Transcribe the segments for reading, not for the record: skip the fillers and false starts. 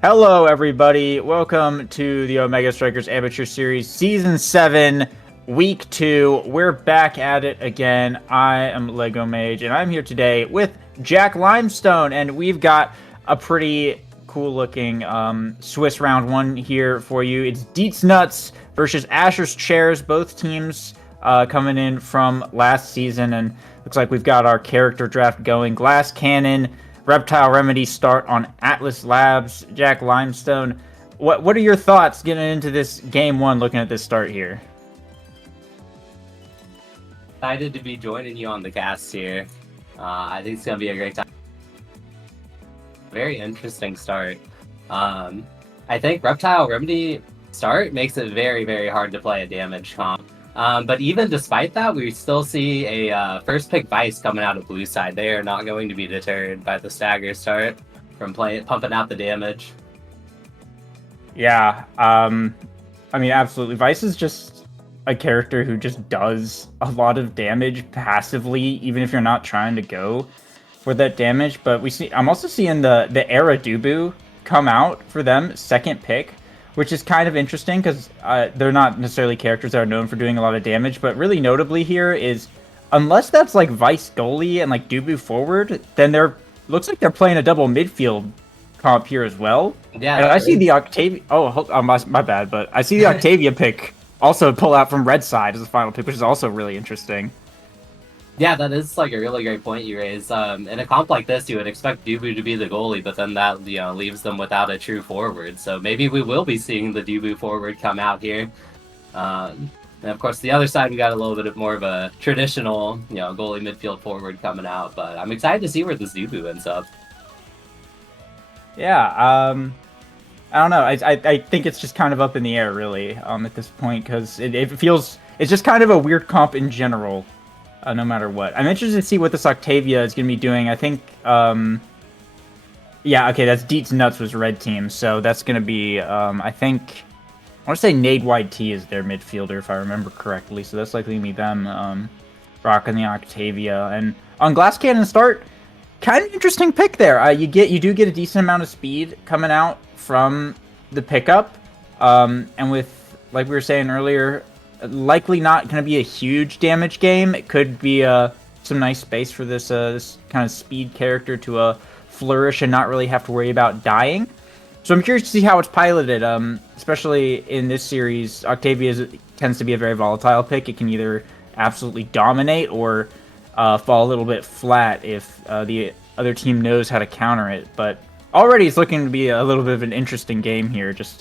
Hello, everybody. Welcome to the Omega Strikers Amateur Series Season 7, Week 2. We're back at it again. I am Lego Mage, and I'm here today with Jack Limestone, and we've got a pretty cool-looking Swiss Round 1 here for you. It's Deets Nuts versus Asher's Chairs, both teams coming in from last season, and looks like we've got our character draft going. Glass Cannon, Reptile Remedy start on Atlas Labs. Jack Limestone, what are your thoughts getting into this game one, looking at this start here? Excited to be joining you on the cast here. I think it's going to be a great time. Very interesting start. I think Reptile Remedy start makes it very, very hard to play a damage comp. But even despite that, we still see a first pick Vice coming out of blue side. They are not going to be deterred by the stagger start from pumping out the damage. Yeah, I mean, absolutely. Vice is just a character who just does a lot of damage passively, even if you're not trying to go for that damage. But I'm also seeing the Era Dubu come out for them, second pick, which is kind of interesting because they're not necessarily characters that are known for doing a lot of damage. But really notably here is, unless that's like Vice goalie and like Dubu forward, then looks like they're playing a double midfield comp here as well. Yeah, and I see the Octavia. Oh, my bad. But I see the Octavia pick also pull out from red side as the final pick, which is also really interesting. Yeah, that is like a really great point you raise. In a comp like this, you would expect Dubu to be the goalie, but then that leaves them without a true forward. So maybe we will be seeing the Dubu forward come out here. And of course, the other side we got a little bit more of a traditional, goalie midfield forward coming out. But I'm excited to see where this Dubu ends up. Yeah, I don't know. I think it's just kind of up in the air, really, at this point, because it feels it's just kind of a weird comp in general. No matter what. I'm interested to see what this Octavia is going to be doing. I think, yeah, okay, that's Deets Nuts was red team, so that's going to be, I think, I want to say Nade YT is their midfielder, if I remember correctly, so that's likely going to be them rocking the Octavia. And on Glass Cannon start, kind of interesting pick there. You do get a decent amount of speed coming out from the pickup, and with, like we were saying earlier, likely not going to be a huge damage game. It could be some nice space for this kind of speed character to flourish and not really have to worry about dying. So I'm curious to see how it's piloted, especially in this series. Octavia tends to be a very volatile pick. It can either absolutely dominate or fall a little bit flat if the other team knows how to counter it. But already it's looking to be a little bit of an interesting game here, just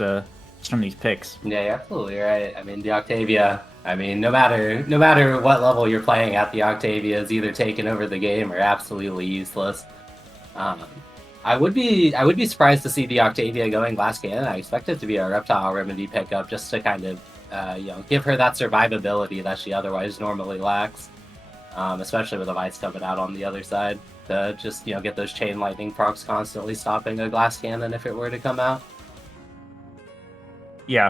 from these picks. Yeah, you're absolutely right. I mean, the Octavia. I mean, no matter what level you're playing at, the Octavia is either taking over the game or absolutely useless. I would be surprised to see the Octavia going Glass Cannon. I expect it to be a Reptile Remedy pickup just to kind of give her that survivability that she otherwise normally lacks. Especially with a Vice coming out on the other side to just get those chain lightning procs constantly stopping a Glass Cannon if it were to come out. Yeah,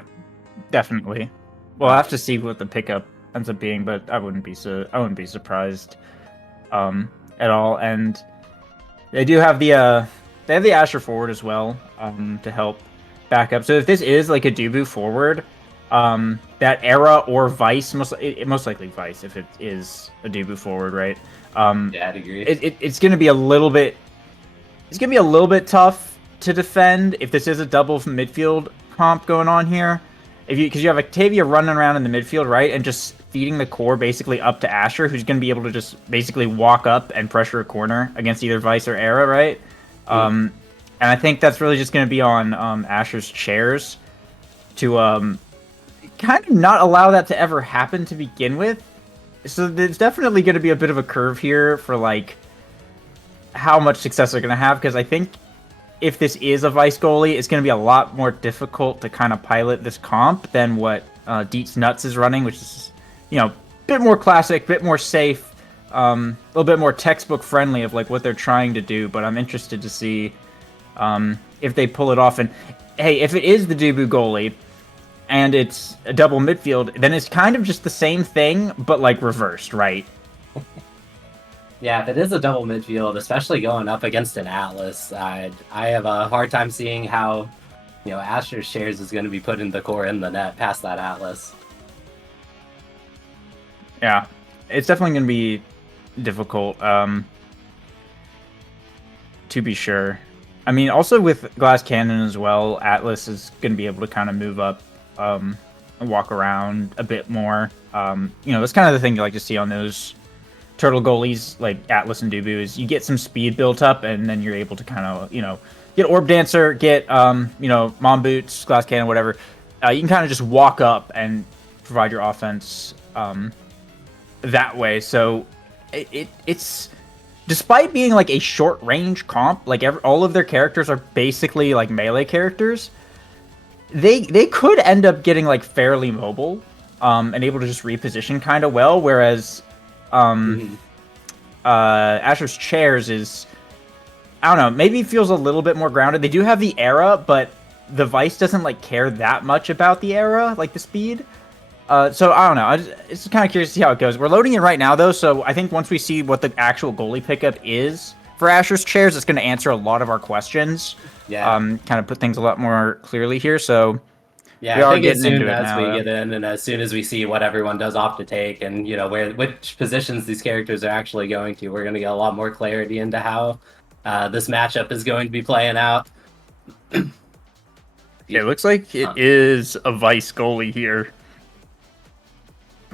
definitely. We'll have to see what the pickup ends up being, but I wouldn't be surprised at all. And they do have the Asher forward as well to help back up. So if this is like a Dubu forward, that Era or Vice, most likely Vice if it is a Dubu forward, right? Yeah, I'd agree. It's going to be a little bit. It's going to be a little bit tough to defend if this is a double midfield comp going on here, because you have Octavia running around in the midfield, right, and just feeding the core basically up to Asher, who's going to be able to just basically walk up and pressure a corner against either Vice or Era, right? And I think that's really just going to be on Asher's chairs to kind of not allow that to ever happen to begin with. So there's definitely going to be a bit of a curve here for like how much success they're going to have, because I think if this is a Vice goalie, it's going to be a lot more difficult to kind of pilot this comp than what Deets Nuts is running, which is, a bit more classic, bit more safe, a little bit more textbook friendly of like what they're trying to do. But I'm interested to see if they pull it off. And hey, if it is the Dubu goalie and it's a double midfield, then it's kind of just the same thing, but like reversed, right? Yeah, if it is a double midfield, especially going up against an Atlas, I have a hard time seeing how, Asher's shares is going to be putting the core in the net past that Atlas. Yeah, it's definitely going to be difficult, to be sure. I mean, also with Glass Cannon as well, Atlas is going to be able to kind of move up and walk around a bit more. That's kind of the thing you like to see on those turtle goalies like Atlas and Dubu is you get some speed built up, and then you're able to kind of, get Orb Dancer, get, Mom Boots, Glass Cannon, whatever. You can kind of just walk up and provide your offense that way. So it's despite being like a short range comp, like all of their characters are basically like melee characters. They could end up getting like fairly mobile, and able to just reposition kind of well. Whereas, Asher's Chairs is, I don't know, maybe feels a little bit more grounded. They do have the era, but the Vice doesn't like care that much about the era, like the speed. So I don't know. It's kind of curious to see how it goes. We're loading it right now, though, so I think once we see what the actual goalie pickup is for Asher's Chairs, it's going to answer a lot of our questions. Yeah. Kind of put things a lot more clearly here. So yeah, I think as soon as we get in, and as soon as we see what everyone does off to take, and which positions these characters are actually going to, we're going to get a lot more clarity into how this matchup is going to be playing out. It looks like it is a Vice goalie here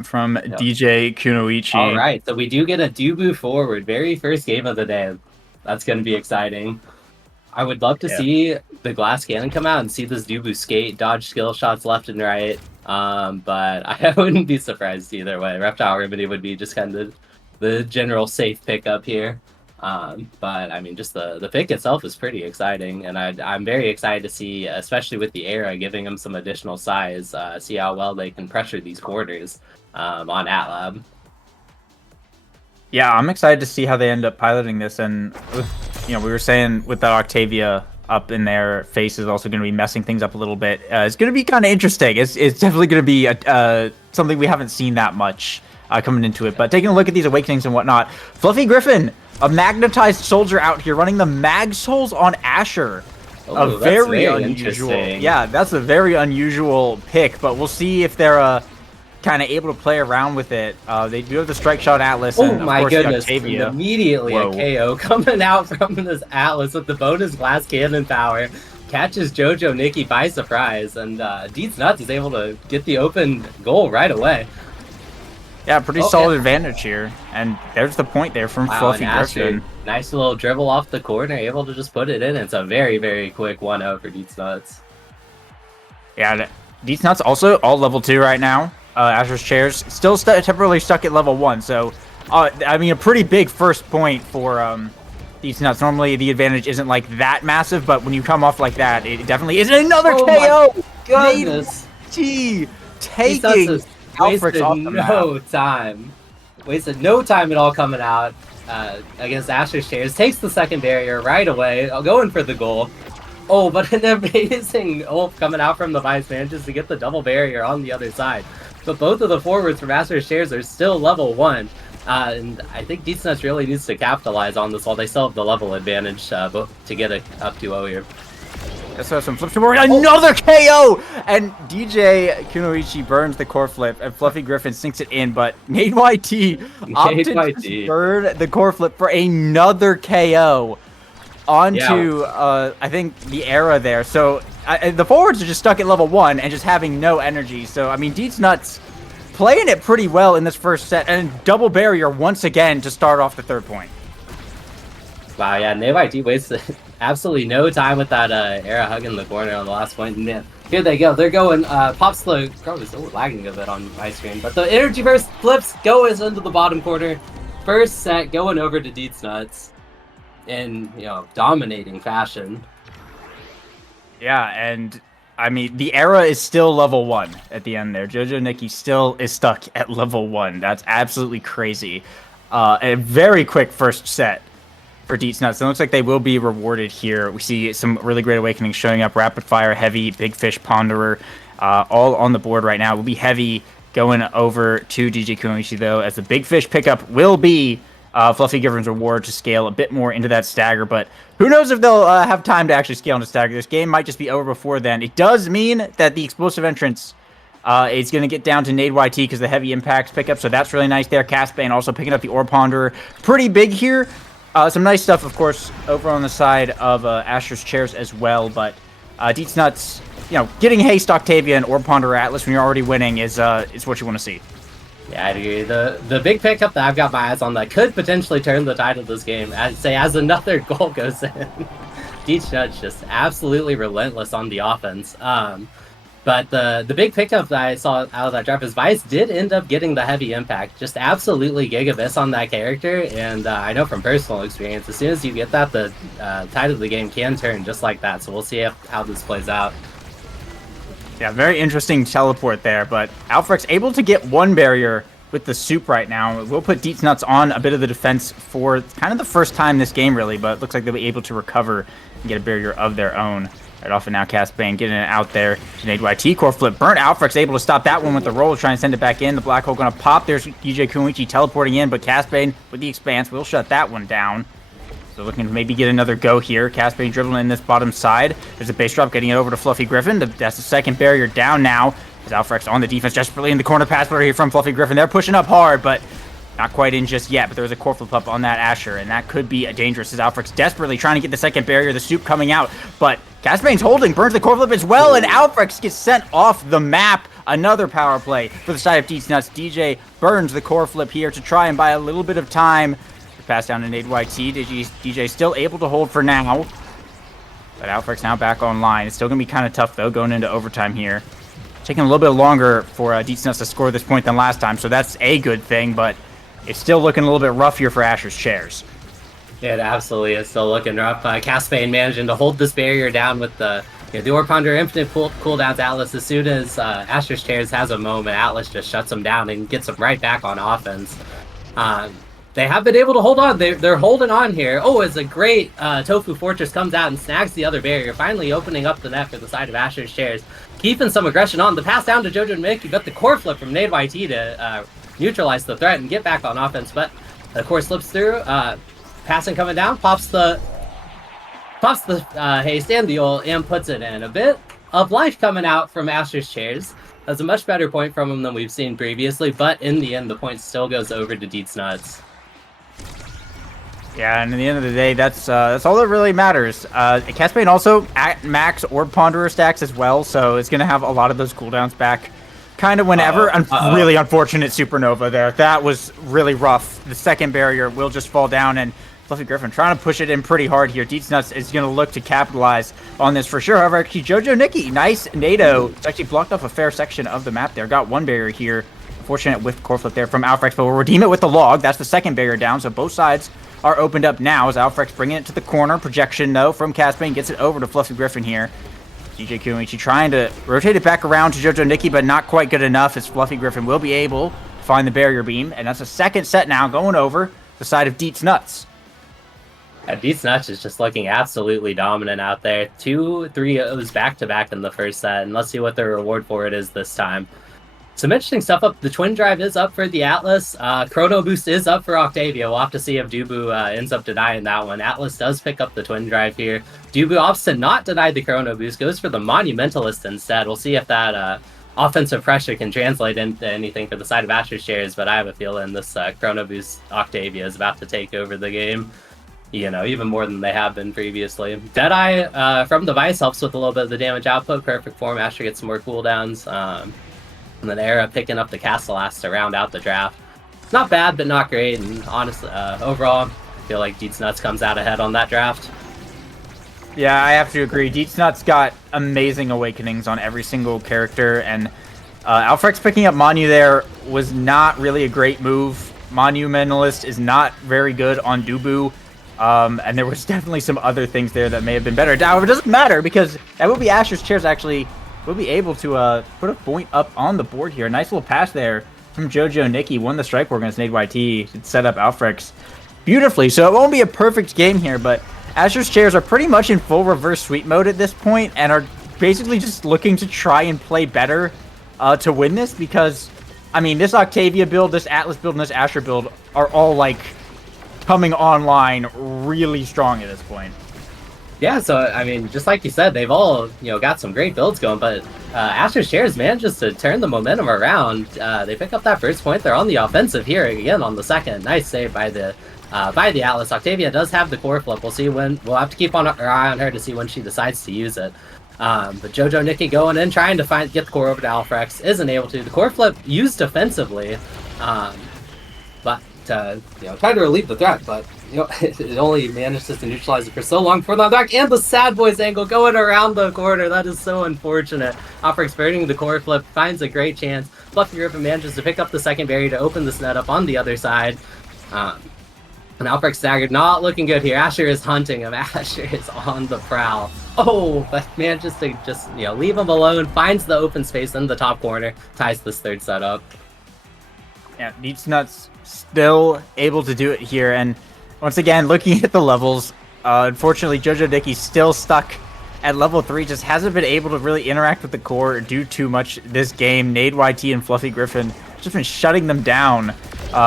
from DJ Kunoichi. All right, so we do get a Dubu forward, very first game of the day. That's going to be exciting. I would love to see the Glass Cannon come out and see this Dubu skate, dodge skill shots left and right. But I wouldn't be surprised either way. Reptile Remedy would be just kind of the general safe pickup here. But I mean, just the pick itself is pretty exciting, and I'm very excited to see, especially with the era giving them some additional size, see how well they can pressure these quarters on AtLab. Yeah, I'm excited to see how they end up piloting this, and we were saying with that Octavia up in their face is also going to be messing things up a little bit. It's going to be kind of interesting. It's definitely going to be something we haven't seen that much coming into it. But taking a look at these awakenings and whatnot, Fluffy Griffin, a magnetized soldier out here running the Mag Souls on Asher. Oh, very unusual. Yeah, that's a very unusual pick, but we'll see if they're kind of able to play around with it. They do have the Strike Shot Atlas. Oh and, of my course, goodness! Octavia. Immediately a KO coming out from this Atlas with the bonus Glass Cannon power. Catches Jojo Nikki by surprise, and Deeds Nuts is able to get the open goal right away. Yeah, pretty solid advantage here. And there's the point there from Fluffy Griffin. Nice little dribble off the corner, able to just put it in. It's a very, very quick 1-0 for Deeds Nuts. Yeah, Deeds Nuts also all level 2 right now. Asher's Chairs still temporarily stuck at level 1. So, I mean, a pretty big first point for Deeds Nuts. Normally, the advantage isn't like that massive, but when you come off like that, it definitely is. Another KO! Goodness! T taking Wasted no time. Wasted no time at all coming out against Asher's Chairs. Takes the second barrier right away, going for the goal. Oh, but an amazing ult coming out from the Vice, manages to get the double barrier on the other side. But both of the forwards from Asher's Chairs are still level 1. And I think Deeds Nuts really needs to capitalize on this while they still have the level advantage to get it up 2-0 here. Let's have some flips. Another KO! And DJ Kunoichi burns the core flip, and Fluffy Griffin sinks it in, but Nade YT opted to burn the core flip for another KO onto, I think, the era there. So the forwards are just stuck at level 1 and just having no energy. So, I mean, Deeds Nuts playing it pretty well in this first set, and double barrier once again to start off the third point. Wow, yeah, Nade YT wasted absolutely no time with that era hugging the corner on the last point. And here they go. They're going, pops the, probably still lagging a bit on my screen, but the energy burst flips, goes into the bottom corner. First set going over to Deeds Nuts in, dominating fashion. Yeah, and I mean, the era is still level 1 at the end there. Jojo Nikki still is stuck at level 1. That's absolutely crazy. A very quick first set for Deeds Nuts. It looks like they will be rewarded here. We see some really great awakenings showing up. Rapid Fire, Heavy, Big Fish, Ponderer, all on the board right now. Will be Heavy going over to DJ Kunoichi, though, as the Big Fish pickup will be Fluffy Griffin's reward to scale a bit more into that stagger, but who knows if they'll have time to actually scale into stagger. This game might just be over before then. It does mean that the explosive entrance is going to get down to Nade YT because the heavy impacts pick up, so that's really nice there. Castbane also picking up the Orb Ponderer. Pretty big here. Some nice stuff, of course, over on the side of Asher's Chairs as well, but Deets Nuts, getting Haste, Octavia, and Orb Ponderer Atlas when you're already winning is what you want to see. Yeah, I agree. The big pickup that I've got my eyes on that could potentially turn the tide of this game, as another goal goes in. Deets Nuts just absolutely relentless on the offense. But the big pickup that I saw out of that draft is Vice did end up getting the heavy impact. Just absolutely gigabyss on that character, and I know from personal experience, as soon as you get that, the tide of the game can turn just like that. So we'll see how this plays out. Yeah, very interesting teleport there, but Alfred's able to get one barrier with the soup right now. We'll put Deets Nuts on a bit of the defense for kind of the first time this game, really, but it looks like they'll be able to recover and get a barrier of their own. Right off, and now Castbane getting it out there. Nade YT core flip. Burnt Alfred's able to stop that one with the roll, try and send it back in. The black hole going to pop. There's DJ Kuichi teleporting in, but Castbane with the expanse will shut that one down. So looking to maybe get another go here. Castbane dribbling in this bottom side. There's a base drop getting it over to Fluffy Griffin. That's the second barrier down now. As Alfred's on the defense desperately in the corner pass here from Fluffy Griffin. They're pushing up hard, but not quite in just yet, but there was a core flip up on that Asher, and that could be dangerous as Alfred's desperately trying to get the second barrier, the soup coming out, but Castbane's holding, burns the core flip as well, and Alfrex gets sent off the map. Another power play for the side of Deets Nuts. DJ burns the core flip here to try and buy a little bit of time. Pass down to Nade YT. DJ still able to hold for now, but Alfrex now back online. It's still going to be kind of tough, though, going into overtime here. Taking a little bit longer for Deets Nuts to score this point than last time, so that's a good thing, but it's still looking a little bit rough here for Asher's Chairs. Yeah, it absolutely is still looking rough. Castbane managing to hold this barrier down with the Orb Ponderer infinite cooldowns Atlas. As soon as Asher's Chairs has a moment, Atlas just shuts him down and gets him right back on offense. They have been able to hold on. They're holding on here. Oh, it's a great Tofu Fortress comes out and snags the other barrier, finally opening up the net for the side of Asher's Chairs. Keeping some aggression on. The pass down to Jojo Mick. You got the core flip from Nade YT to neutralize the threat and get back on offense, but the core slips through. Passing coming down, pops the haste and the ult and puts it in. A bit of life coming out from Asher's Chairs. That's a much better point from him than we've seen previously, but in the end, the point still goes over to Deets Nuts. Yeah, and at the end of the day, that's all that really matters. Castbane also at max Orb Ponderer stacks as well, so it's going to have a lot of those cooldowns back kind of whenever. Really unfortunate Supernova there. That was really rough. The second barrier will just fall down, and Fluffy Griffin trying to push it in pretty hard here. Deets Nuts is going to look to capitalize on this for sure. However, actually, Jojo Nikki, nice NATO. It's actually blocked off a fair section of the map there. Got one barrier here. Fortunate with core flip there from Alfrex, but we'll redeem it with the log. That's the second barrier down, so both sides are opened up now as Alfrex bringing it to the corner. Projection, though, from Castbane gets it over to Fluffy Griffin here. DJ Kuichi trying to rotate it back around to Jojo Nikki, but not quite good enough as Fluffy Griffin will be able to find the barrier beam, and that's a second set now going over the side of Deets Nuts. Deets Nuts is just looking absolutely dominant out there. 2-3-0s back-to-back in the first set, and let's see what the reward for it is this time. Some interesting stuff up. The Twin Drive is up for the Atlas. Chrono Boost is up for Octavia. We'll have to see if Dubu ends up denying that one. Atlas does pick up the Twin Drive here. Dubu opts to not deny the Chrono Boost, goes for the Monumentalist instead. We'll see if that offensive pressure can translate into anything for the side of Asher's Chairs, but I have a feeling this Chrono Boost Octavia is about to take over the game. Even more than they have been previously. Deadeye from the Vice helps with a little bit of the damage output. Perfect form. Asher gets some more cooldowns. And then Era picking up the Castle Ass to round out the draft. Not bad, but not great. And honestly, overall, I feel like Deets Nuts comes out ahead on that draft. Yeah, I have to agree. Deets Nuts got amazing awakenings on every single character, and Alfrex picking up Manu there was not really a great move. Monumentalist is not very good on Dubu. And there was definitely some other things there that may have been better. However, it doesn't matter because that will be Asher's Chairs actually will be able to put a point up on the board here. A nice little pass there from Jojo Nikki. Won the strike war against Nade YT. It set up Alfrex beautifully. So it won't be a perfect game here, but Asher's Chairs are pretty much in full reverse sweep mode at this point and are basically just looking to try and play better to win this because, I mean, this Octavia build, this Atlas build, and this Asher build are all like coming online really strong at this point. Yeah, so I mean, just like you said, they've all got some great builds going, but Asher's Shares manages to turn the momentum around. They pick up that first point. They're on the offensive here again on the second. Nice save by the Atlas. Octavia does have the core flip. We'll see when. We'll have to keep our eye on her to see when she decides to use it. But Jojo Nikki going in, trying to get the core over to Alfrex, isn't able to. The core flip used defensively, but trying to relieve the threat, but it only manages to neutralize it for so long for the back, and the Sad Boys angle going around the corner. That is so unfortunate. Alfrex burning the core flip, finds a great chance. Fluffy Griffin manages to pick up the second barrier to open this net up on the other side. And Alfrex staggered, not looking good here. Asher is hunting him. Asher is on the prowl. Oh, but manages to just leave him alone. Finds the open space in the top corner. Ties this third set up. Yeah, Deetsnuts still able to do it here, and once again, looking at the levels, unfortunately, Jojo Dickie's still stuck at level 3, just hasn't been able to really interact with the core or do too much this game. Nade YT and Fluffy Griffin just been shutting them down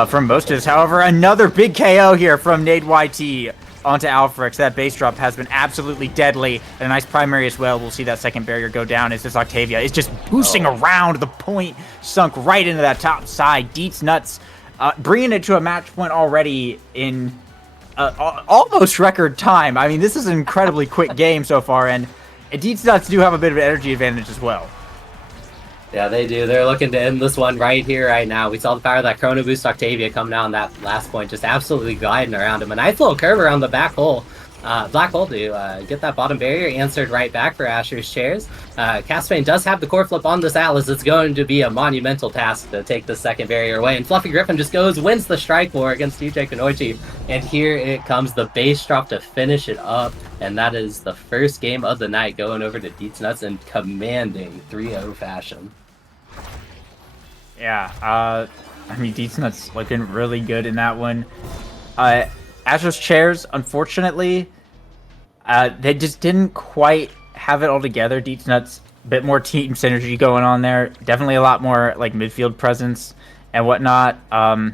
from most of this. However, another big KO here from Nade YT onto Alfrex. That base drop has been absolutely deadly, and a nice primary as well. We'll see that second barrier go down as this Octavia is just boosting around the point, sunk right into that top side. Deetsnuts bringing it to a match point already in almost record time. I mean, this is an incredibly quick game so far, and Deetsnuts do have a bit of an energy advantage as well. Yeah, they do. They're looking to end this one right here, right now. We saw the power of that Chrono Boost Octavia come down that last point, just absolutely gliding around him. A nice little curve around the black hole to get that bottom barrier answered right back for Asher's Shares. Caspain does have the core flip on this Atlas. It's going to be a monumental task to take the second barrier away. And Fluffy Griffin just wins the strike war against DJ Kanoichi. And here it comes, the base drop to finish it up. And that is the first game of the night going over to Deetsnuts in commanding 3-0 fashion. Yeah, I mean, Deetsnuts looking really good in that one. Asher's Chairs, unfortunately, they just didn't quite have it all together. Deetsnuts, a bit more team synergy going on there. Definitely a lot more like midfield presence and whatnot. I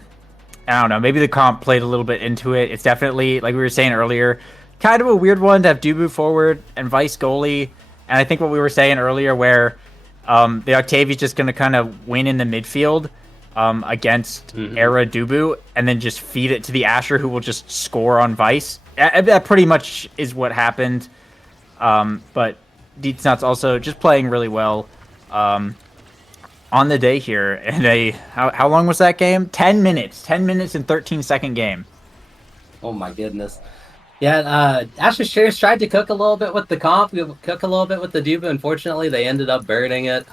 don't know. Maybe the comp played a little bit into it. It's definitely, like we were saying earlier, kind of a weird one to have Dubu forward and Vice goalie. And I think what we were saying earlier, where the Octavia's just going to kind of win in the midfield against Era Dubu, and then just feed it to the Asher, who will just score on Vice. That pretty much is what happened. But Deetsnuts also just playing really well on the day here. And how long was that game? 10 minutes. 10 minutes and 13-second game. Oh my goodness. Yeah, Asher's Shares tried to cook a little bit with the comp, cook a little bit with the Dubu. Unfortunately, they ended up burning it.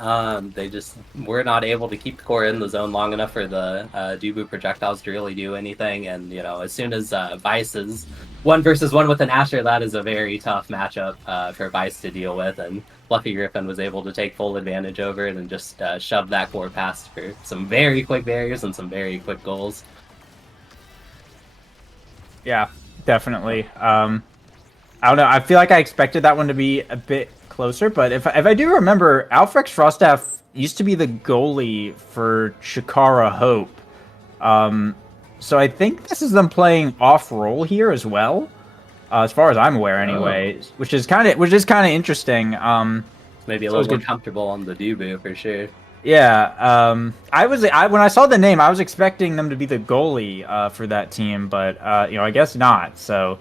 They just were not able to keep the core in the zone long enough for the Dubu projectiles to really do anything. And, as soon as Vice is 1-versus-1 with an Asher, that is a very tough matchup for Vice to deal with. And Fluffy Griffin was able to take full advantage over it and just shove that core past for some very quick barriers and some very quick goals. Yeah. Definitely. I don't know. I feel like I expected that one to be a bit closer, but if I do remember, Alfrex Froststaff used to be the goalie for Chikara Hope. So I think this is them playing off role here as well, as far as I'm aware, anyway. Which is kind of interesting. Maybe a little more comfortable on the Dubu for sure. Yeah, when I saw the name, I was expecting them to be the goalie for that team, but I guess not. So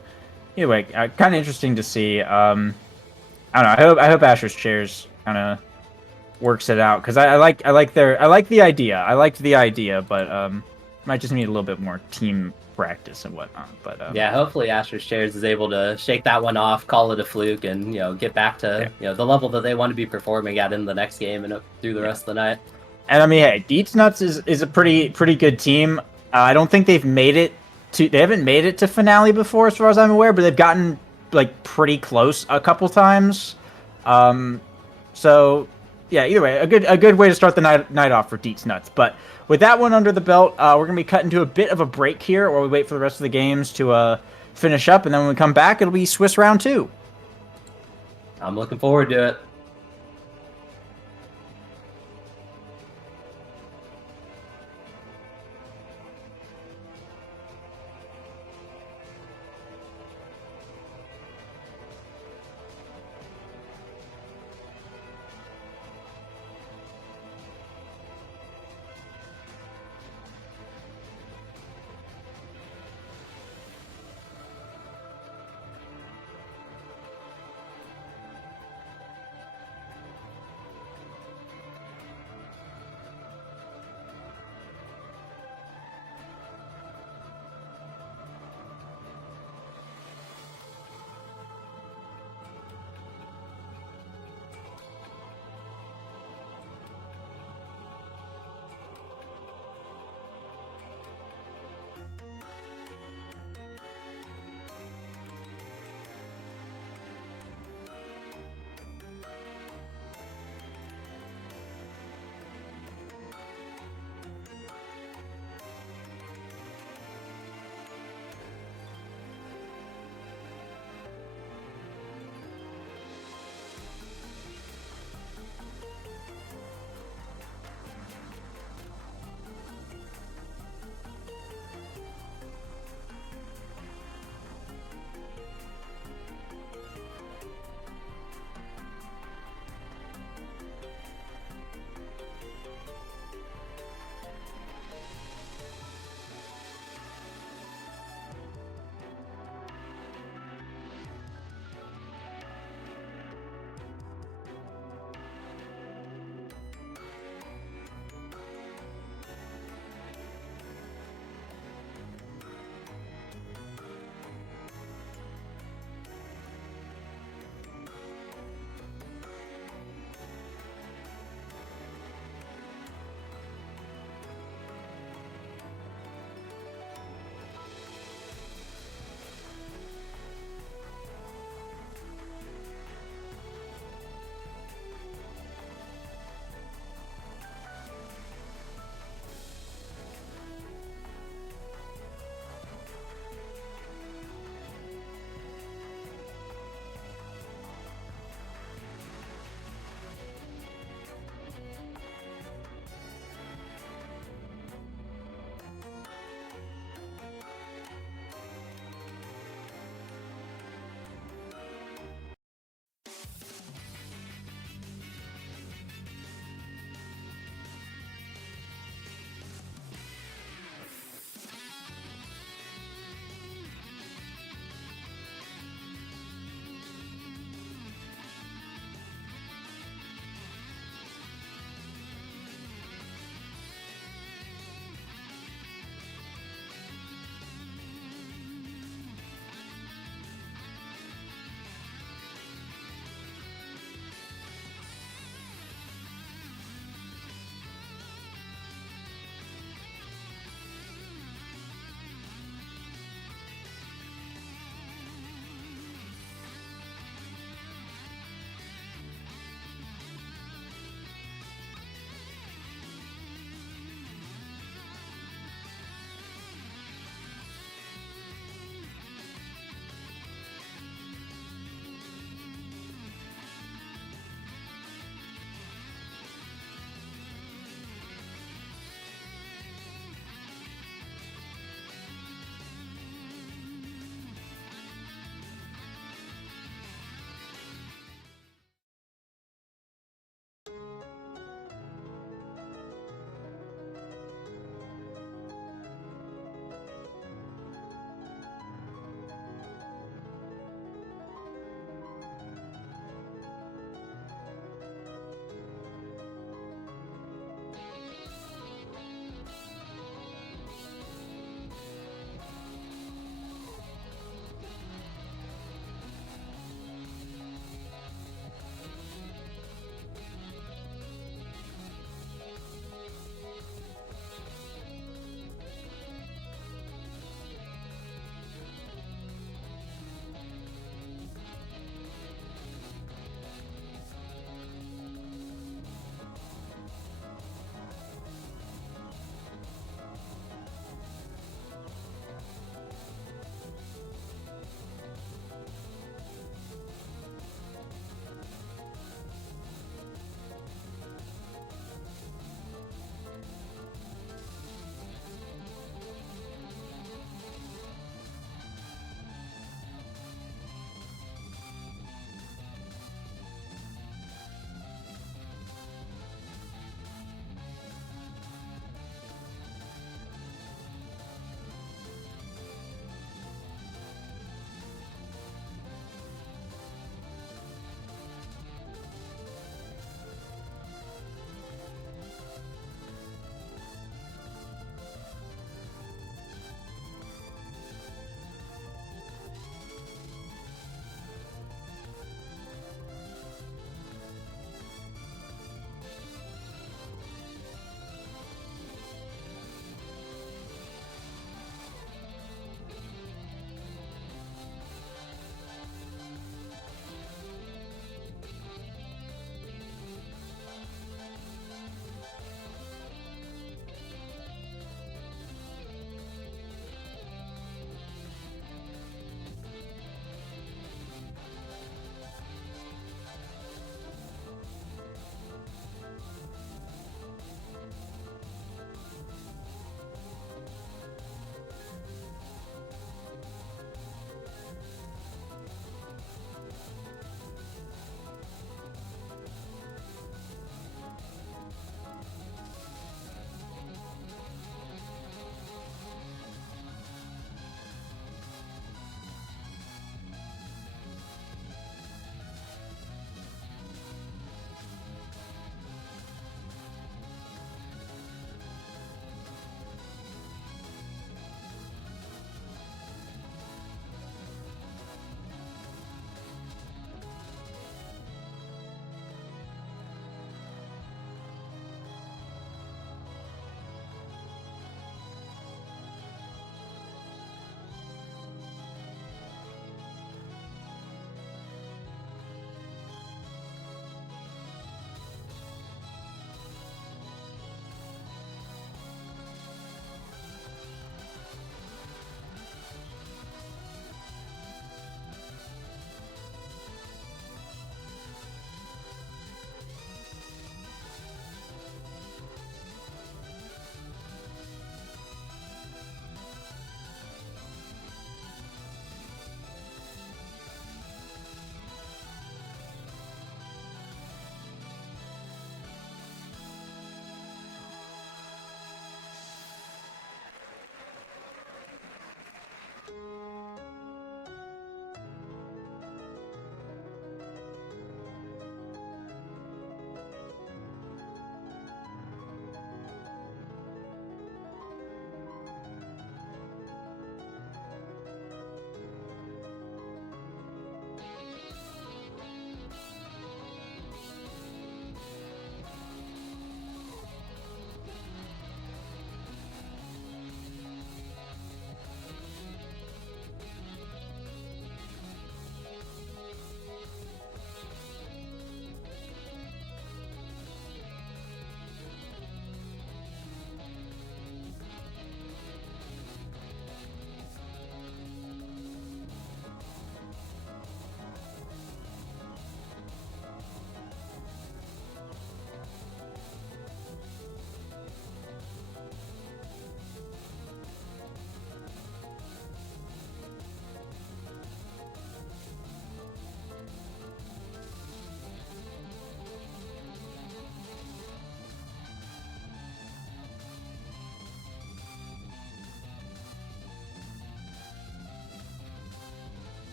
anyway, kind of interesting to see. I don't know. I hope Asher's Chairs kind of works it out, because I like the idea. I liked the idea, but might just need a little bit more team practice and whatnot. But yeah, hopefully Asher's Chairs is able to shake that one off, call it a fluke, and get back to the level that they want to be performing at in the next game and through the rest of the night. And I mean, hey, Deetsnuts is a pretty good team. I don't think they haven't made it to finale before, as far as I'm aware, but they've gotten like pretty close a couple times. So yeah, either way, a good way to start the night off for Deetsnuts. But with that one under the belt, we're gonna be cutting to a bit of a break here, while we wait for the rest of the games to finish up, and then when we come back, it'll be Swiss round 2. I'm looking forward to it.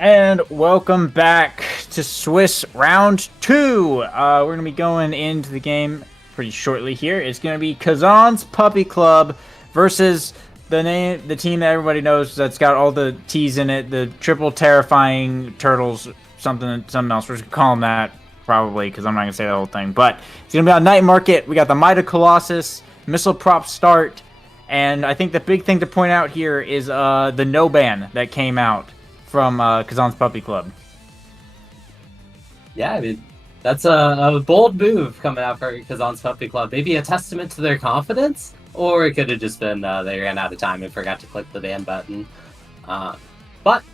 And welcome back to Swiss Round 2. We're going to be going into the game pretty shortly here. It's going to be Kazan's Puppy Club versus the team that everybody knows that's got all the T's in it, the Triple Terrifying Turtles, something else. We're just going to call them that, probably, because I'm not going to say the whole thing. But it's going to be on Night Market. We got the Might of Colossus, Missile Prop Start, and I think the big thing to point out here is the no ban that came out from Kazan's Puppy Club. Yeah, I mean, that's a bold move coming out for Kazan's Puppy Club. Maybe a testament to their confidence, or it could have just been they ran out of time and forgot to click the ban button. But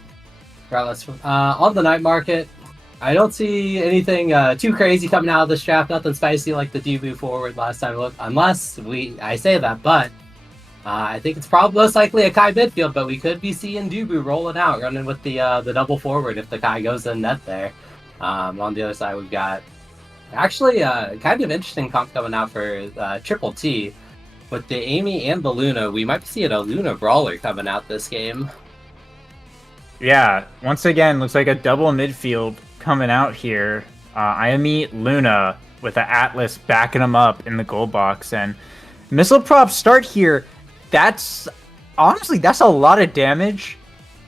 regardless, on the night market, I don't see anything too crazy coming out of this draft. Nothing spicy like the Dubu forward last time I looked, unless I say that, but I think it's probably most likely a Kai midfield, but we could be seeing Dubu rolling out, running with the double forward if the Kai goes in net there. On the other side, we've got actually kind of interesting comp coming out for Triple T. With the Amy and the Luna, we might be seeing a Luna Brawler coming out this game. Yeah, once again, looks like a double midfield coming out here. Ayami Luna with the Atlas backing him up in the goal box. And Missile Prop Start here. That's honestly, that's a lot of damage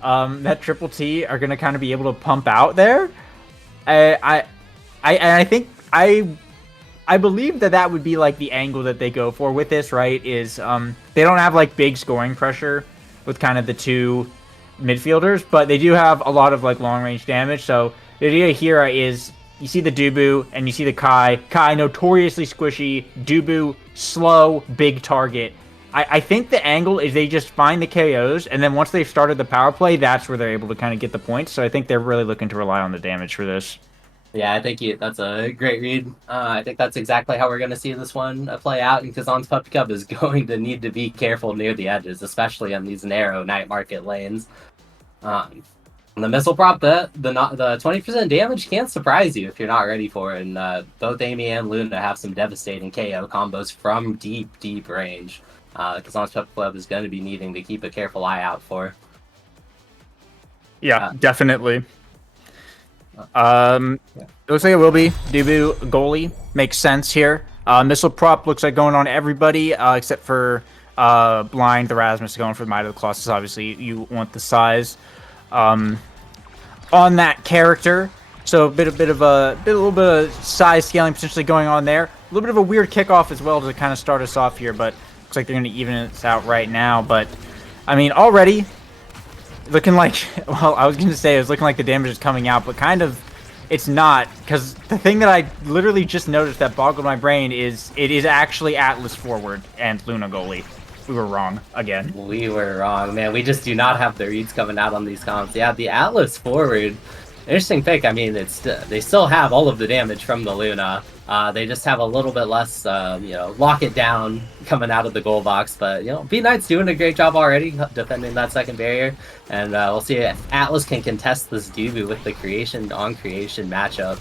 that Triple T are going to kind of be able to pump out there. I think I believe that would be like the angle that they go for with this, right? Is they don't have like big scoring pressure with kind of the two midfielders, but they do have a lot of like long range damage. So the idea here is you see the Dubu and you see the Kai. Kai notoriously squishy, Dubu slow, big target. I think the angle is they just find the KOs, and then once they've started the power play, that's where they're able to kind of get the points. So I think they're really looking to rely on the damage for this. Yeah, I think that's a great read. I think that's exactly how we're going to see this one play out, and Kazan's Puppy Club is going to need to be careful near the edges, especially on these narrow night market lanes. The missile prop, the 20% damage can't surprise you if you're not ready for it, and both Amy and Luna have some devastating KO combos from deep range. Kazan's Puppy Club is going to be needing to keep a careful eye out for. Yeah, definitely. It looks like it will be Dubu goalie. Makes sense here. Missile prop looks like going on everybody except for Blind. The Rasmus going for the Might of the Colossus. Obviously, you want the size on that character. So a little bit of size scaling potentially going on there. A little bit of a weird kickoff as well to kind of start us off here, but looks like they're going to even it out right now. But I mean, already looking like, well, I was going to say it was looking like the damage is coming out, but kind of it's not, because the thing that I literally just noticed that boggled my brain is it is actually Atlas forward and Luna goalie. We were wrong again. We were wrong, man. We just do not have the reads coming out on these comps. Yeah, the Atlas forward, interesting pick. I mean, they still have all of the damage from the Luna. They just have a little bit less, lock it down coming out of the goal box. But, B-Knight's doing a great job already defending that second barrier. And we'll see if Atlas can contest this Dubu with the creation-on-creation matchup.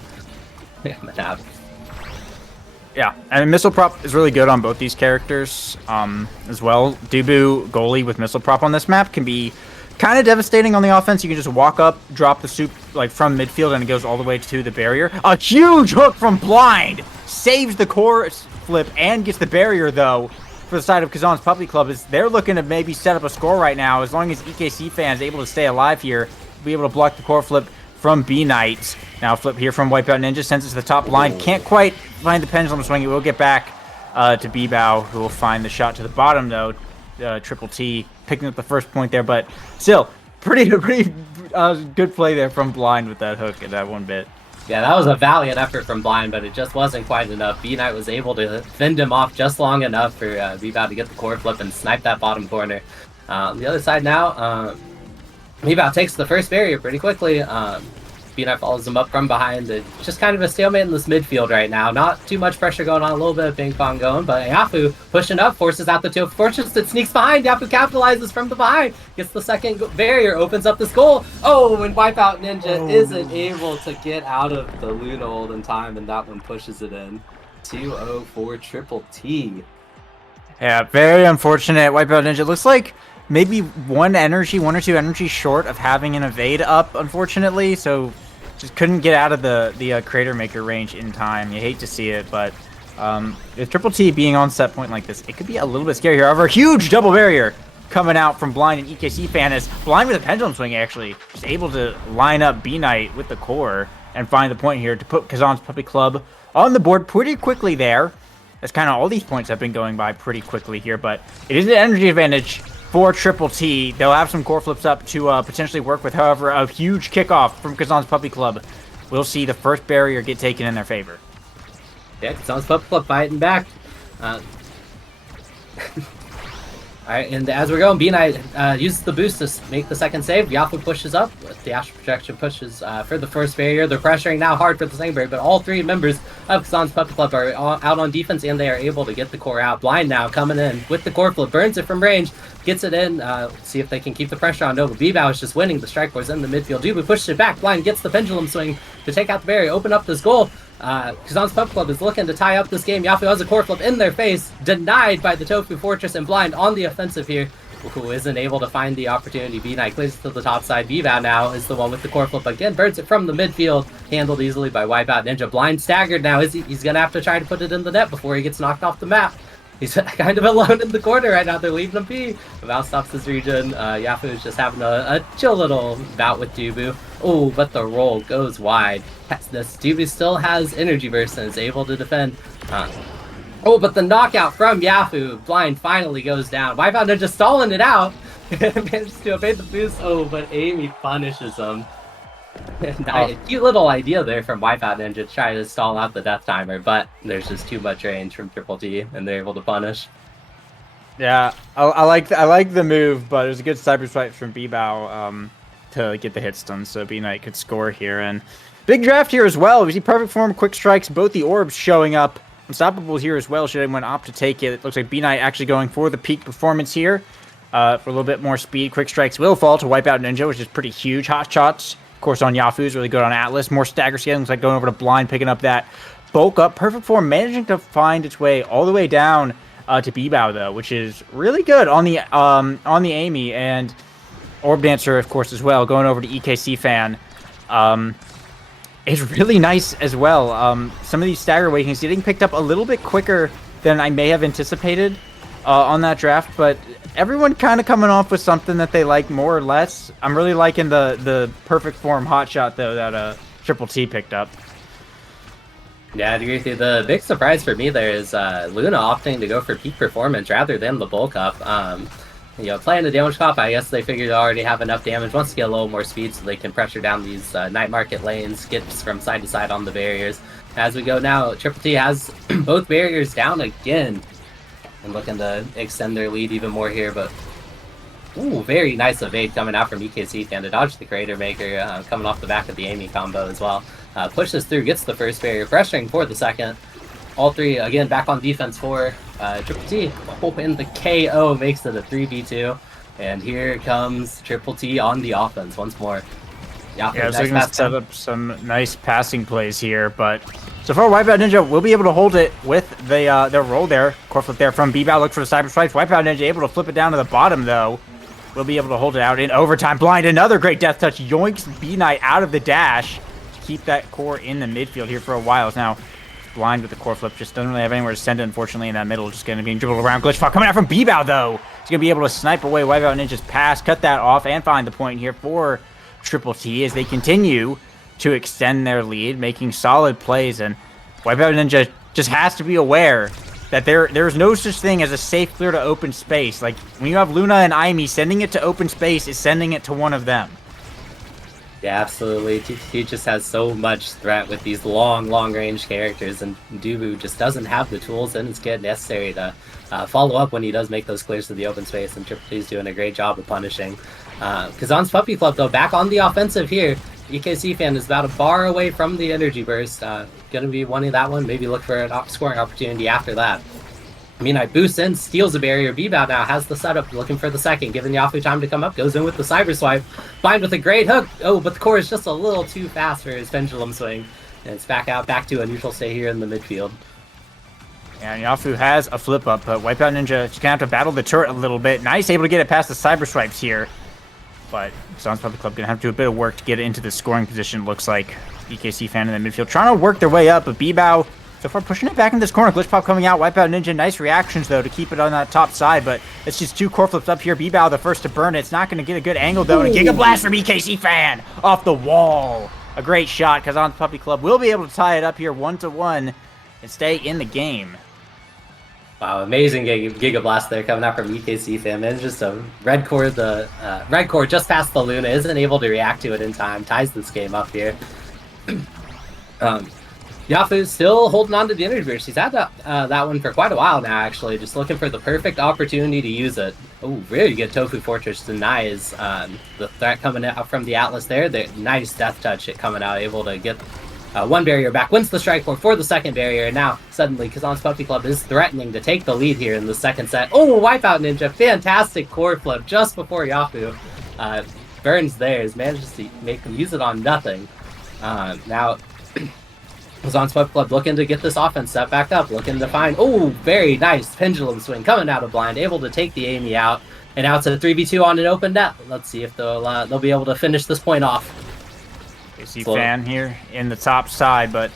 Yeah, and Missile Prop is really good on both these characters as well. Dubu goalie with Missile Prop on this map can be kind of devastating on the offense. You can just walk up, drop the soup like from midfield, and it goes all the way to the barrier. A huge hook from Blind saves the core flip and gets the barrier, though, for the side of Kazan's Puppy Club. Is they're looking to maybe set up a score right now. As long as EKC fans able to stay alive here, be able to block the core flip from B-Knights. Now flip here from Wipeout Ninja, sends it to the top line. Can't quite find the pendulum swing. It will get back to B-Bow, who will find the shot to the bottom, though. Triple T picking up the first point there, but still pretty good play there from Blind with that hook and that one bit. Yeah, that was a valiant effort from Blind, but it just wasn't quite enough. B-Knight was able to fend him off just long enough for B-Bow to get the core flip and snipe that bottom corner. On the other side now, B-Bow takes the first barrier pretty quickly. B-Knight follows him up from behind. It's just kind of a stalemate in this midfield right now. Not too much pressure going on, a little bit of ping pong going, but Yafu pushing up, forces out the two fortress that sneaks behind. Yafu capitalizes from the behind, gets the second barrier, opens up this goal. Oh, and Wipeout Ninja isn't able to get out of the Luna hold in time, and that one pushes it in. 2-0 for Triple T. Yeah, very unfortunate. Wipeout Ninja looks like maybe one or two energy short of having an evade up, unfortunately. So just couldn't get out of the Crater Maker range in time. You hate to see it, but with Triple T being on set point like this, it could be a little bit scary here. However, huge double barrier coming out from Blind and EKC Fan, as Blind with a pendulum swing actually just able to line up B-Knight with the core and find the point here to put Kazan's Puppy Club on the board pretty quickly there. That's kind of all these points have been going by pretty quickly here, but it is an energy advantage for Triple T. They'll have some core flips up to potentially work with. However, a huge kickoff from Kazan's Puppy Club. We'll see the first barrier get taken in their favor. Yeah, Kazan's Puppy Club fighting back. Alright, and as we're going, B-Knight uses the boost to make the second save. Yafu pushes up. The Astral Projection pushes for the first barrier. They're pressuring now hard for the second barrier, but all three members of Kazan's Puppy Club are out on defense, and they are able to get the core out. Blind now coming in with the core flip, burns it from range, gets it in. See if they can keep the pressure on Nova. B-Bow is just winning the strike force in the midfield. Dubu pushes it back. Blind gets the pendulum swing to take out the barrier, open up this goal. Kazan's Puppy Club is looking to tie up this game. Yafu has a core flip in their face, denied by the Tofu Fortress, and Blind on the offensive here, who isn't able to find the opportunity. B-Knight clears to the top side. B-Bow now is the one with the core flip again, burns it from the midfield, handled easily by Wipeout Ninja. Blind staggered now. He's gonna have to try to put it in the net before he gets knocked off the map. He's kind of alone in the corner right now. They're leaving him be. Val stops his regen. Yafu is just having a chill little bout with Dubu. Oh, but the roll goes wide. This Dubu still has energy burst and is able to defend. Oh, but the knockout from Yafu. Blind finally goes down. Wipeout Ninja stalling it out. Manages to evade the boost. Oh, but Amy punishes him. Cute little idea there from Wipeout Ninja to try to stall out the death timer, but there's just too much range from Triple T, and they're able to punish. Yeah, I like the move, but it was a good cyber swipe from B-Bow to get the hit stun, so B-Knight could score here. And big draft here as well. We see perfect form, quick strikes, both the orbs showing up. Unstoppable here as well, should anyone opt to take it. It looks like B-Knight actually going for the peak performance here. For a little bit more speed, quick strikes will fall to Wipeout Ninja, which is pretty huge. Hot shots, of course, on Yafu is really good on Atlas. More stagger scaling, looks like going over to Blind, picking up that bulk up. Perfect form, managing to find its way all the way down to B-Bow, though, which is really good on the Amy. And Orb Dancer, of course, as well, going over to EKC Fan. It's really nice as well. Some of these stagger awakenings getting picked up a little bit quicker than I may have anticipated on that draft, but everyone kind of coming off with something that they like more or less. I'm really liking the perfect form hot shot, though, that Triple T picked up. Yeah, I'd agree with you. The big surprise for me there is Luna opting to go for peak performance rather than the bulk up. Playing the damage cop, I guess they figured they already have enough damage. Wants to get a little more speed so they can pressure down these night market lanes, skips from side to side on the barriers. As we go now, Triple T has both barriers down again, and looking to extend their lead even more here, but ooh, very nice evade coming out from EKC Fan to dodge the Crater Maker, coming off the back of the Amy combo as well. Pushes through, gets the first barrier, pressuring for the second. All three, again, back on defense for Triple T. And the KO makes it a 3v2. And here comes Triple T on the offense once more. Yeah, so they're going to set up some nice passing plays here, but so far Wipeout Ninja will be able to hold it with the their roll there. Core flip there from B-Bow, look for the cyber strikes. Wipeout Ninja able to flip it down to the bottom, though. Will be able to hold it out in overtime. Blind, another great death touch, yoinks B-Knight out of the dash to keep that core in the midfield here for a while. Now, Blind with the core flip, just doesn't really have anywhere to send it, unfortunately, in that middle. Just going to be dribbled around. Glitch Fall coming out from B-Bow, though. He's going to be able to snipe away Wipeout Ninja's pass, cut that off, and find the point here for Triple T as they continue to extend their lead, making solid plays. And Wipeout Ninja just has to be aware that there's no such thing as a safe clear to open space. Like, when you have Luna and Aimi, sending it to open space is sending it to one of them. Yeah, absolutely. He just has so much threat with these long range characters, and Dubu just doesn't have the tools in his kit necessary to follow up when he does make those clears to the open space, and Triple T's doing a great job of punishing. Kazan's Puppy Club, though, back on the offensive here. EKC Fan is about a bar away from the energy burst. Gonna be wanting that one, maybe look for an scoring opportunity after that. B-Knight boosts in, steals a barrier. B-Bow now has the setup, looking for the second, giving Yafu time to come up, goes in with the cyber swipe. Blind with a great hook. Oh, but the core is just a little too fast for his pendulum swing. And it's back to a neutral state here in the midfield. And Yafu has a flip up, but Wipeout Ninja just gonna have to battle the turret a little bit. Nice, able to get it past the cyber swipes here. But Kazan's Puppy Club gonna have to do a bit of work to get it into the scoring position, looks like. EKC fan in the midfield trying to work their way up, but Bibao so far pushing it back in this corner. Glitch Pop coming out, Wipeout Ninja, nice reactions though to keep it on that top side, but it's just 2 core flips up here. Bibao the first to burn it. It's not gonna get a good angle though, and a Giga Blast from EKC fan off the wall. A great shot. Kazan's Puppy Club will be able to tie it up here 1-1 and stay in the game. Wow, amazing Giga Blast there coming out from EKC fan. And just a red core, red core just past the Luna, isn't able to react to it in time, ties this game up here. Yafu still holding on to the energy burst. He's had that one for quite a while now, actually, just looking for the perfect opportunity to use it. Oh, really good Tofu Fortress denies the threat coming out from the Atlas there. The nice Death Touch it coming out, able to get one barrier back, wins the strike for the second barrier, and now suddenly Kazan's Puppy Club is threatening to take the lead here in the second set. Oh, Wipeout Ninja, fantastic core flip just before Yafu burns theirs, manages to make them use it on nothing. Now, Kazan's Puppy Club looking to get this offense set back up, looking to find, oh, very nice pendulum swing coming out of blind, able to take the Amy out, and now it's a 3v2 on an open net. Let's see if they'll be able to finish this point off. See fan here in the top side, but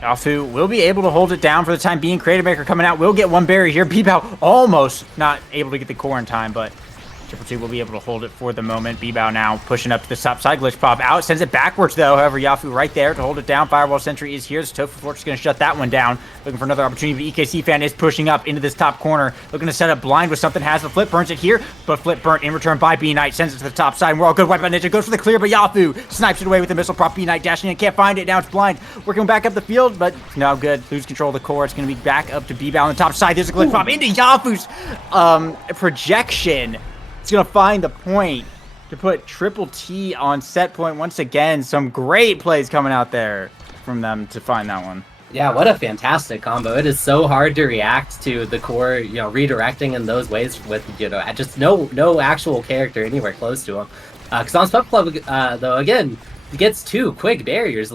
Yafu will be able to hold it down for the time being. Creative Maker coming out will get one barrier here. Bibao almost not able to get the core in time, but Triple T will be able to hold it for the moment. Bibao now pushing up to the top side. Glitch Pop out. Sends it backwards, though. However, Yafu right there to hold it down. Firewall Sentry is here. So Tofu Fortress going to shut that one down. Looking for another opportunity. But EKC fan is pushing up into this top corner. Looking to set up blind with something. Has the flip. Burns it here. But flip burnt in return by B-Knight. Sends it to the top side. And we're all good. Wipeout Ninja goes for the clear. But Yafu snipes it away with the missile prop. B-Knight dashing in. Can't find it. Now it's blind. Working back up the field. But no good. Lose control of the core. It's going to be back up to Bibao on the top side. There's a Glitch Pop into Yafu's projection. It's going to find the point to put Triple T on set point once again. Some great plays coming out there from them to find that one. Yeah, what a fantastic combo. It is so hard to react to the core, redirecting in those ways with, just no actual character anywhere close to him. Kazan's Puppy Club, though, again, gets 2 quick barriers.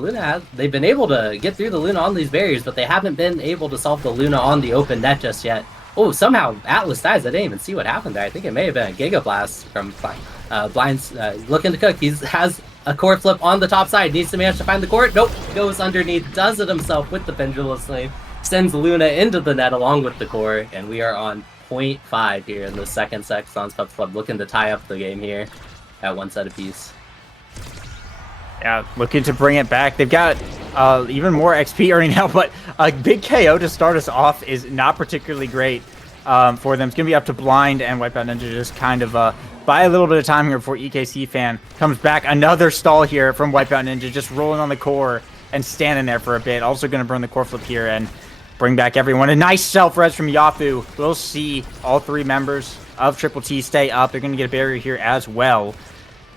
They've been able to get through the Luna on these barriers, but they haven't been able to solve the Luna on the open net just yet. Oh, somehow Atlas dies. I didn't even see what happened there. I think it may have been a Giga Blast from Blind's looking to cook. He has a core flip on the top side. Needs to manage to find the core. Nope. Goes underneath. Does it himself with the Pendulum Swing. Sends Luna into the net along with the core. And we are on 0.5 here in the second set. Kazan's Puppy Club looking to tie up the game here at 1 set apiece. Yeah, looking to bring it back. They've got even more XP earning now, but a big KO to start us off is not particularly great for them. It's going to be up to Blind and Wipeout Ninja just kind of buy a little bit of time here before EKC fan comes back. Another stall here from Wipeout Ninja, just rolling on the core and standing there for a bit. Also going to burn the core flip here and bring back everyone. A nice self-res from Yafu. We'll see all 3 members of Triple T stay up. They're going to get a barrier here as well.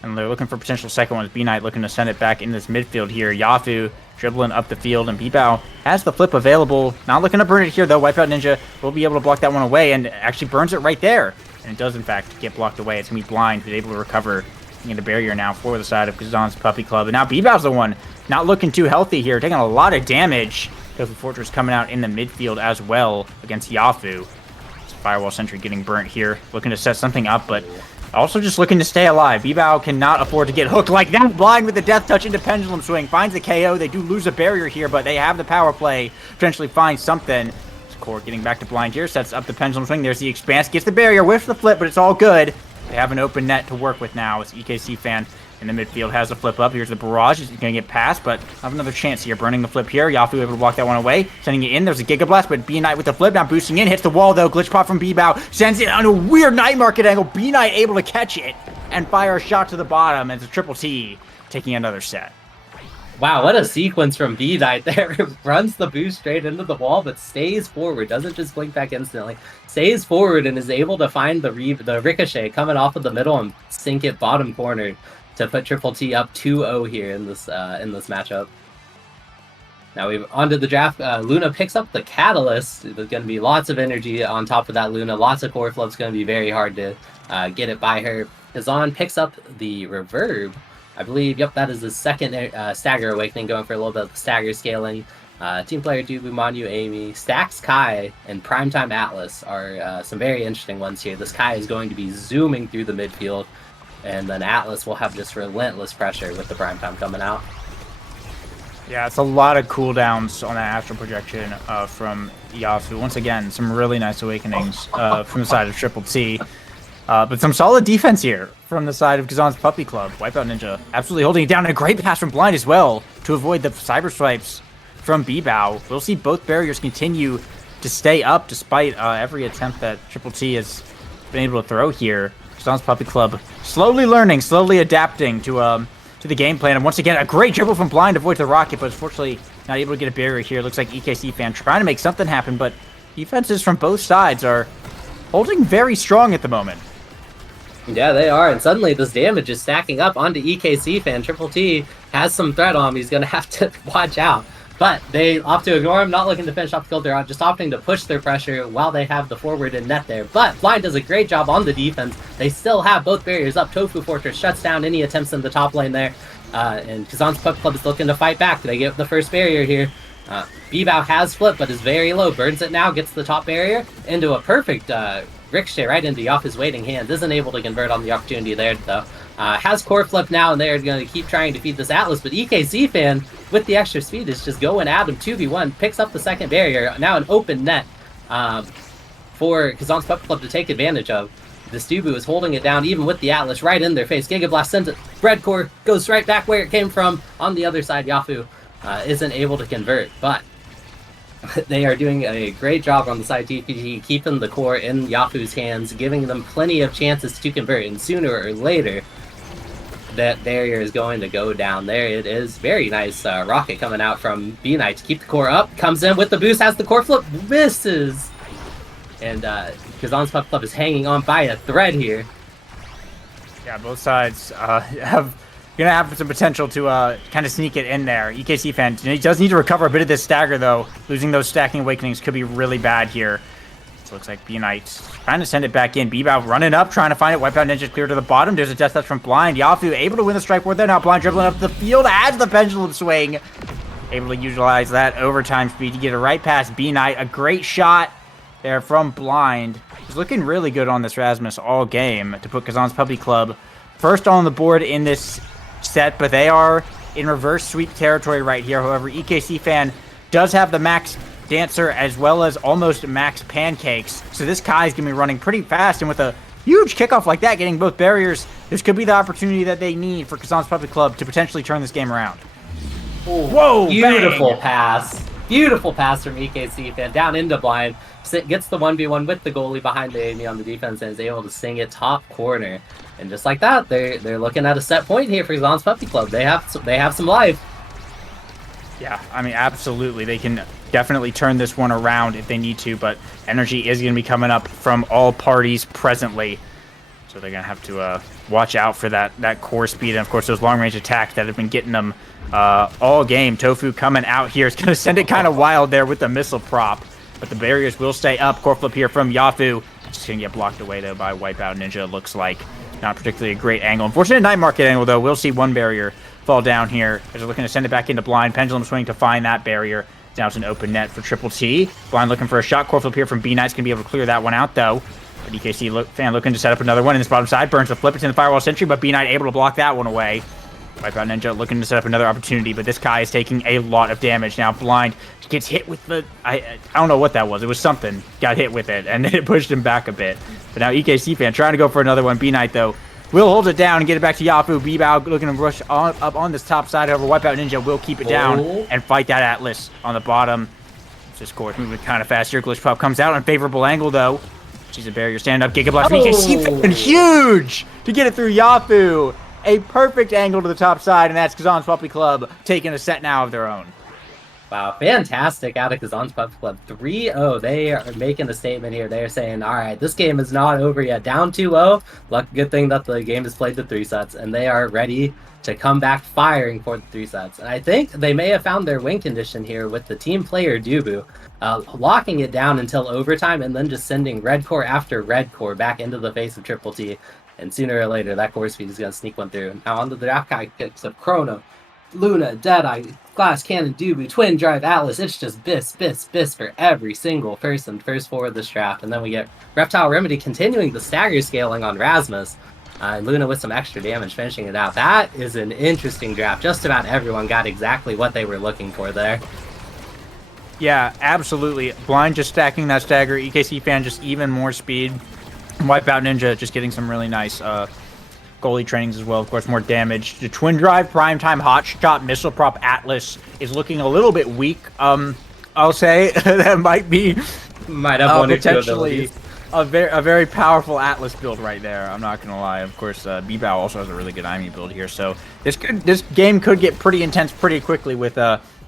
And they're looking for potential second one. B-Knight looking to send it back in this midfield here. Yafu dribbling up the field, and Bibao has the flip available. Not looking to burn it here, though. Wipeout Ninja will be able to block that one away, and actually burns it right there. And it does, in fact, get blocked away. It's going to be Blind who's able to recover and get a barrier now for the side of Kazan's Puppy Club. And now Bibao's the one not looking too healthy here, taking a lot of damage. Tofu Fortress coming out in the midfield as well against Yafu. Firewall Sentry getting burnt here, looking to set something up, but also just looking to stay alive. Bibao cannot afford to get hooked like that. Blind with the Death Touch into Pendulum Swing. Finds the KO. They do lose a barrier here, but they have the power play. Potentially find something. Core getting back to Blind here. Sets up the Pendulum Swing. There's the Expanse. Gets the barrier. Whiffs the flip, but it's all good. They have an open net to work with now. As EKC fan in the midfield has a flip up. Here's the barrage. He's going to get past, but have another chance here. Burning the flip here. Yafu able to block that one away. Sending it in. There's a Giga Blast, but B-Knight with the flip. Now boosting in. Hits the wall, though. Glitch Pop from Bibao. Sends it on a weird night market angle. B-Knight able to catch it and fire a shot to the bottom. It's a Triple T taking another set. Wow, what a sequence from B-Knight there. Runs the boost straight into the wall, but stays forward. Doesn't just blink back instantly. Stays forward and is able to find the ricochet coming off of the middle and sink it bottom corner to put Triple T up 2-0 here in this matchup. Now we've onto the draft. Luna picks up the Catalyst. There's going to be lots of energy on top of that Luna. Lots of core flips. Going to be very hard to get it by her. Kazan picks up the Reverb. I believe, yep, that is the second Stagger Awakening, going for a little bit of stagger scaling. Team player Dubu, Manu, Amy, Stacks, Kai, and Primetime Atlas are some very interesting ones here. This Kai is going to be zooming through the midfield, and then Atlas will have just relentless pressure with the Primetime coming out. Yeah, it's a lot of cooldowns on that astral projection from Yafu. Once again, some really nice awakenings from the side of Triple T. But some solid defense here from the side of Kazan's Puppy Club. Wipeout Ninja absolutely holding it down. And a great pass from Blind as well to avoid the cyber swipes from Bbow. We'll see both barriers continue to stay up despite every attempt that Triple T has been able to throw here. Kazan's Puppy Club slowly learning, slowly adapting to the game plan. And once again, a great dribble from Blind to avoid the rocket, but unfortunately not able to get a barrier here. Looks like EKC fan trying to make something happen, but defenses from both sides are holding very strong at the moment. Yeah, they are, and suddenly this damage is stacking up onto EKC fan. Triple T has some threat on him. He's going to have to watch out. But they opt to ignore him, not looking to finish off the kill. They're just opting to push their pressure while they have the forward and net there. But Blind does a great job on the defense. They still have both barriers up. Tofu Fortress shuts down any attempts in the top lane there. And Kazan's Pup Club is looking to fight back. They get the first barrier here. Bbow has flipped, but is very low. Burns it now, gets the top barrier into a perfect ricochet right into Yafu's waiting hands. Isn't able to convert on the opportunity there, though. Has core flip now, and they're going to keep trying to feed this Atlas, but EKZ fan, with the extra speed, is just going at him 2v1, picks up the second barrier, now an open net for Kazan's Pup Club to take advantage of. This Dubu is holding it down, even with the Atlas right in their face. Giga Blast sends it, Red Core goes right back where it came from. On the other side, Yafu isn't able to convert, but they are doing a great job on the side TPG, keeping the core in Yafu's hands, giving them plenty of chances to convert, and sooner or later, that barrier is going to go down. There it is. Very nice rocket coming out from B-Knight to keep the core up. Comes in with the boost, has the core flip, misses! And Kazan's Pup Club is hanging on by a thread here. Yeah, both sides gonna have some potential to kind of sneak it in there. EKC fan, he does need to recover a bit of this stagger, though. Losing those stacking awakenings could be really bad here. So it looks like B-Knight trying to send it back in. Bbow running up, trying to find it. Wipeout Ninja clear to the bottom. There's a death touch from Blind. Yafu able to win the strike board there. Now Blind dribbling up the field as the pendulum swing. Able to utilize that overtime speed to get it right past B-Knight. A great shot there from Blind. He's looking really good on this Rasmus all game to put Kazan's Puppy Club first on the board in this set, but they are in reverse sweep territory right here. However, EKC fan does have the max dancer as well as almost max pancakes, so this Kai is going to be running pretty fast, and with a huge kickoff like that, getting both barriers, this could be the opportunity that they need for Kazan's Puppy Club to potentially turn this game around. Ooh, whoa, beautiful bang. Pass. Beautiful pass from EKC fan down into Blind. Gets the 1v1 with the goalie behind the Amy on the defense and is able to sing it top corner. And just like that, they're looking at a set point here for Kazan's Puppy Club. They have some life. Yeah, I mean, absolutely. They can definitely turn this one around if they need to, but energy is going to be coming up from all parties presently. So they're going to have to watch out for that core speed. And, of course, those long-range attacks that have been getting them all game. Tofu coming out here is going to send it kind of wild there with the missile prop. But the barriers will stay up. Core flip here from Yafu. Just going to get blocked away, though, by Wipeout Ninja, looks like. Not particularly a great angle. Unfortunate night market angle, though. We'll see one barrier fall down here as they're looking to send it back into Blind. Pendulum swing to find that barrier. Now it's an open net for Triple T. Blind looking for a shot. Core flip here from B-Knight's going to be able to clear that one out, though. But EKC fan looking to set up another one in this bottom side. Burns the flip. It's in the Firewall Sentry, but B-Knight able to block that one away. Wipeout Ninja looking to set up another opportunity, but this Kai is taking a lot of damage. Now Blind gets hit with the... I don't know what that was. It was something. Got hit with it, and then it pushed him back a bit. But now EKC fan trying to go for another one. B-Knight, though, will hold it down and get it back to Yafu. Bbow looking to rush up on this top side. However, Wipeout Ninja will keep it down and fight that Atlas on the bottom. This course moving kind of fast here. Glitch Pup comes out on favorable angle, though. She's a barrier stand up. Giga Blast from EKC fan, huge to get it through Yafu. A perfect angle to the top side, and that's Kazan's Puppy Club taking a set now of their own. Wow, fantastic out of Kazan's Puppy Club. 3-0. They are making a statement here. They're saying, all right, this game is not over yet. Down 2-0. Good thing that the game is played to 3 sets, and they are ready to come back firing for the 3 sets. And I think they may have found their win condition here with the team player Dubu, locking it down until overtime and then just sending red core after red core back into the face of Triple T. And sooner or later, that core speed is going to sneak one through. Now onto the draft guy picks up Chrono. Luna, Deadeye, Glass Cannon, Dubu, Twin Drive, Atlas. It's just bis for every single person first forward this draft. And then we get Reptile Remedy continuing the stagger scaling on Rasmus. Luna with some extra damage finishing it out. That is an interesting draft. Just about everyone got exactly what they were looking for there. Yeah, absolutely. Blind just stacking that stagger. EKC Fan just even more speed. Wipeout Ninja just getting some really nice goalie trainings as well. Of course, more damage. The Twin Drive, Primetime, Hotshot, Missile Prop, Atlas is looking a little bit weak. I'll say that might have one or two potentially abilities. a very powerful Atlas build right there. I'm not gonna lie. Of course, Bibao also has a really good Imi build here. So this game could get pretty intense pretty quickly with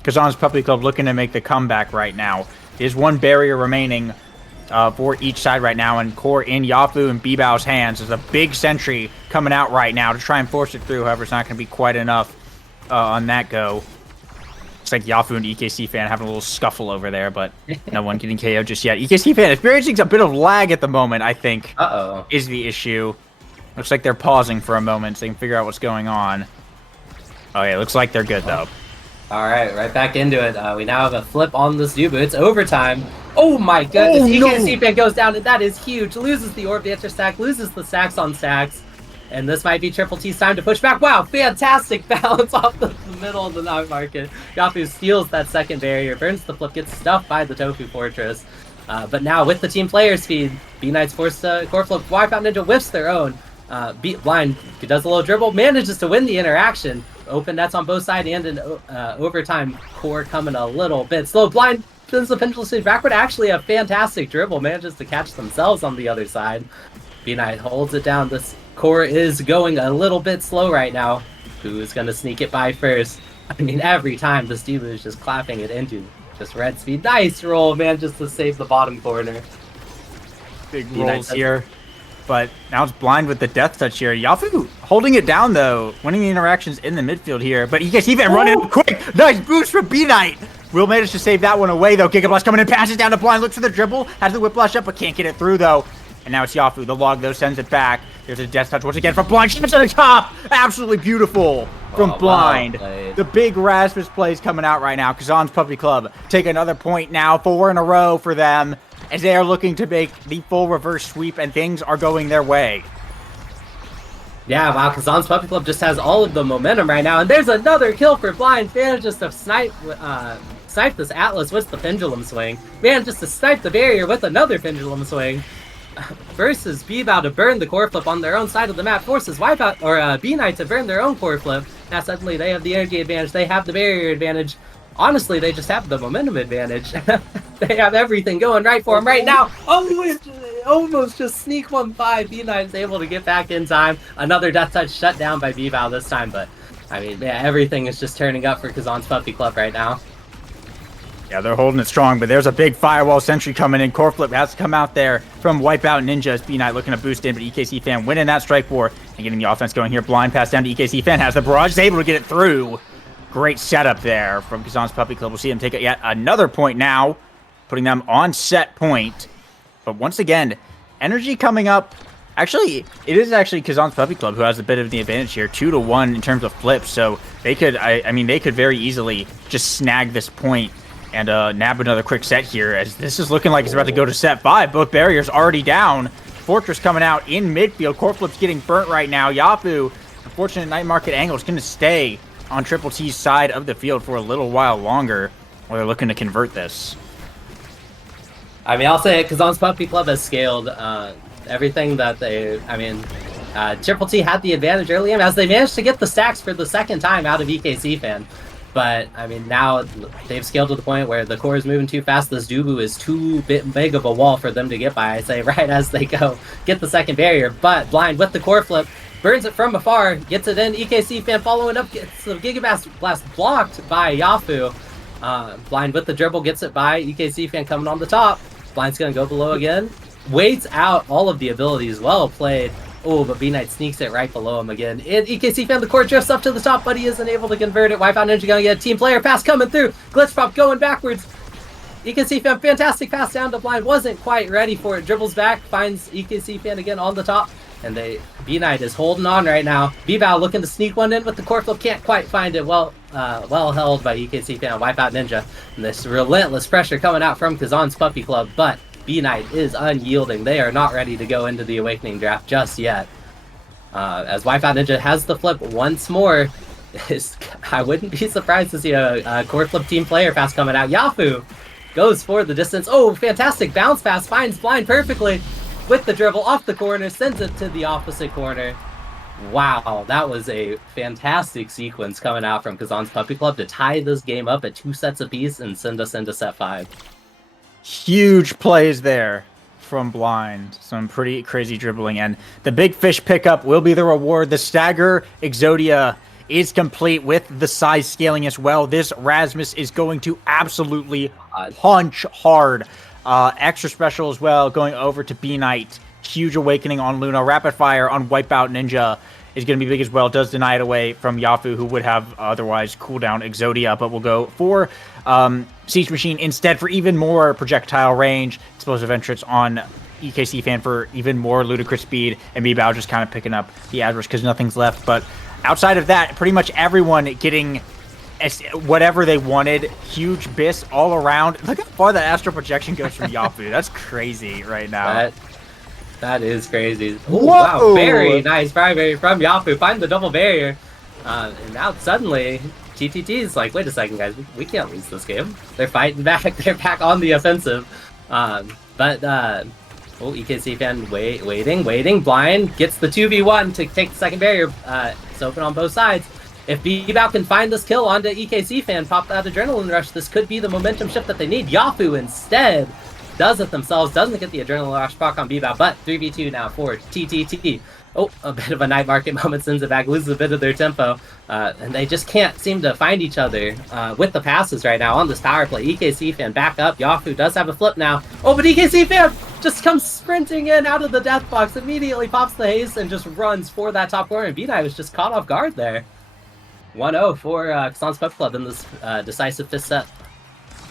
Kazan's Puppy Club looking to make the comeback right now. There's one barrier remaining for each side right now, and core in Yafu and Bibao's hands. There's a big sentry coming out right now to try and force it through. However, it's not going to be quite enough on that go. Looks like Yafu and EKC Fan having a little scuffle over there, but no one getting KO just yet. EKC Fan experiencing a bit of lag at the moment, I think, is the issue. Looks like they're pausing for a moment so they can figure out what's going on. Oh yeah, looks like they're good though. All right back into it. We now have a flip on this Dubu. It's overtime. Oh my goodness, EKC Fan goes down, and that is huge. Loses the Orb Dancer stack, loses the stacks on stacks. And this might be Triple T's time to push back. Wow, fantastic balance off the middle of the night market. Yafu steals that second barrier, burns the flip, gets stuffed by the Tofu Fortress. But now with the team player speed, B-Knight's forced to core flip. Wipeout Ninja whiffs their own. Blind does a little dribble, manages to win the interaction. Open nets on both sides, and an overtime core coming a little bit slow. Blind spins the pendulum stage backward. Actually a fantastic dribble, manages to catch themselves on the other side. B-Knight holds it down. This core is going a little bit slow right now. Who is going to sneak it by first? I mean, every time this Diva is just clapping it into just red speed. Nice roll, man, just to save the bottom corner. Big rolls here. But now it's Blind with the death touch here. Yafu holding it down, though. Winning the interactions in the midfield here. But EKC Fan running up quick. Nice boost from B-Knight. Will manage to save that one away, though. Giga Blast coming in, passes down to Blind. Looks for the dribble. Has the Whiplash up, but can't get it through, though. And now it's Yafu. The log, though, sends it back. There's a death touch once again from Blind. Shots to the top. Absolutely beautiful from Blind. Well, the big Rasmus plays coming out right now. Kazan's Puppy Club take another point now. 4 in a row for them, as they are looking to make the full reverse sweep, and things are going their way. Yeah, wow, Kazan's Puppy Club just has all of the momentum right now, and there's another kill for Blind. Manages to snipe this Atlas with the pendulum swing. Manages to snipe the barrier with another pendulum swing. Versus Bibao to burn the core flip on their own side of the map, forces Wipeout or B-Knight to burn their own core flip. Now suddenly they have the energy advantage, they have the barrier advantage. Honestly, they just have the momentum advantage. They have everything going right for them right now. Oh, almost just sneak one by. B-Knight is able to get back in time. Another death touch shut down by Bibao this time, but I mean, yeah, everything is just turning up for Kazan's Puppy Club right now. Yeah, they're holding it strong, but there's a big firewall sentry coming in. Core flip has to come out there from Wipeout Ninja as B-Knight looking to boost in, but EKC Fan winning that strike war and getting the offense going here. Blind pass down to EKC Fan, has the barrage, is able to get it through. Great setup there from Kazan's Puppy Club. We'll see them take yet another point now, putting them on set point. But once again, energy coming up. Actually, it is actually Kazan's Puppy Club who has a bit of the advantage here, 2-1 in terms of flips. So they could, I mean, they could very easily just snag this point and nab another quick set here, as this is looking like it's about to go to set 5. Both barriers already down. Fortress coming out in midfield. Core flip's getting burnt right now. Yafu, unfortunate night market angle, is going to stay on Triple T's side of the field for a little while longer while they're looking to convert this. I mean, I'll say it, Kazan's Puppy Club has scaled everything that they, I mean, Triple T had the advantage early in as they managed to get the stacks for the second time out of EKC Fan. But, I mean, now they've scaled to the point where the core is moving too fast. This Dubu is too big of a wall for them to get by, I say, right as they go get the second barrier. But Blind with the core flip, burns it from afar, gets it in. EKC Fan following up, gets the Giga Blast blocked by Yafu. Blind with the dribble, gets it by. EKC Fan coming on the top. Blind's going to go below again. Waits out all of the abilities. Well played. Oh, but B-Knight sneaks it right below him again. And EKC Fan, the core drifts up to the top, but he isn't able to convert it. Wipeout Ninja going to get a team player pass coming through. Glitch Pop going backwards. EKC Fan, fantastic pass down to Blind. Wasn't quite ready for it. Dribbles back, finds EKC Fan again on the top. and B Knight is holding on right now. B-Bow looking to sneak one in with the core flip, can't quite find it. Well held by EKC fan Wipeout Ninja. And this relentless pressure coming out from Kazan's Puppy Club, but B Knight is unyielding. They are not ready to go into the Awakening draft just yet. As Wipeout Ninja has the flip once more, I wouldn't be surprised to see a core flip team player pass coming out. Yafu goes for the distance. Oh, fantastic bounce pass, finds Blind perfectly with the dribble off the corner, sends it to the opposite corner. Wow, that was a fantastic sequence coming out from Kazan's Puppy Club to tie this game up at 2 sets apiece and send us into set 5. Huge plays there from Blind. Some pretty crazy dribbling, and the big fish pickup will be the reward. The Stagger Exodia is complete with the size scaling as well. This Rasmus is going to absolutely punch hard. Extra special as well, going over to B Knight. Huge awakening on Luna. Rapid fire on Wipeout Ninja is going to be big as well. Does deny it away from Yafu, who would have otherwise cooldown Exodia, but will go for Siege Machine instead for even more projectile range. Explosive entrance on EKC fan for even more ludicrous speed, and B-Bow just kind of picking up the average because nothing's left. But outside of that, pretty much everyone getting whatever they wanted. Huge Biss all around. Look how far that astral projection goes from Yafu. That's crazy right now. That is crazy. Ooh, wow, very nice primary from Yafu. Find the double barrier. And now suddenly, TTT's like, wait a second, guys. We can't lose this game. They're fighting back. They're back on the offensive. EKC fan waiting. Blind gets the 2v1 to take the second barrier. It's open on both sides. If B-Bow can find this kill onto EKC fan, pop that adrenaline rush, this could be the momentum shift that they need. Yafu instead does it themselves, doesn't get the adrenaline rush proc on B-Bow, but 3v2 now for TTT. Oh, a bit of a night market moment, sends it back, loses a bit of their tempo, and they just can't seem to find each other with the passes right now on this power play. EKC fan back up, Yafu does have a flip now. Oh, but EKC fan just comes sprinting in out of the death box, immediately pops the haste and just runs for that top corner, and B-Knight was just caught off guard there. 1-0 for Kazan's Puppy Club in this decisive 5th set.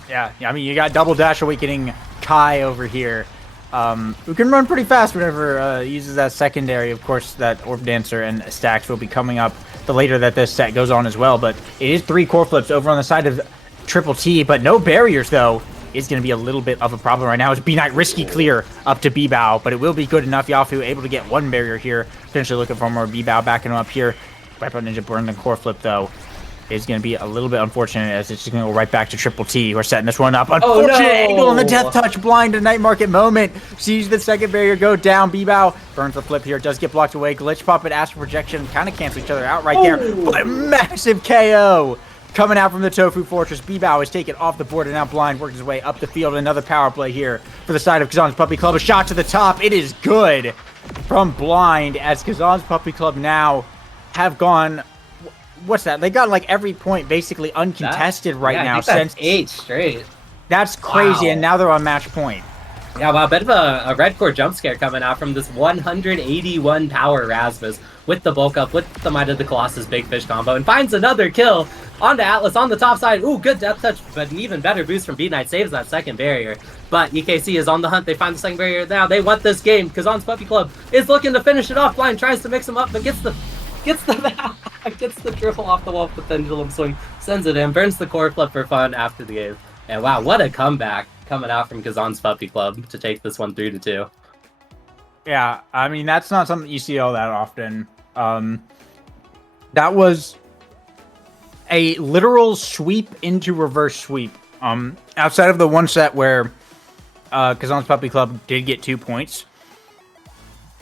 Yeah, I mean, you got Double Dash Awakening Kai over here, who can run pretty fast whenever he uses that secondary. Of course, that Orb Dancer and Stacks will be coming up the later that this set goes on as well. But it is 3 core flips over on the side of Triple T, but no barriers, though, is going to be a little bit of a problem right now. It's B Knight risky clear up to B-Bow, but it will be good enough. Yafu able to get 1 barrier here, potentially looking for more B-Bow backing him up here. Wipeout Ninja burn the core flip, though, is going to be a little bit unfortunate as it's just going to go right back to Triple T. We're setting this one up. Unfortunate angle on the Death Touch. Blind to Night Market moment. Sees the second barrier go down. B-Bow burns the flip here. Does get blocked away. Glitch Puppet, Astral Projection kind of cancel each other out right there. But massive KO coming out from the Tofu Fortress. B-Bow is taken off the board, and now Blind works his way up the field. Another power play here for the side of Kazan's Puppy Club. A shot to the top. It is good from Blind as Kazan's Puppy Club now have gone... What's that? They got like every point basically uncontested now since 8 straight. That's crazy, and now they're on match point. Yeah, well, a bit of a red core jump scare coming out from this 181 power Rasmus with the bulk up, with the Might of the Colossus Big Fish combo, and finds another kill onto Atlas on the top side. Ooh, good death touch, but an even better boost from B-Knight, saves that second barrier. But EKC is on the hunt. They find the second barrier now. They want this game. Kazan's Puppy Club is looking to finish it off. Blind tries to mix them up, but gets the dribble off the wall with the pendulum swing, sends it in, burns the core flip for fun after the game. And wow, what a comeback coming out from Kazan's Puppy Club to take this one 3-2. Yeah, I mean, that's not something you see all that often. That was a literal sweep into reverse sweep. Outside of the one set where Kazan's Puppy Club did get 2 points,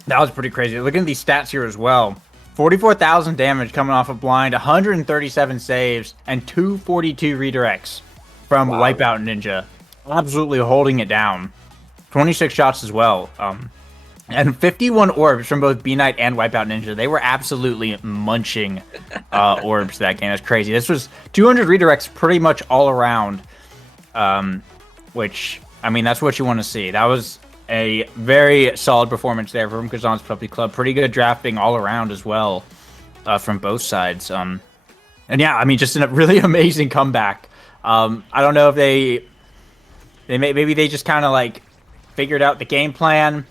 that was pretty crazy. Look at these stats here as well. 44,000 damage coming off of Blind, 137 saves, and 242 redirects from Wipeout Ninja. Absolutely holding it down. 26 shots as well. And 51 orbs from both B-Knight and Wipeout Ninja. They were absolutely munching orbs that game. That's crazy. This was 200 redirects pretty much all around, which, I mean, that's what you want to see. That was a very solid performance there from Kazan's Puppy Club. Pretty good drafting all around as well from both sides. And yeah, I mean, just a really amazing comeback. I don't know if maybe they just kind of like figured out the game plan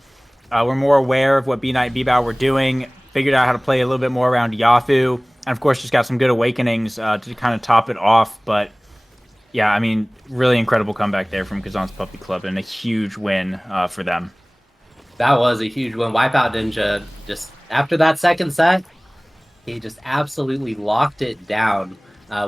We're more aware of what B Knight and B-Bow were doing. Figured out how to play a little bit more around Yafu. And of course, just got some good awakenings to kind of top it off. But yeah, I mean, really incredible comeback there from Kazan's Puppy Club and a huge win for them. That was a huge win. Wipeout Ninja, just after that second set, he just absolutely locked it down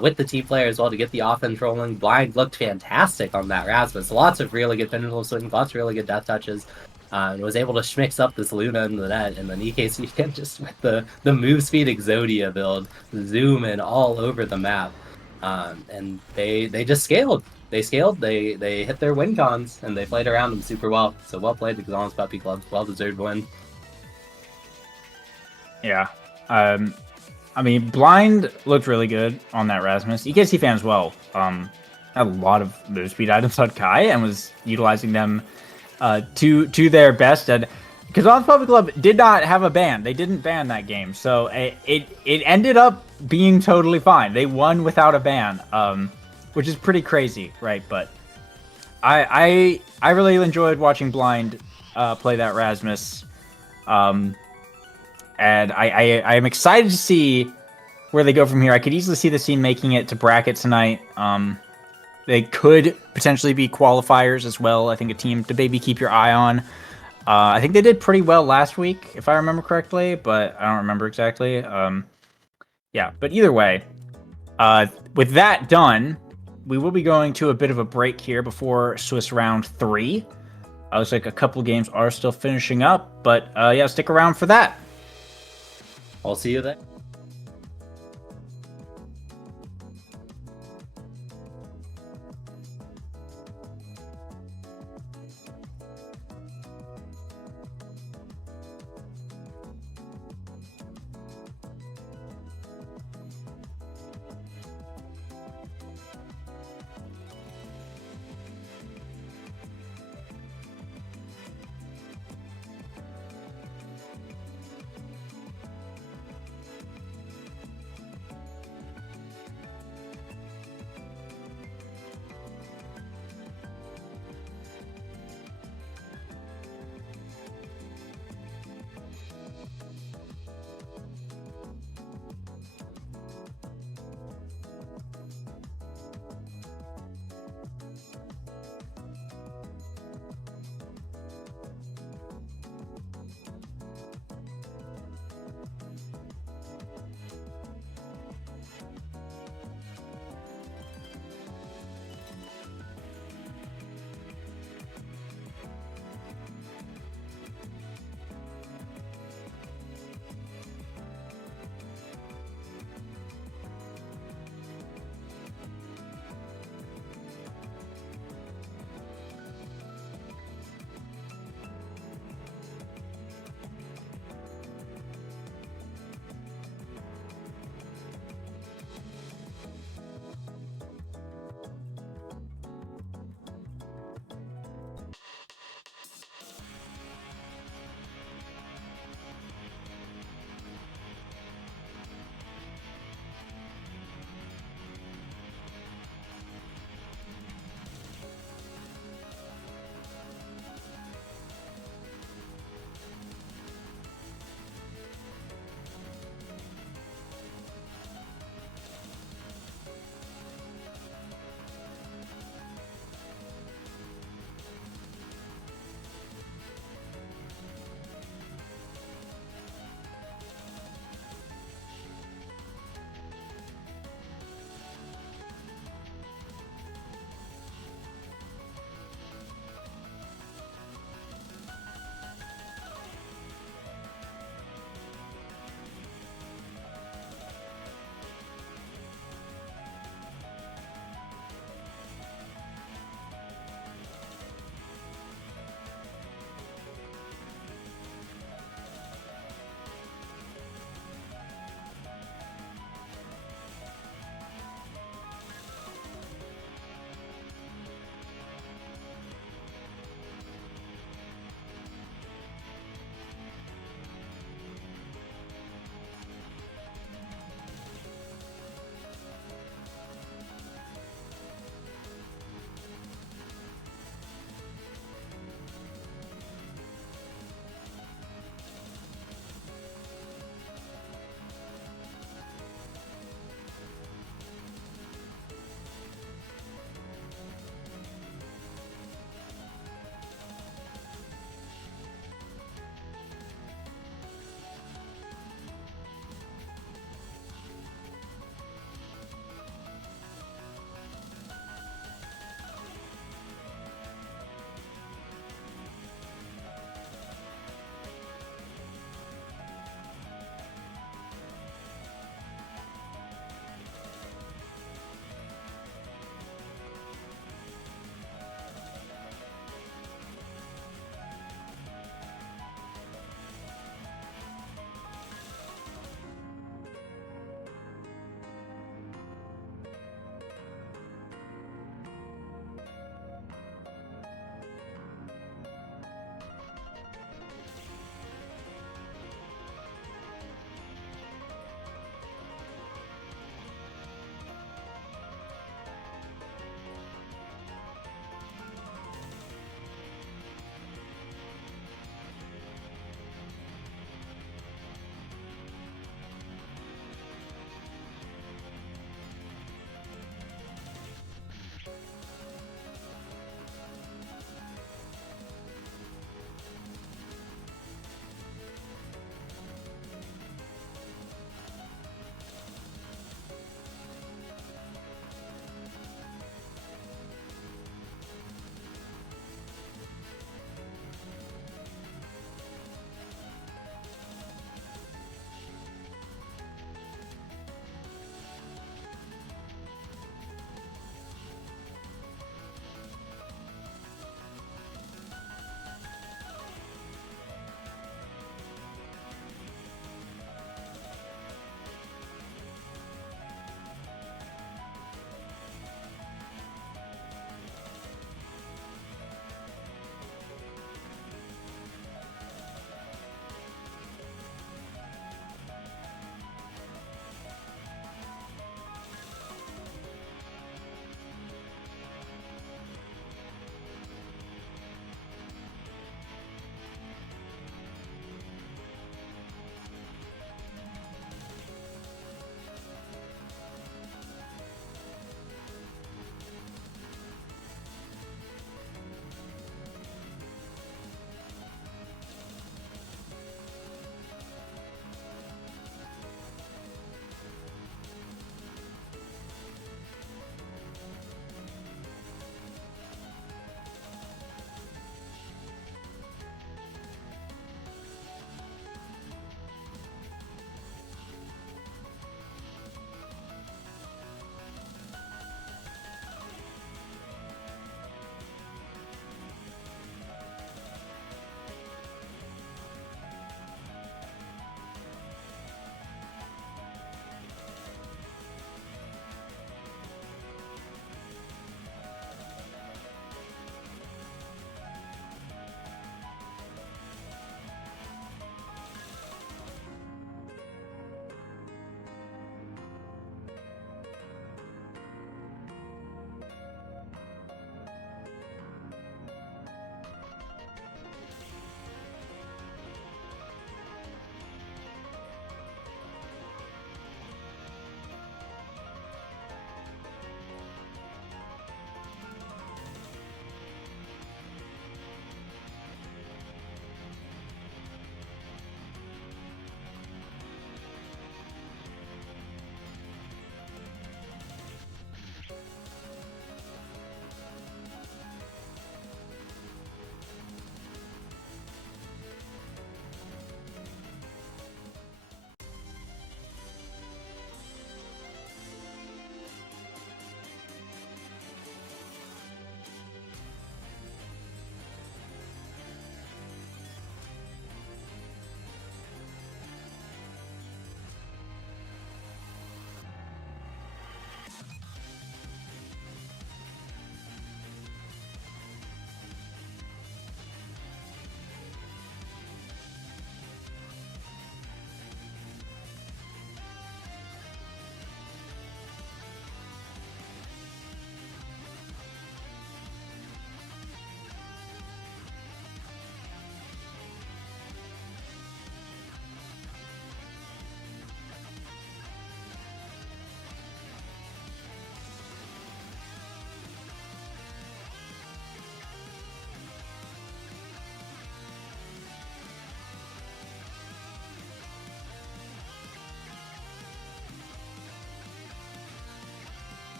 with the T player as well to get the offense rolling. Blind looked fantastic on that Rasmus. Lots of really good pendulum swings, lots of really good death touches. And was able to mix up this Luna in the net, and then EKC just with the move speed Exodia build, zoom in all over the map. And they just scaled. They scaled, they hit their win cons, and they played around them super well. So well played, the Kazan's Puppy Club. Well-deserved win. Yeah. I mean, Blind looked really good on that Rasmus. EKC fan as well. Had a lot of move speed items on Kai and was utilizing them to their best. And Kazan's Puppy Club did not have a ban. They didn't ban that game. So it ended up being totally fine. They won without a ban, which is pretty crazy, right? But I really enjoyed watching Blind play that Rasmus. And I am excited to see where they go from here. I could easily see the scene making it to bracket tonight. They could potentially be qualifiers as well. I think a team to maybe keep your eye on. I think they did pretty well last week, if I remember correctly, but I don't remember exactly. Yeah, but either way, with that done, we will be going to a bit of a break here before Swiss round 3. Looks like a couple games are still finishing up, but yeah, stick around for that. I'll see you there.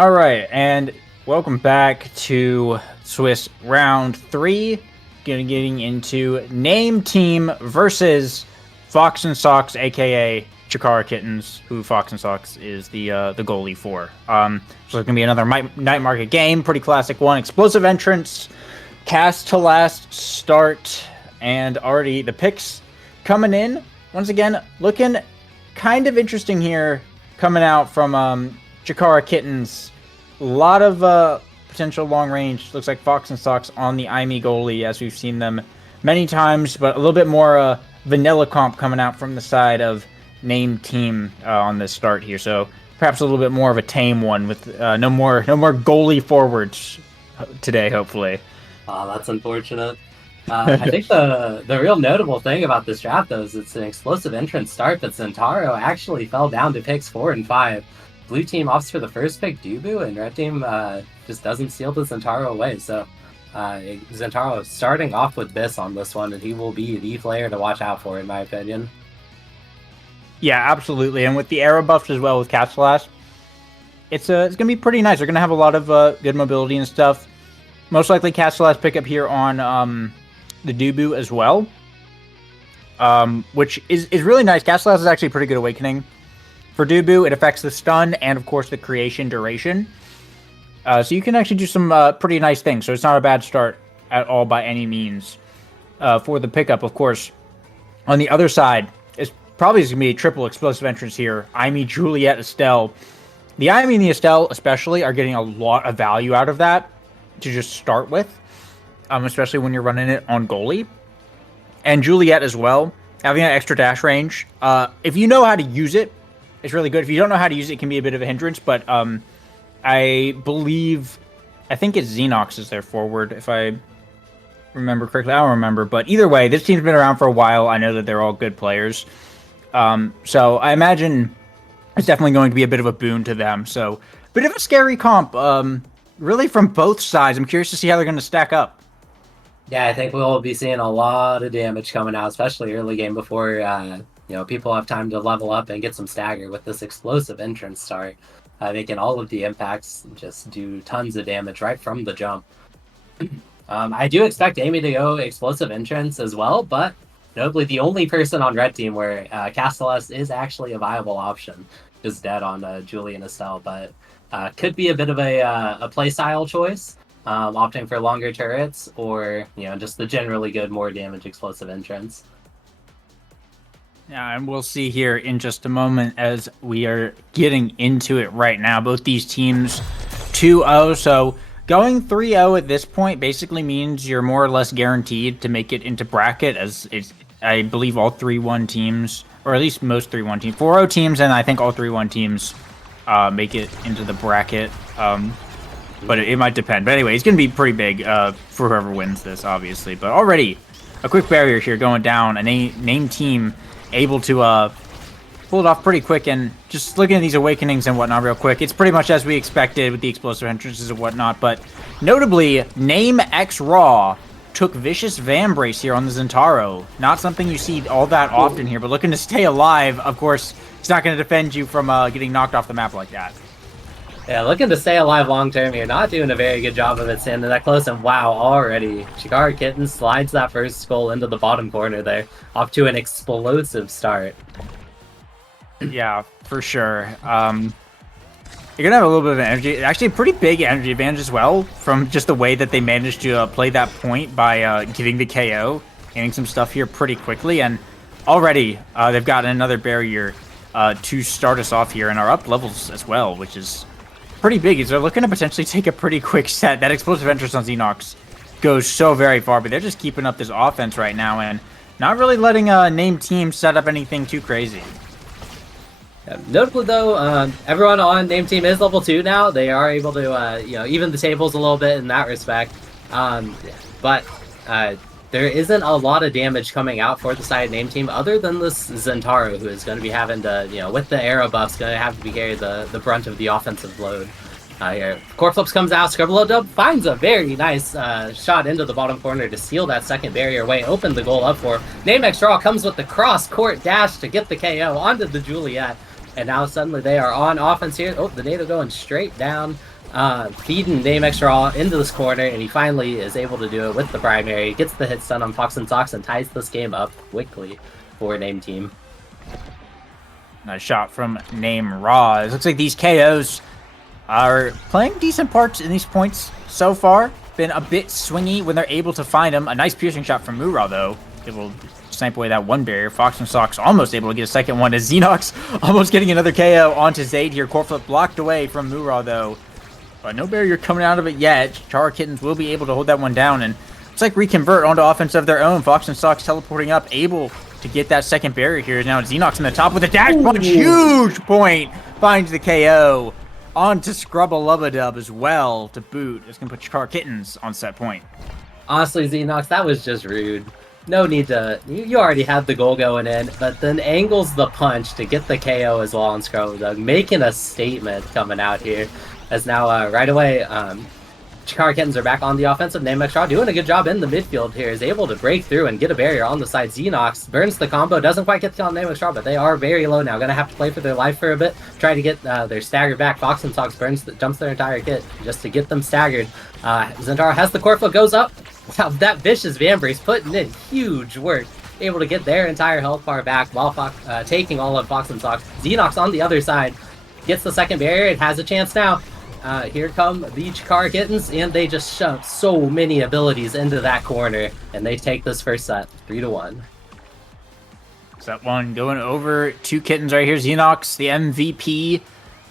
All right, and welcome back to Swiss Round 3. Getting into Name Team versus Fox and Sox, aka Chikara Kittens, who Fox and Sox is the goalie for. So it's going to be another night market game, pretty classic one. Explosive entrance, cast to last start, and already the picks coming in. Once again, looking kind of interesting here, coming out from Chikara Kittens. A lot of potential long range. Looks like Fox and Sox on the IME goalie, as we've seen them many times, but a little bit more vanilla comp coming out from the side of Name Team on this start here. So perhaps a little bit more of a tame one with no more goalie forwards today, hopefully. That's unfortunate. I think the real notable thing about this draft, though, is it's an explosive entrance start, but Zentaro actually fell down to picks 4 and 5. Blue team opts for the first pick, Dubu, and red team just doesn't seal the Zentaro away. So Zentaro starting off with this on this one, and he will be the player to watch out for, in my opinion. Yeah, absolutely. And with the arrow buffs as well with Castellass, it's going to be pretty nice. They're going to have a lot of good mobility and stuff. Most likely Castellass pickup here on the Dubu as well, which is really nice. Castellass is actually pretty good awakening. For Dubu, it affects the stun and, of course, the creation duration. So you can actually do some pretty nice things. So it's not a bad start at all by any means for the pickup, of course. On the other side, it's probably going to be a triple explosive entrance here. Aimee, Juliet, Estelle. The Aimee and the Estelle especially are getting a lot of value out of that to just start with, especially when you're running it on goalie. And Juliet as well, having that extra dash range. If you know how to use it, it's really good. If you don't know how to use it, it can be a bit of a hindrance, but I think it's Xenox is their forward, if I remember correctly. I don't remember, but either way, this team's been around for a while. I know that they're all good players. So I imagine it's definitely going to be a bit of a boon to them. So, bit of a scary comp, really from both sides. I'm curious to see how they're going to stack up. Yeah, I think we'll be seeing a lot of damage coming out, especially early game before people have time to level up and get some stagger with this explosive entrance start. Making all of the impacts just do tons of damage right from the jump. I do expect Aimee to go explosive entrance as well, but notably the only person on red team where Castellass is actually a viable option is dead on Julie and Estelle, but could be a bit of a play style choice, opting for longer turrets or just the generally good more damage explosive entrance. Yeah, and we'll see here in just a moment as we are getting into it right now. Both these teams 2-0, so going 3-0 at this point basically means you're more or less guaranteed to make it into bracket, as it's, I believe all 3-1 teams, or at least most 3-1 teams, 4-0 teams, and I think all 3-1 teams make it into the bracket. But it might depend. But anyway, it's going to be pretty big for whoever wins this, obviously. But already, a quick barrier here going down, a name team able to pull it off pretty quick. And just looking at these awakenings and whatnot real quick, it's pretty much as we expected with the explosive entrances and whatnot. But notably, Name X Raw took Vicious Vambrace here on the Zentaro. Not something you see all that often here, but looking to stay alive. Of course, he's not going to defend you from getting knocked off the map like that. Yeah, looking to stay alive long term here. Not doing a very good job of it standing that close. And wow, already Chikara Kitten slides that first goal into the bottom corner there. Off to an explosive start. Yeah, for sure. You're going to have a little bit of energy. Actually, a pretty big energy advantage as well from just the way that they managed to play that point by getting the KO. Getting some stuff here pretty quickly. And already they've gotten another barrier to start us off here and are up levels as well, which is pretty big. They're looking to potentially take a pretty quick set. That explosive entrance on Xenox goes so very far, but they're just keeping up this offense right now and not really letting a named team set up anything too crazy. Yeah, notably though, everyone on name team is level 2 now. They are able to even the tables a little bit in that respect. But there isn't a lot of damage coming out for the side name team other than this Zentaro, who is going to be having to, with the arrow buffs, going to have to be carry the brunt of the offensive load. Here, Core Flips comes out, Scribbledub finds a very nice shot into the bottom corner to seal that second barrier away, open the goal up for Name X Raw, comes with the cross-court dash to get the KO onto the Juliet. And now suddenly they are on offense here. Oh, the Nado going straight down, feeding Namex Raw into this corner, and he finally is able to do it with the primary. Gets the hit stun on Fox and Sox and ties this game up quickly for Name Team. Nice shot from Name Raw. It looks like these KOs are playing decent parts in these points so far. Been a bit swingy when they're able to find them. A nice piercing shot from Mura, though. Able to snipe away that one barrier. Fox and Sox almost able to get a second one as Xenox almost getting another KO onto Zayd here. Core flip blocked away from Mura, though. But no barrier coming out of it yet. Chikara Kittens will be able to hold that one down. And it's like reconvert onto offense of their own. Fox and Sox teleporting up, able to get that second barrier here. Now Xenox in the top with a dash punch. Huge point. Finds the KO. On to Scrubba-Lubba-Dub as well to boot. It's going to put Chikara Kittens on set point. Honestly, Xenox, that was just rude. No need to... You already had the goal going in, but then angles the punch to get the KO as well on Scrubba-Dub, making a statement coming out here. As now, right away, Chikara Kittens are back on the offensive. Namex Raw doing a good job in the midfield here, is able to break through and get a barrier on the side. Xenox burns the combo, doesn't quite get on Namex Raw, but they are very low now. Gonna have to play for their life for a bit, try to get their stagger back. Fox and Sox jumps their entire kit just to get them staggered. Zentaro has the core flip, goes up. Wow, that vicious Vambrace putting in huge work. Able to get their entire health bar back while taking all of Fox and Sox. Xenox on the other side gets the second barrier. It has a chance now. Here come the Chikara Kittens, and they just shove so many abilities into that corner, and they take this first set 3-1. Set one going over to Kittens right here. Xenox, the MVP.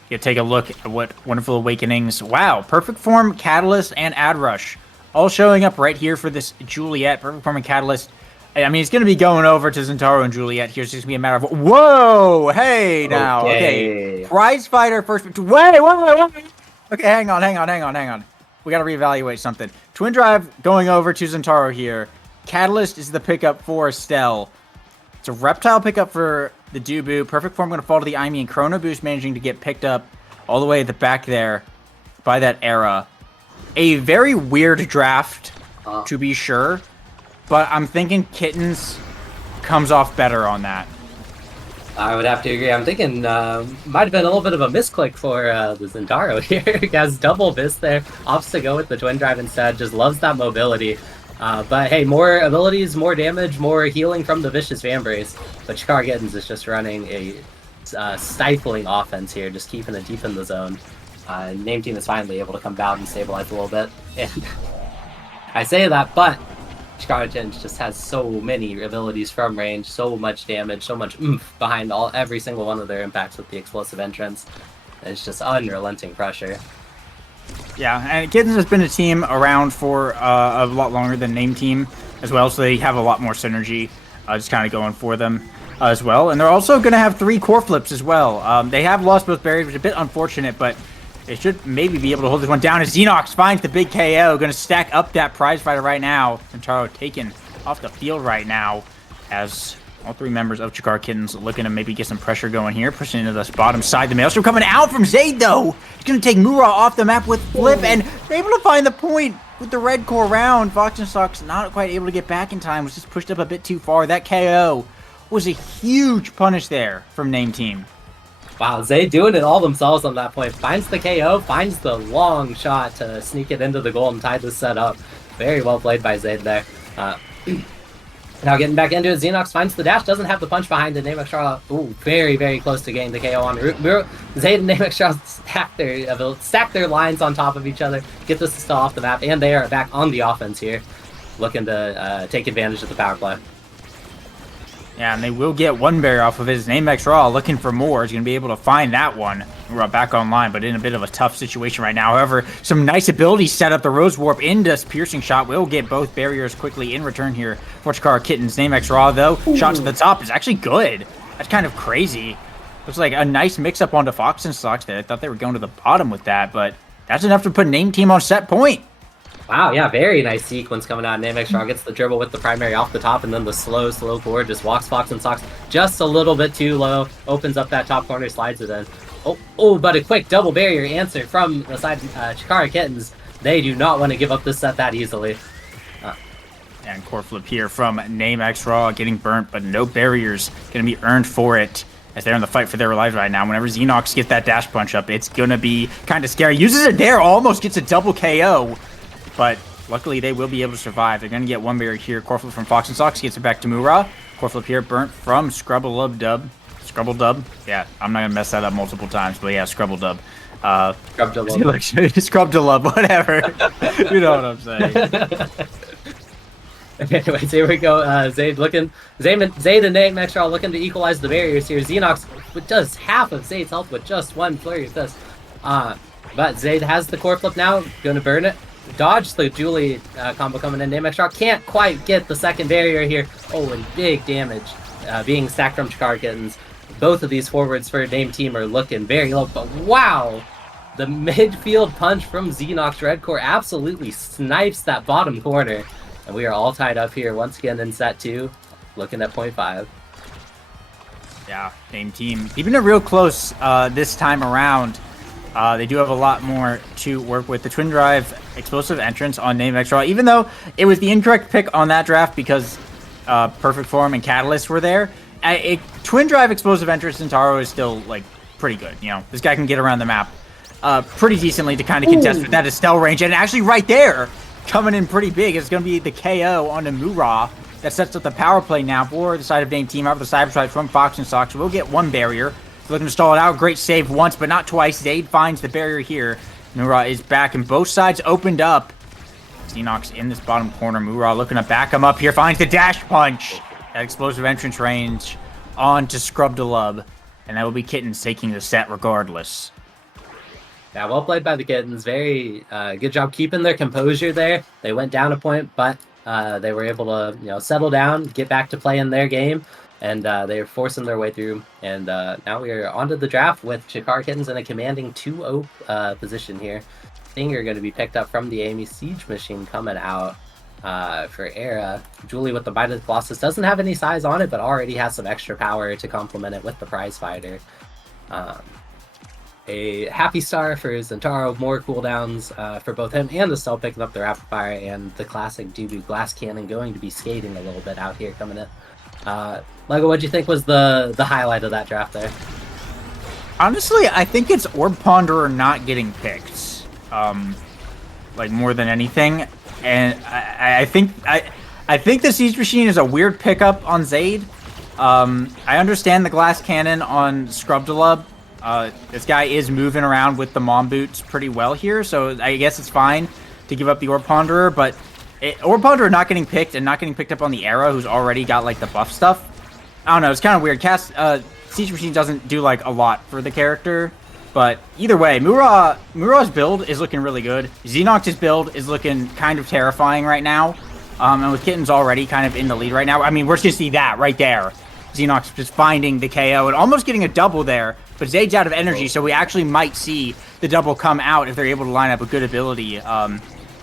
You take a look at what Wonderful Awakenings. Wow, Perfect Form, Catalyst, and Ad Rush all showing up right here for this Juliet. Perfect Form and Catalyst. I mean, it's going to be going over to Zentaro and Juliet. Here's just going to be a matter of... Whoa! Hey, now. Okay. Prize Fighter first... Wait. Okay, hang on. We got to reevaluate something. Twin Drive going over to Zentaro here. Catalyst is the pickup for Estelle. It's a Reptile pickup for the Dubu. Perfect Form going to fall to the Aimi, and Chrono Boost managing to get picked up all the way at the back there by that Era. A very weird draft, to be sure, but I'm thinking Kittens comes off better on that. I would have to agree. I'm thinking might have been a little bit of a misclick for the Zentaro here. He has double Vis there. Opts to go with the Twin Drive instead. Just loves that mobility. But hey, more abilities, more damage, more healing from the Vicious Vambrace. But Chikara Kittens is just running a stifling offense here, just keeping it deep in the zone. Name Team is finally able to come down and stabilize a little bit. And I say that, but Chikara Kittens just has so many abilities from range, so much damage, so much oomph behind every single one of their impacts with the explosive entrance. It's just unrelenting pressure. Yeah, and Kittens has been a team around for a lot longer than Name Team as well, so they have a lot more synergy just kind of going for them as well. And they're also going to have 3 core flips as well. They have lost both barriers, which is a bit unfortunate, but they should maybe be able to hold this one down as Xenox finds the big KO. Going to stack up that prize fighter right now. Zentaro taken off the field right now as all 3 members of Chikara Kittens looking to maybe get some pressure going here. Pushing into this bottom side. The Maelstrom coming out from Zayd, though. He's going to take Mura off the map with Flip, and they're able to find the point with the red core round. Fox and Sox not quite able to get back in time. Was just pushed up a bit too far. That KO was a huge punish there from Name Team. Wow, Zayd doing it all themselves on that point. Finds the KO, finds the long shot to sneak it into the goal and tie this set up. Very well played by Zayd there. Now getting back into it, Xenox finds the dash, doesn't have the punch behind it. Namex Raw, ooh, very, very close to getting the KO on Zayd and Namex Raw stack their lines on top of each other, get this still off the map, and they are back on the offense here, looking to take advantage of the power play. Yeah, and they will get one barrier off of his. Namex Raw looking for more. He's going to be able to find that one. We're back online, but in a bit of a tough situation right now. However, some nice abilities set up. The Rose Warp into Piercing Shot will get both barriers quickly in return here for Chikara Kittens. Namex Raw, though, shot to the top is actually good. That's kind of crazy. Looks like a nice mix-up onto Fox and Sox there. I thought they were going to the bottom with that, but that's enough to put Name Team on set point. Wow, yeah, very nice sequence coming out. Namex Raw gets the dribble with the primary off the top, and then the slow forward just walks Fox and Sox just a little bit too low, opens up that top corner, slides it in. But a quick double barrier answer from the side Chikara Kittens. They do not want to give up this set that easily. And core flip here from Namex Raw getting burnt, but no barriers going to be earned for it. as they're in the fight for their lives right now. Whenever Xenox gets that dash punch up, it's gonna be kind of scary. Uses it there, almost gets a double KO, but luckily they will be able to survive. They're gonna get one barrier here. Core flip from Fox and Sox gets it back to Mura. Core flip here, burnt from Scrubble Dub. Yeah, I'm not gonna mess that up multiple times, but yeah, Scrubble Dub. Scrub to love, whatever. You know what I'm saying. Anyways, here we go. Zayd and Nate are all looking to equalize the barriers here. Xenox does half of Zayd's health with just one flurry of this. But Zayd has the core flip now, gonna burn it. Dodge the Julie combo coming in. Namex can't quite get the second barrier here. Oh, and big damage being stacked from Chikara Kittens. Both of these forwards for Name Team are looking very low, but wow! The midfield punch from Xenox Red Core absolutely snipes that bottom corner. And we are all tied up here once again in set 2, looking at 0.5. Yeah, Name Team keeping it real close this time around. They do have a lot more to work with. The Twin Drive explosive entrance on Name X Raw, even though it was the incorrect pick on that draft because Perfect Form and Catalyst were there. Twin Drive explosive entrance in Taro is still like pretty good. You know, this guy can get around the map pretty decently to kind of contest with that Estelle range, and actually right there coming in pretty big is going to be the KO on the Mura that sets up the power play now for the side of Name Team. Out the cyber strike from Fox and Sox, we'll get one barrier. Looking to stall it out. Great save once, but not twice. Zayd finds the barrier here. Mura is back, and both sides opened up. Xenox in this bottom corner. Mura looking to back him up here. Finds the dash punch. That explosive entrance range on to Scrubdalub. And that will be Kittens taking the set regardless. Yeah, well played by the Kittens. Very good job keeping their composure there. They went down a point, but they were able to settle down, get back to playing their game. And they are forcing their way through. And now we are onto the draft with Chikara Kittens in a commanding 2-0 position here. Stinger going to be picked up from the Amy Siege Machine coming out for Era. Julie with the Bite of the Colossus doesn't have any size on it, but already has some extra power to complement it with the Prize Fighter. A Happy Star for Zentaro, more cooldowns for both him and the Cell picking up the Rapid Fire, and the classic Dubu Glass Cannon going to be skating a little bit out here coming in. Lego, what do you think was the highlight of that draft there? Honestly, I think it's Orb Ponderer not getting picked, like more than anything. And I think the Siege Machine is a weird pickup on Zayd. I understand the Glass Cannon on Scrubdalub. This guy is moving around with the Mom Boots pretty well here, so I guess it's fine to give up the Orb Ponderer, but Orb Ponderer not getting picked and not getting picked up on the Era, who's already got like the buff stuff. I don't know, it's kind of weird. Siege Machine doesn't do like a lot for the character, but either way, Mura's build is looking really good. Xenox's build is looking kind of terrifying right now, and with Kittens already kind of in the lead right now. I mean, we're just gonna see that right there. Xenox just finding the KO and almost getting a double there, but Zayd's out of energy, so we actually might see the double come out if they're able to line up a good ability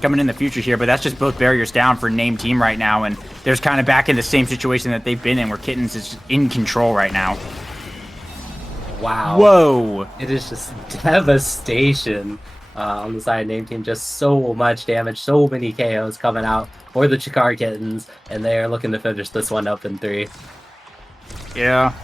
coming in the future here. But that's just both barriers down for Name Team right now, and they're kind of back in the same situation that they've been in, where Kittens is in control right now. Wow. Whoa. It is just devastation on the side of Name Team. Just so much damage, so many KOs coming out for the Chikara Kittens, and they are looking to finish this one up in 3. Yeah,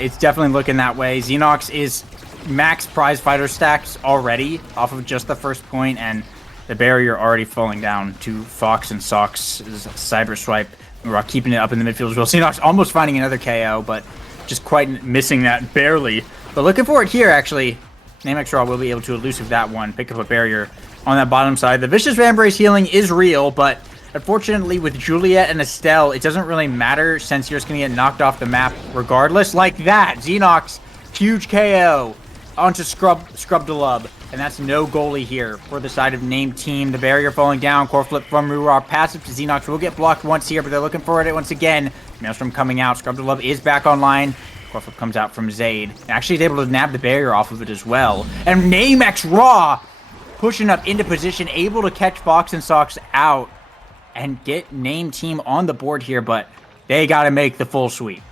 it's definitely looking that way. Xenox is max prize fighter stacks already off of just the first point, and the barrier already falling down to Fox and Sox. Cyber Swipe. We're keeping it up in the midfield as well. Xenox almost finding another KO, but just quite missing that barely. But looking forward here, actually, Namex Raw will be able to elusive that one, pick up a barrier on that bottom side. The Vicious Vambrace healing is real, but unfortunately with Juliet and Estelle, it doesn't really matter since you're just going to get knocked off the map regardless. Like that, Xenox, huge KO onto Scrubdalub, and that's no goalie here for the side of Name Team. The barrier falling down, core flip from Ruror, passive to Xenox. Will get blocked once here, but they're looking for it once again. Maelstrom coming out, Scrubdalub is back online. Core flip comes out from Zayd. Actually, he's able to nab the barrier off of it as well. And Namex Raw pushing up into position, able to catch Fox and Sox out and get Name Team on the board here, but they got to make the full sweep.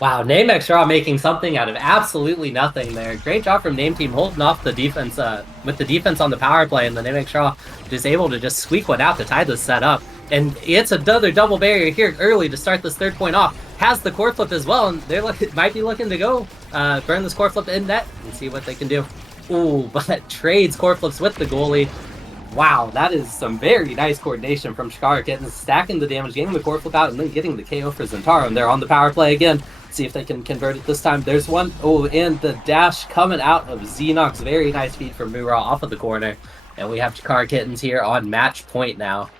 Wow, Namex Raw making something out of absolutely nothing there. Great job from Name Team holding off the defense with the defense on the power play, and the Namex Raw just able to just squeak one out to tie this set up. And it's another double barrier here early to start this third point off. Has the core flip as well, and they're might be looking to go burn this core flip in net and see what they can do. Ooh, but trades core flips with the goalie. Wow, that is some very nice coordination from Chikara Kittens, stacking the damage, getting the core flip out, and then getting the KO for Zentaro. And they're on the power play again. See if they can convert it this time. There's one. Oh, and the dash coming out of Xenox. Very nice feed from Mura off of the corner. And we have Chikara Kittens here on match point now.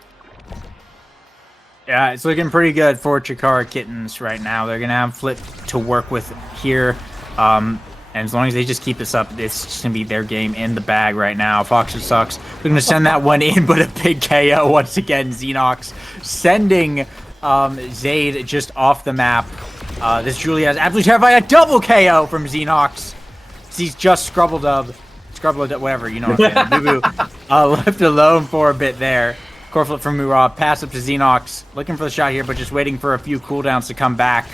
Yeah, it's looking pretty good for Chikara Kittens right now. They're going to have Flip to work with here. And as long as they just keep this up, it's just going to be their game in the bag right now. Fox sucks. They're going to send that one in, but a big KO once again. Xenox sending Zayd just off the map. This Julia is absolutely terrifying. A double KO from Xenox. He's just Scrubble-Dub, whatever, you know what I'm saying. Boo-Boo left alone for a bit there. Core flip from Murad. Pass up to Xenox. Looking for the shot here, but just waiting for a few cooldowns to come back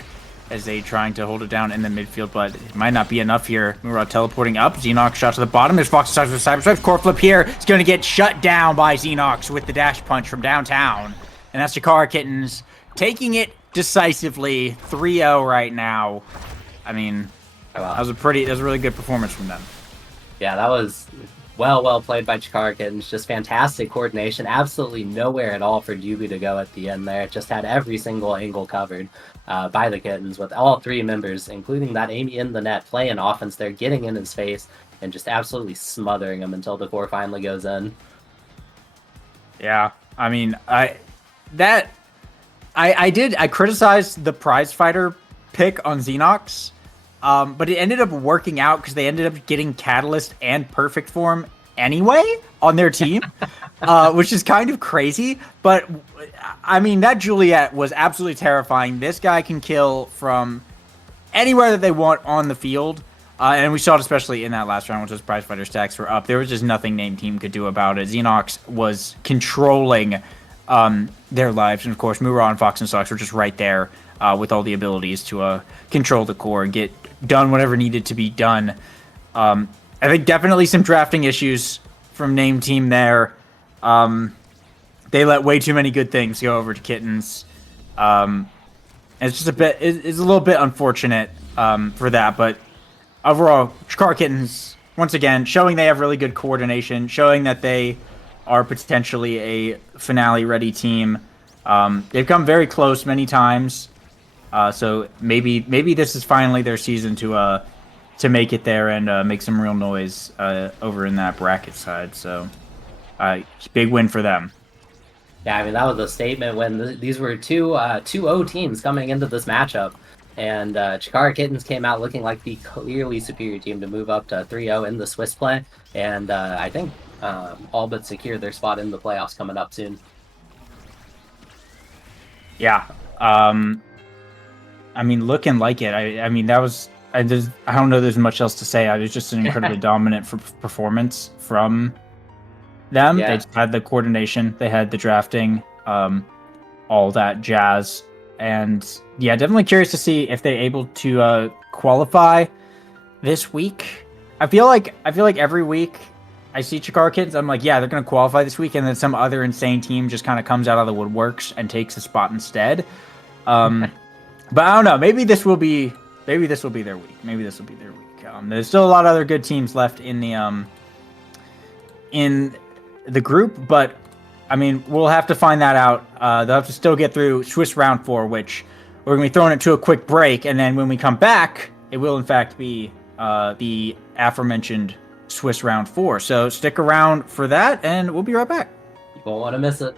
as they trying to hold it down in the midfield, but it might not be enough here. Murad teleporting up. Xenox shot to the bottom. There's Fox starts with Cyber Stripes. Core flip here. It's going to get shut down by Xenox with the dash punch from downtown. And that's Chikara Kittens taking it decisively. 3-0 right now. I mean, wow. that was a really good performance from them. Yeah, that was well played by Chikara Kittens. Just fantastic coordination. Absolutely nowhere at all for Jubu to go at the end there. Just had every single angle covered by the Kittens with all three members, including that Amy in the net, playing offense there, getting in his face, and just absolutely smothering him until the core finally goes in. Yeah, I mean, I criticized the prize fighter pick on Xenox. But it ended up working out because they ended up getting Catalyst and Perfect Form anyway on their team, which is kind of crazy. But, I mean, that Juliet was absolutely terrifying. This guy can kill from anywhere that they want on the field. And we saw it especially in that last round, which those prize fighter stacks were up. There was just nothing Name Team could do about it. Xenox was controlling their lives. And, of course, Mura and Fox and Sox were just right there with all the abilities to control the core and get done whatever needed to be done. I think definitely some drafting issues from Name Team there. They let way too many good things go over to Kittens. It's just it's a little bit unfortunate for that, but overall, Chikara Kittens, once again, showing they have really good coordination, showing that they are potentially a finale-ready team. They've come very close many times. So maybe this is finally their season to make it there and make some real noise over in that bracket side. So big win for them. Yeah, I mean, that was a statement when these were two 2-0 teams coming into this matchup. And Chikara Kittens came out looking like the clearly superior team to move up to 3-0 in the Swiss play. And I think all but secure their spot in the playoffs coming up soon. Yeah. I mean, looking like it. I mean, that was. I don't know. There's much else to say. I was just an incredibly dominant performance from them. Yeah. They just had the coordination. They had the drafting. All that jazz. And yeah, definitely curious to see if they're able to qualify this week. I feel like every week I see Chikara Kittens, I'm like, yeah, they're going to qualify this week, and then some other insane team just kind of comes out of the woodworks and takes the spot instead. But I don't know. Maybe this will be their week. There's still a lot of other good teams left in the group, but I mean, we'll have to find that out. They'll have to still get through Swiss round 4, which we're going to be throwing it to a quick break, and then when we come back, it will in fact be the aforementioned Swiss round 4. So stick around for that, and we'll be right back. You won't want to miss it.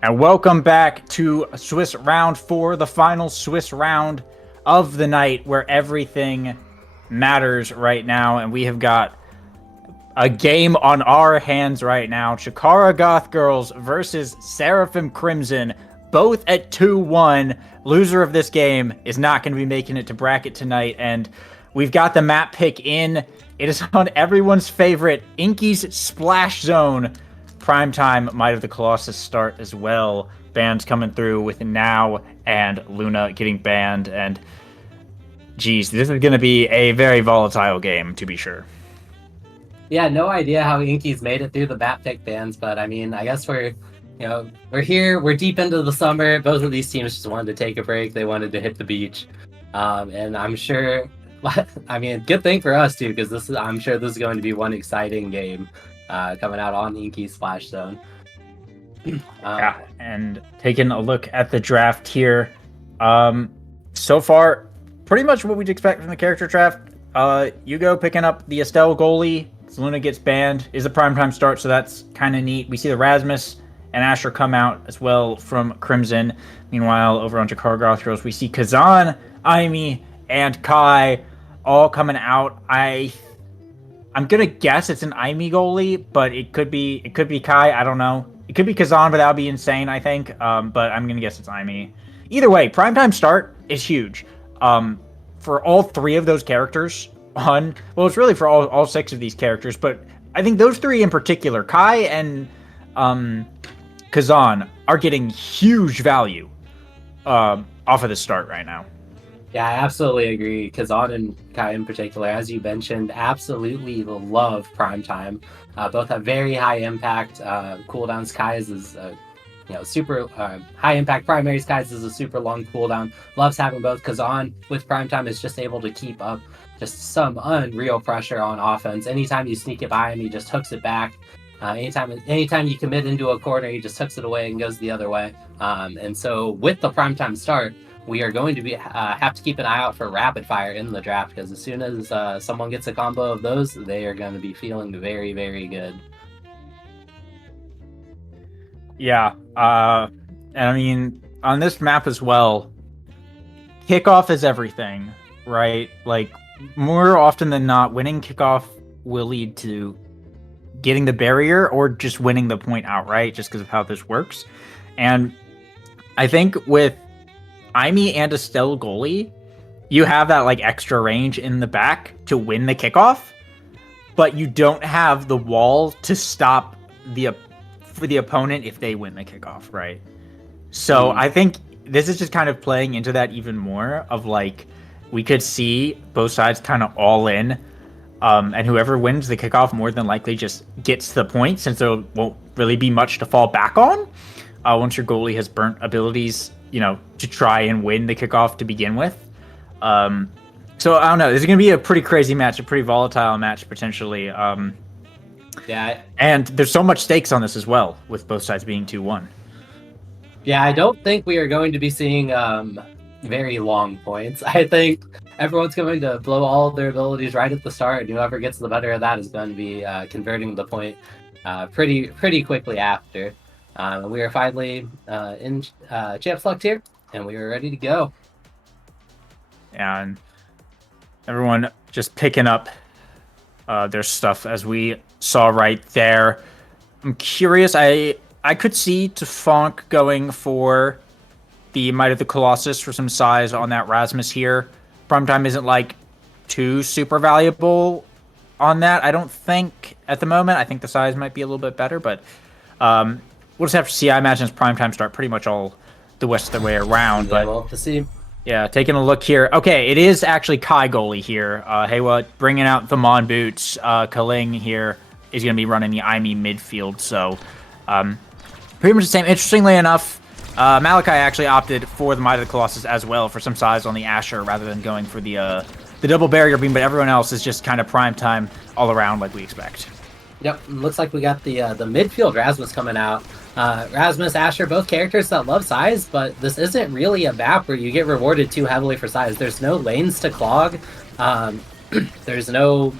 And welcome back to Swiss Round 4, the final Swiss round of the night where everything matters right now. And we have got a game on our hands right now. Chikara Goth Girls versus Seraphim Crimson, both at 2-1. Loser of this game is not going to be making it to bracket tonight. And we've got the map pick in. It is on everyone's favorite Inky's Splash Zone. Primetime Might of the Colossus start as well. Bans coming through with Now and Luna getting banned. And geez, this is going to be a very volatile game, to be sure. Yeah, no idea how Inky's made it through the map pick bans, but I mean, I guess we're here, we're deep into the summer. Both of these teams just wanted to take a break. They wanted to hit the beach. And I'm sure, I mean, good thing for us too, because I'm sure this is going to be one exciting game coming out on Inky's Splash Zone. Yeah, and taking a look at the draft here, so far, pretty much what we'd expect from the character draft. Hugo picking up the Estelle goalie. Luna gets banned. Is a primetime start, so that's kind of neat. We see the Rasmus and Asher come out as well from Crimson. Meanwhile, over on Chikara Goth Girls, we see Kazan, Aimi, and Kai all coming out. I'm gonna guess it's an Aimi goalie, but it could be Kai. I don't know. It could be Kazan, but that would be insane, I think. But I'm gonna guess it's Aimi. Either way, primetime start is huge. For all three of those characters it's really for all six of these characters, but I think those three in particular, Kai and Kazan, are getting huge value off of the start right now. Yeah, I absolutely agree. Kazan and Kai in particular, as you mentioned, absolutely love primetime. Both have very high impact cooldowns. Kai's is super high impact primaries. Kai's is a super long cooldown. Loves having both. Kazan with primetime is just able to keep up just some unreal pressure on offense. Anytime you sneak it by him, he just hooks it back. Anytime you commit into a corner, he just hooks it away and goes the other way. And so with the primetime start, we are going to have to keep an eye out for rapid fire in the draft, because as soon as someone gets a combo of those, they are going to be feeling very, very good. Yeah, and I mean, on this map as well, kickoff is everything, right? Like, more often than not, winning kickoff will lead to getting the barrier or just winning the point outright, just because of how this works. And I think with Aimi and Estelle goalie, you have that like extra range in the back to win the kickoff, but you don't have the wall to stop for the opponent if they win the kickoff, right? So I think this is just kind of playing into that even more of like, we could see both sides kind of all in, and whoever wins the kickoff more than likely just gets the point, since there won't really be much to fall back on once your goalie has burnt abilities, to try and win the kickoff to begin with. So I don't know. This is going to be a pretty crazy match, a pretty volatile match potentially. Yeah. And there's so much stakes on this as well, with both sides being 2-1. Yeah, I don't think we are going to be seeing very long points. I think everyone's going to blow all of their abilities right at the start, and whoever gets the better of that is going to be converting the point pretty quickly after. We are finally in Champ Select here, and we are ready to go. And everyone just picking up their stuff as we saw right there. I'm curious. I could see Tafonk going for the Might of the Colossus for some size on that Rasmus here. Primetime isn't like too super valuable on that, I don't think, at the moment. I think the size might be a little bit better, but we'll just have to see. I imagine it's primetime start pretty much all the rest of the way around. Yeah, but we'll have to see. Yeah, taking a look here. Okay, it is actually Kai goalie here. Haywa bringing out the Mon boots. Kaling here is going to be running the Aimi midfield. So pretty much the same. Interestingly enough, Malachi actually opted for the Might of the Colossus as well for some size on the Asher rather than going for the double barrier beam. But everyone else is just kind of prime time all around like we expect. Yep, looks like we got the midfield Rasmus coming out. Rasmus, Asher, both characters that love size, but this isn't really a map where you get rewarded too heavily for size. There's no lanes to clog. there's no,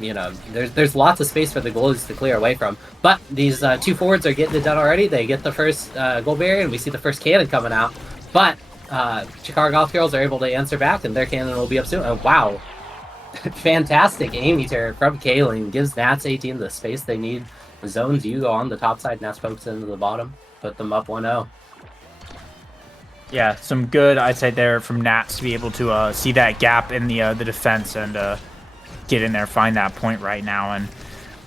there's lots of space for the goalies to clear away from. But these two forwards are getting it done already. They get the first goal barrier, and we see the first cannon coming out. But Chikara Goth Girls are able to answer back, and their cannon will be up soon. And wow, fantastic aim eater from Kaling. Gives Nats 18 the space they need. Zones Yugo on the top side. Nats pokes into the bottom. Put them up 1-0. Yeah, some good, I'd say, there from Nats to be able to see that gap in the defense and get in there, find that point right now. And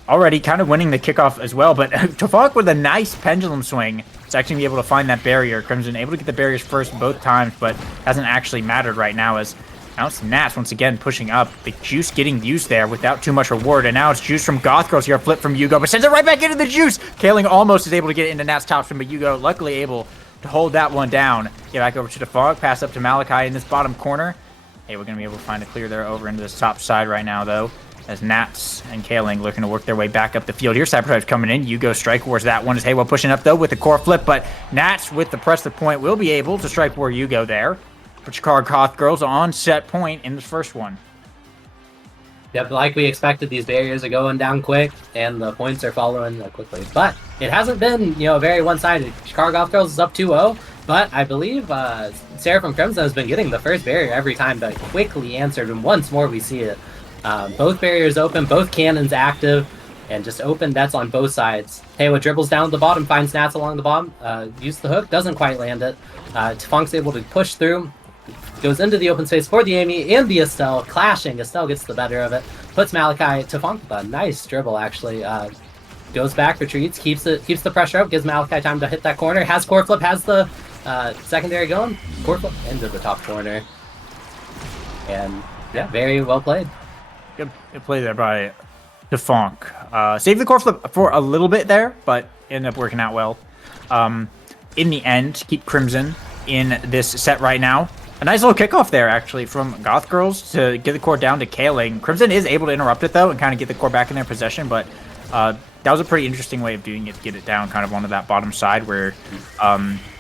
already kind of winning the kickoff as well. But Tefunk with a nice pendulum swing. It's actually be able to find that barrier. Crimson able to get the barriers first both times, but hasn't actually mattered right now as now it's Nats once again pushing up. The juice getting used there without too much reward. And now it's juice from Goth Girls here. Flip from Yugo, but sends it right back into the juice. Kaling almost is able to get it into Nats top spin, but Yugo luckily able to hold that one down. Get back over to Tefunk. Pass up to Malachi in this bottom corner. Hey, we're going to be able to find a clear there over into this top side right now, though. As Nats and Kaling looking to work their way back up the field. Here, Cybertype's coming in. Yugo strike wars that one as Haywa pushing up, though, with the core flip. But Nats, with the press the point, will be able to strike war Yugo there. But Chikara Goth Girls on set point in the first one. Yep, like we expected, these barriers are going down quick, and the points are following quickly. But it hasn't been, very one-sided. Chikara Goth Girls is up 2-0, but I believe Seraphim Crimson has been getting the first barrier every time, but quickly answered, and once more we see it. Both barriers open, both cannons active, and just open nets on both sides. Haywa dribbles down at the bottom, finds Nats along the bottom, uses the hook, doesn't quite land it. Tefunk's able to push through, goes into the open space for the Amy and the Estelle, clashing. Estelle gets the better of it, puts Malachi. Tefunk with a nice dribble, actually. Goes back, retreats, keeps the pressure up, gives Malachi time to hit that corner, has core flip, has the secondary going, core flip into the top corner. And yeah, very well played. Good play there by Tefunk. Saved the core flip for a little bit there, but ended up working out well. In the end, keep Crimson in this set right now. A nice little kickoff there, actually, from Goth Girls to get the core down to Kaling. Crimson is able to interrupt it, though, and kind of get the core back in their possession, but that was a pretty interesting way of doing it, to get it down kind of onto that bottom side where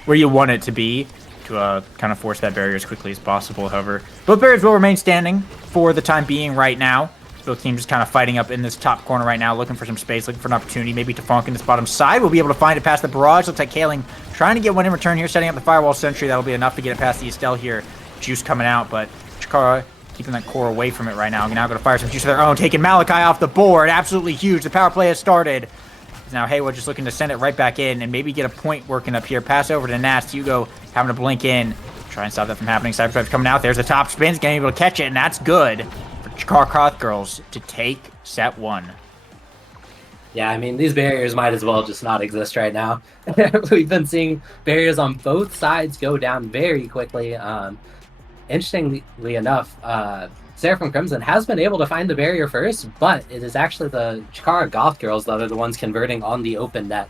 you want it to be, to kind of force that barrier as quickly as possible. However, both barriers will remain standing for the time being right now. Both teams just kind of fighting up in this top corner right now, looking for some space, looking for an opportunity. Maybe Tefunk in this bottom side will be able to find it past the barrage. Looks like Kaling trying to get one in return here, setting up the firewall sentry. That'll be enough to get it past the Estelle here. Juice coming out, but Chikara keeping that core away from it right now. Now going to fire some juice of their own, taking Malachi off the board. Absolutely huge. The power play has started. Now Haywood just looking to send it right back in and maybe get a point working up here. Pass over to Nats. Hugo having to blink in. Try and stop that from happening. Cybertype's coming out. There's the top spins. Getting able to catch it, and that's good for Chikara Goth Girls to take set one. Yeah, I mean, these barriers might as well just not exist right now. We've been seeing barriers on both sides go down very quickly. Interestingly enough, Seraphim Crimson has been able to find the barrier first, but it is actually the Chikara Goth Girls that are the ones converting on the open net.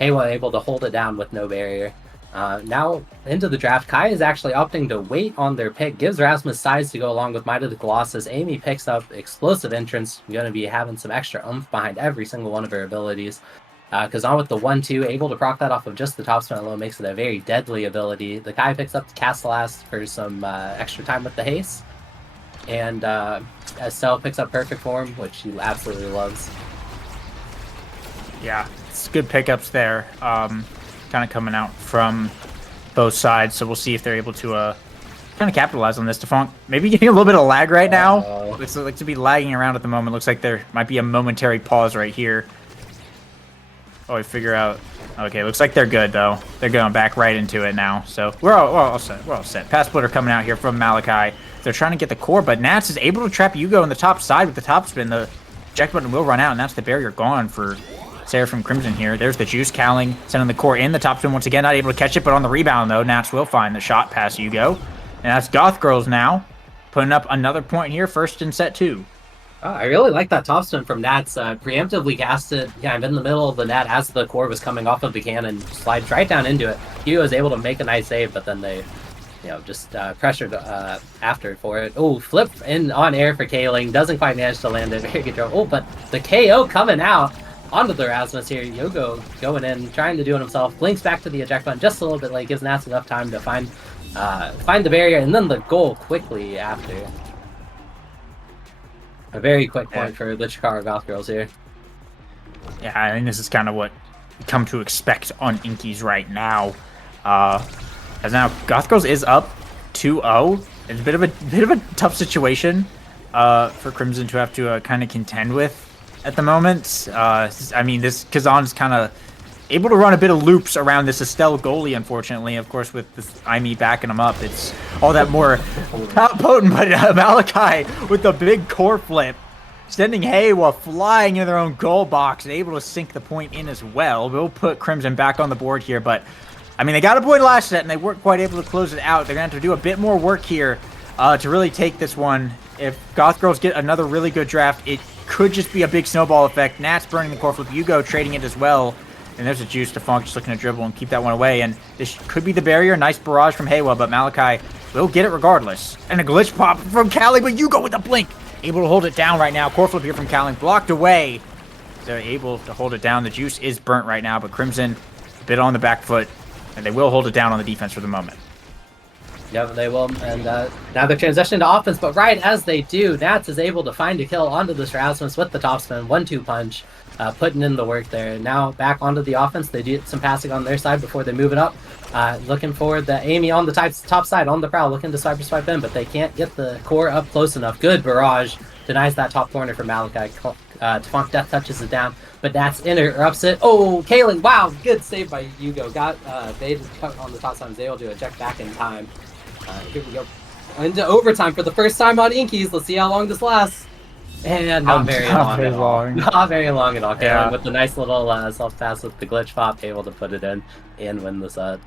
Haywa able to hold it down with no barrier. Now into the draft, Kai is actually opting to wait on their pick, gives Rasmus size to go along with Might of the Colossus. Amy picks up Explosive Entrance, going to be having some extra oomph behind every single one of her abilities. Because on with the 1-2, able to proc that off of just the top spin alone makes it a very deadly ability. The Kai picks up the Castellast for some extra time with the haste. And Estelle picks up Perfect Form, which she absolutely loves. Yeah, it's good pickups there. Kind of coming out from both sides, so we'll see if they're able to kind of capitalize on this. Tefunk maybe getting a little bit of lag right now. Looks like to be lagging around at the moment. Looks like there might be a momentary pause right here. Oh, we figure out. Okay, looks like they're good though. They're going back right into it now, so we're all set. We're all set. Pass splitter coming out here from Malachi. They're trying to get the core, but Nats is able to trap Yugo on the top side with the top spin. The eject button will run out, and that's the barrier gone for Seraphim Crimson here. There's the juice. Kaling sending the core in. The top spin once again, not able to catch it, but on the rebound though, Nats will find the shot past Yugo. And that's Goth Girls now putting up another point here, first in set two. Oh, I really like that top spin from Nats. Preemptively casted, kind of in the middle of the net as the core was coming off of the cannon, slides right down into it. Hugo was able to make a nice save, but then they, just pressured after for it. Oh, flip in on air for Kaling. Doesn't quite manage to land it. Very good throw. Oh, but the KO coming out onto the Rasmus here. Yogo going in, trying to do it himself. Blinks back to the eject button just a little bit late. Gives Nats enough time to find the barrier, and then the goal quickly after. A very quick point for the Chikara Goth Girls here. Yeah, I think this is kind of what we come to expect on Inkies right now. As now Goth Girls is up 2-0. It's a bit of a tough situation for Crimson to have to kind of contend with at the moment. I mean, this Kazan's kind of able to run a bit of loops around this Estelle goalie, unfortunately. Of course, with this Aimee backing him up, it's all that more potent. But Malachi with the big core flip, sending Heiwa flying in their own goal box and able to sink the point in as well. We'll put Crimson back on the board here, but I mean, they got a point last set and they weren't quite able to close it out. They're going to have to do a bit more work here to really take this one. If Goth Girls get another really good draft, it could just be a big snowball effect. Nats burning the core flip, Yugo trading it as well. And there's a juice to Funk just looking to dribble and keep that one away. And this could be the barrier. Nice barrage from Heiwa, but Malachi will get it regardless. And a glitch pop from Callie, but Yugo with the blink. Able to hold it down right now. Core flip here from Callie, blocked away. They're able to hold it down. The juice is burnt right now, but Crimson a bit on the back foot. And they will hold it down on the defense for the moment. Yep, they will. And now they're transitioning to offense, but right as they do, Nats is able to find a kill onto this Rasmus with the topspin, 1-2 punch. Putting in the work there. Now back onto the offense. They do some passing on their side before they move it up. Looking forward the Aimee on the top side on the prowl, looking to swipe in, but they can't get the core up close enough. Good barrage. Denies that top corner for Malachi. Tefunk Death touches it down, but Nats interrupts it. Oh, Kaylin, wow, good save by Yugo. Got baited on the top side, was able to eject back in time. Here we go. Into overtime for the first time on Inkies. Let's see how long this lasts. And not very long at all. Not very long at all. Yeah. With the nice little self-pass with the glitch pop, able to put it in and win the set.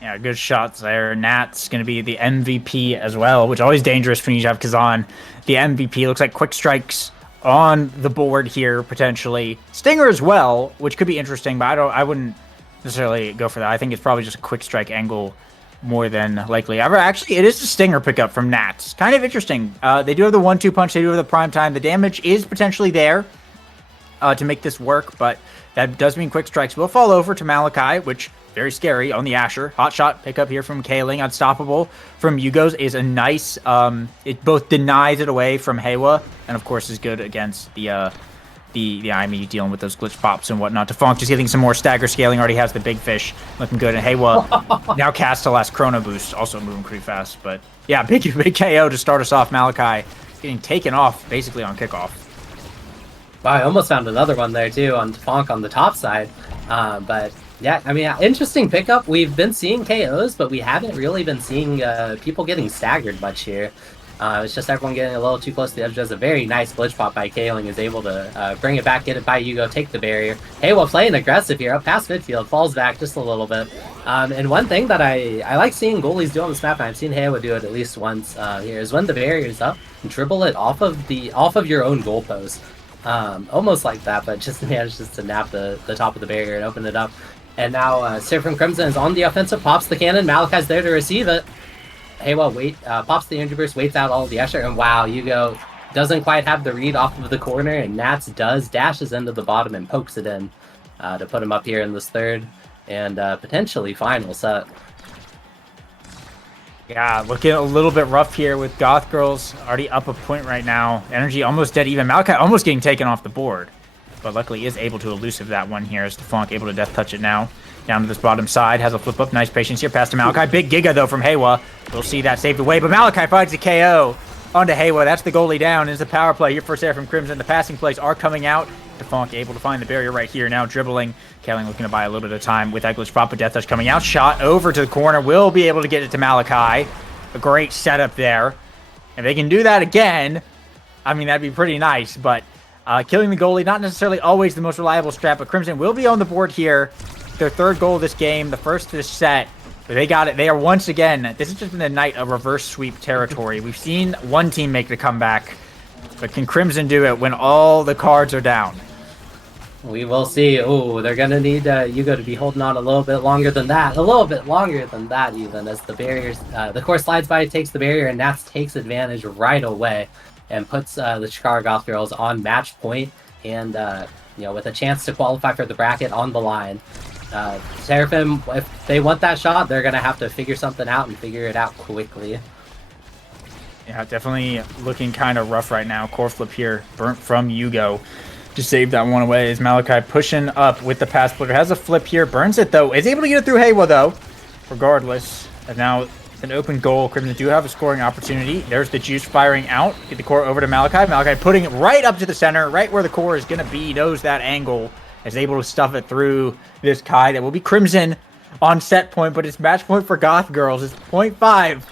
Yeah, good shots there. Nat's going to be the MVP as well, which is always dangerous when you have Kazan. The MVP looks like quick strikes on the board here, potentially. Stinger as well, which could be interesting, but I wouldn't necessarily go for that. I think it's probably just a quick strike angle more than likely ever. Actually, it is a Stinger pickup from Nats. Kind of interesting. They do have the 1-2 punch. They do have the prime time. The damage is potentially there to make this work, but that does mean quick strikes will fall over to Malachi, which very scary on the Asher. Hot shot pickup here from Kaling. Unstoppable from Yugo's is a nice, it both denies it away from Heiwa, and of course is good against the Aimee dealing with those glitch pops and whatnot. Tefunk just getting some more stagger scaling. Already has the big fish looking good. And Heiwa now cast the last chrono boost, also moving pretty fast. But yeah, big KO to start us off. Malachi getting taken off basically on kickoff. Wow, I almost found another one there too on Tefunk on the top side. But yeah, I mean, interesting pickup. We've been seeing KOs, but we haven't really been seeing people getting staggered much here. It's just everyone getting a little too close to the edge. Does a very nice glitch pop by Kaling, is able to bring it back, get it by Yugo, take the barrier. Heiwa playing aggressive here, up past midfield, falls back just a little bit. And one thing that I like seeing goalies do on this map, and I've seen Heiwa do it at least once here, is when the barrier is up, dribble it off of your own goalpost. Almost like that, but just manages to nap the top of the barrier and open it up. And now Seraphim Crimson is on the offensive, pops the cannon, Malachi's there to receive it. Heiwa pops the energy burst, waits out all of the Escher, and wow, Yugo doesn't quite have the read off of the corner, and Nats does, dashes into the bottom and pokes it in to put him up here in this third and potentially final set. Yeah, looking a little bit rough here with Goth Girls already up a point right now. Energy almost dead even. Malachi almost getting taken off the board, but luckily is able to elusive that one here as Tefunk able to death touch it now. Down to this bottom side, has a flip up, nice patience here, past to Malachi. Big Giga though from Heiwa. We'll see that saved away, but Malachi finds the KO onto Heiwa. That's the goalie down. Is the power play here for Seraphim Crimson. The passing plays are coming out. Tefunk able to find the barrier right here, now dribbling. Kaling looking to buy a little bit of time with that glitch pop, but death touch coming out. Shot over to the corner, will be able to get it to Malachi. A great setup there. If they can do that again, I mean, that'd be pretty nice, but killing the goalie, not necessarily always the most reliable strat, but Crimson will be on the board here. Their third goal of this game, the first of this set. They got it. They are once again, this has just been a night of reverse sweep territory. We've seen one team make the comeback, but can Crimson do it when all the cards are down? We will see. Oh, they're going to need Yugo to be holding on a little bit longer than that. A little bit longer than that even, as the barriers, the core slides by, takes the barrier, and Nats takes advantage right away and puts the Chikara Goth Girls on match point and, with a chance to qualify for the bracket on the line. Seraphim, if they want that shot, they're going to have to figure something out and figure it out quickly. Yeah, definitely looking kind of rough right now. Core flip here, burnt from Yugo. Just save that one away as Malachi pushing up with the pass splitter. Has a flip here, burns it though. Is able to get it through Haywa though. Regardless, and now an open goal. Crimson do have a scoring opportunity. There's the juice firing out. Get the core over to Malachi. Malachi putting it right up to the center, right where the core is going to be. Knows that angle. Is able to stuff it through this Kai. That will be Crimson on set point, but it's match point for Goth Girls. It's 0.5.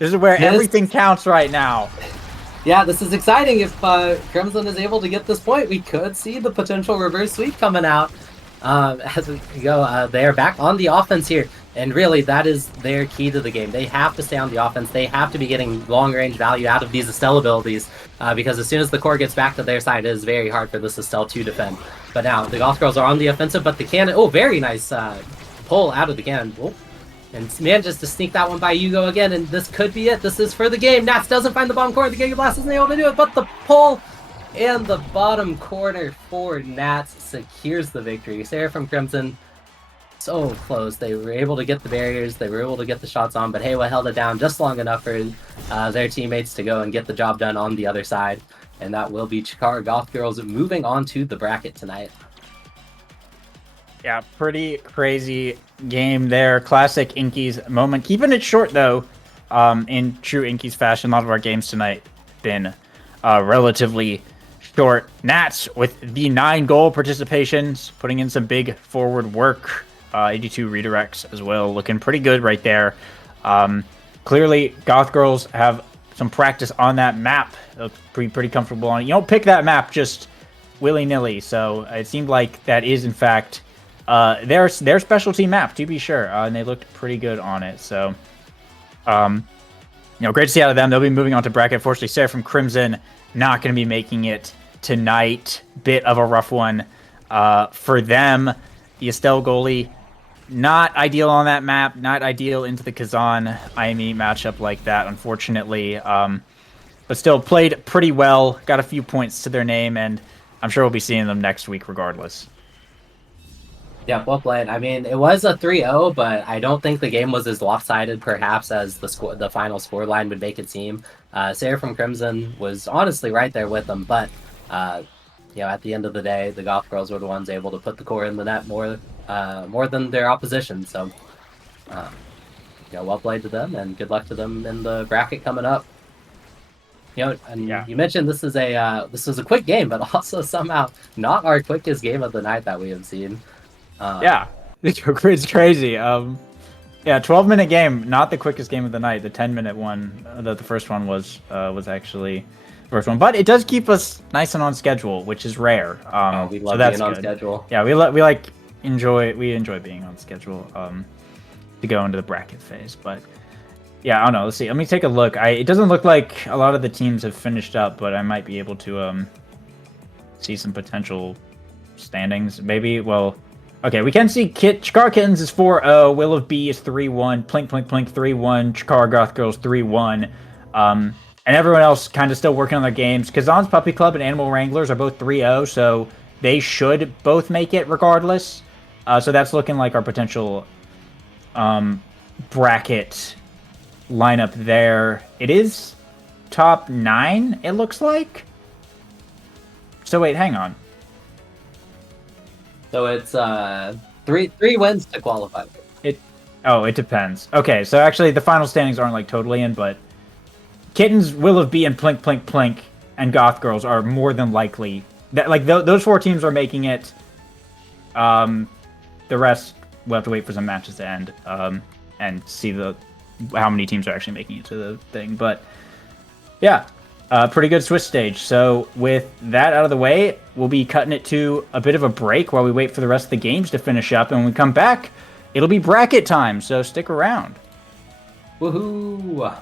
This is where everything counts right now. Yeah, this is exciting. If Crimson is able to get this point, we could see the potential reverse sweep coming out. As we go, they are back on the offense here. And really, that is their key to the game. They have to stay on the offense. They have to be getting long-range value out of these Estelle abilities. Because as soon as the core gets back to their side, it is very hard for this Estelle to defend. But now, the Goth Girls are on the offensive, but the cannon... Oh, very nice pull out of the cannon. Oh. And manages to sneak that one by Yugo again, and this could be it. This is for the game. Nats doesn't find the bottom corner. The Giga Blast isn't able to do it, but the pull and the bottom corner for Nats secures the victory. Sarah from Crimson, so close. They were able to get the barriers. They were able to get the shots on, but Haywa held it down just long enough for their teammates to go and get the job done on the other side. And that will be Chikara Goth Girls moving on to the bracket tonight. Yeah, pretty crazy game there. Classic Inkies moment. Keeping it short, though, in true Inkies fashion. A lot of our games tonight been relatively short. Nats with the 9 goal participations, putting in some big forward work. 82 redirects as well. Looking pretty good right there. Clearly, Goth Girls have some practice on that map. Pretty comfortable on it. You don't pick that map just willy-nilly, so it seemed like that is, in fact... their specialty map, to be sure, and they looked pretty good on it. So, great to see out of them. They'll be moving on to bracket. Fortunately, Sarah from Crimson not going to be making it tonight. Bit of a rough one for them. The Estelle goalie, not ideal on that map. Not ideal into the Kazan IME matchup like that, unfortunately. But still played pretty well. Got a few points to their name, and I'm sure we'll be seeing them next week regardless. Yeah, well played. I mean, it was a 3-0, but I don't think the game was as lopsided, perhaps, as the final scoreline would make it seem. Sarah from Crimson was honestly right there with them, but at the end of the day, the Goth Girls were the ones able to put the core in the net more than their opposition. So, well played to them, and good luck to them in the bracket coming up. You mentioned this is a quick game, but also somehow not our quickest game of the night that we have seen. It's crazy. 12-minute game, not the quickest game of the night. The 10-minute one, the first one was actually the first one, but it does keep us nice and on schedule, which is rare. We love being on schedule. Yeah, we enjoy being on schedule to go into the bracket phase. But yeah, I don't know. Let's see. Let me take a look. It doesn't look like a lot of the teams have finished up, but I might be able to see some potential standings. Maybe. Well. Okay, we can see Chikara Kittens is 4-0, Will of B is 3-1, Plink 3-1, Chikara Goth Girls 3-1, and everyone else kind of still working on their games. Kazan's Puppy Club and Animal Wranglers are both 3-0, so they should both make it regardless. So that's looking like our potential bracket lineup there. It is top 9, it looks like. So wait, hang on. So it's three wins to qualify. It depends. Okay, so actually the final standings aren't like totally in, but Kittens, Will of B, and Plink, and Goth Girls are more than likely that those 4 teams are making it. The rest we'll have to wait for some matches to end and see how many teams are actually making it to the thing. But yeah. Pretty good Swiss stage. So with that out of the way, we'll be cutting it to a bit of a break while we wait for the rest of the games to finish up. And when we come back, it'll be bracket time. So stick around. Woohoo!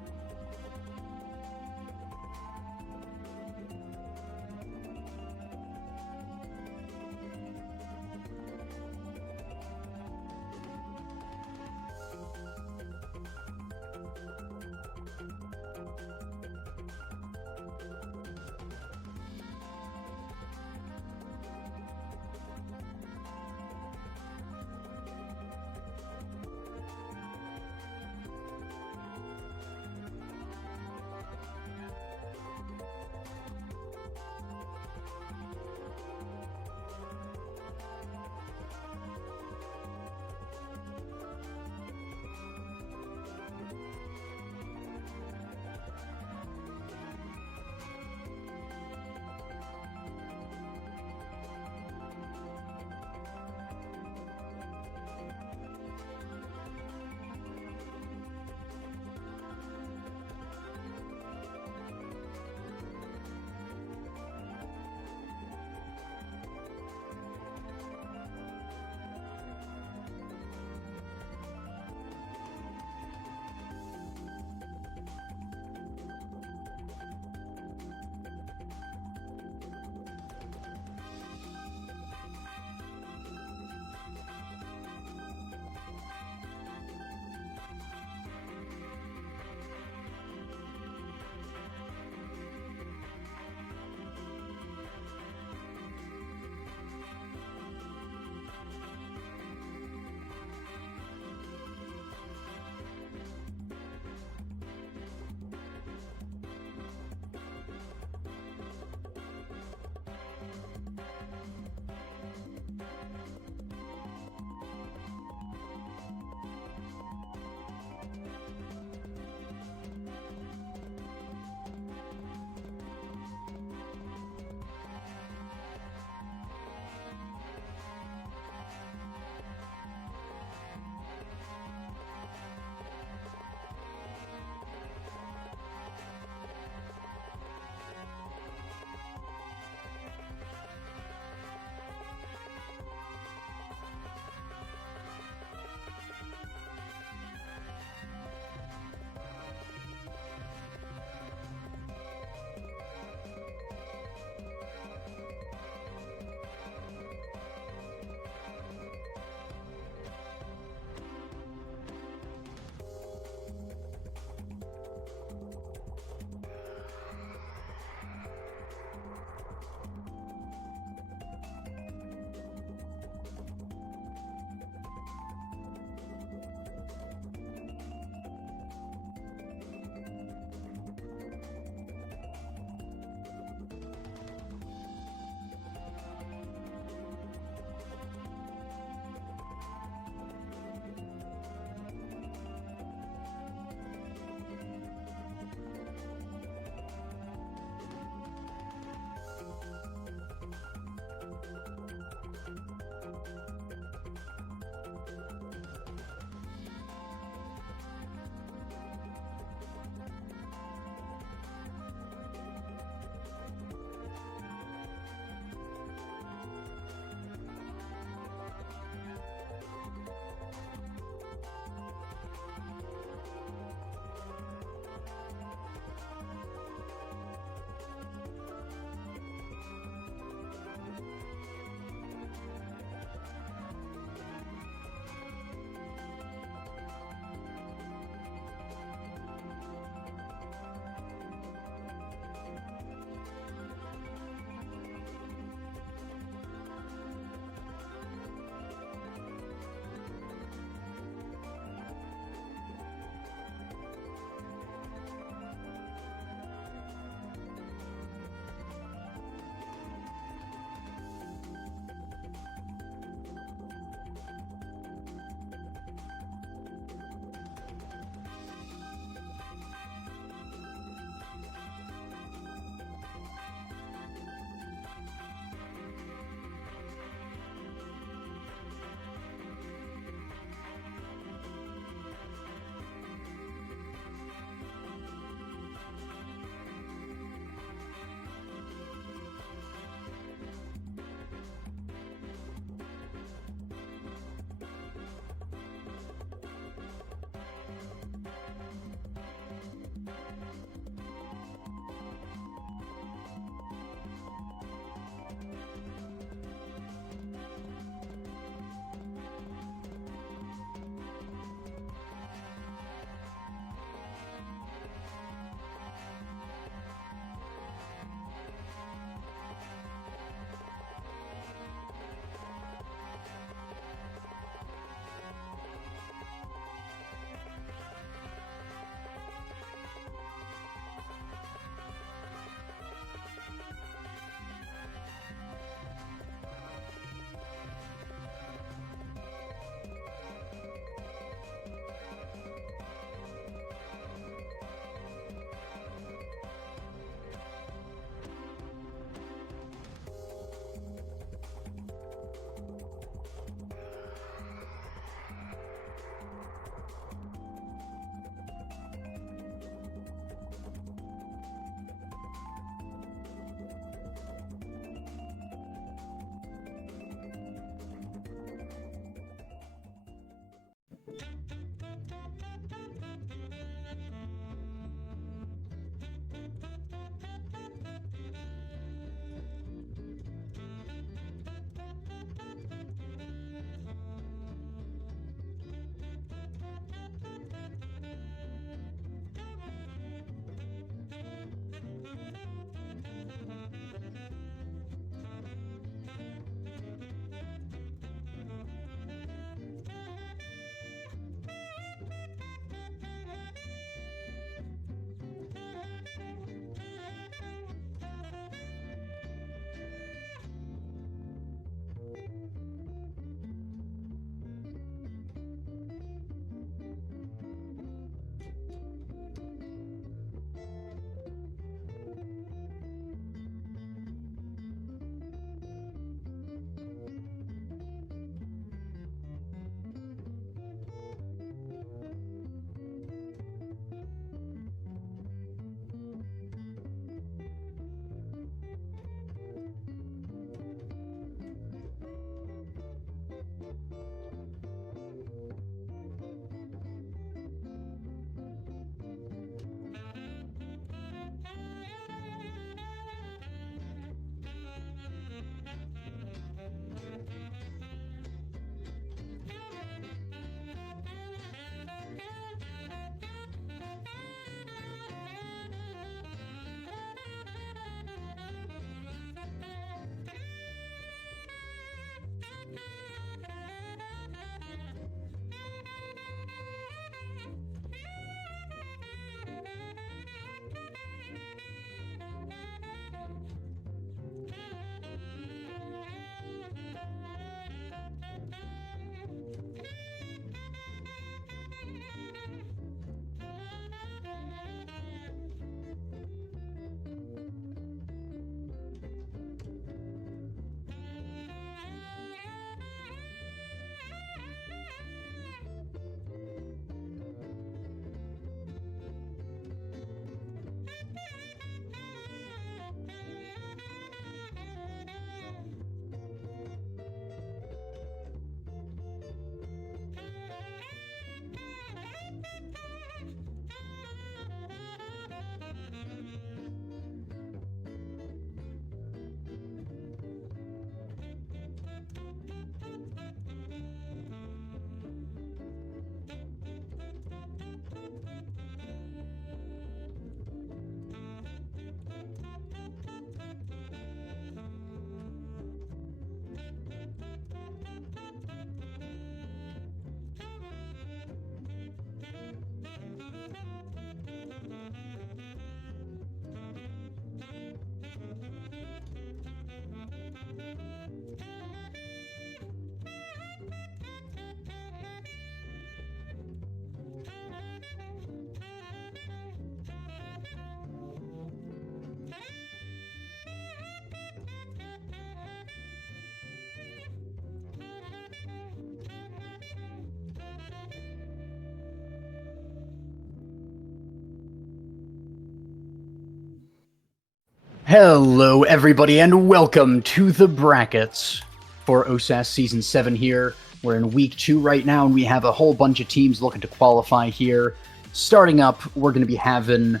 Hello, everybody, and welcome to the brackets for OSAS Season 7 here. We're in Week 2 right now, and we have a whole bunch of teams looking to qualify here. Starting up, we're going to be having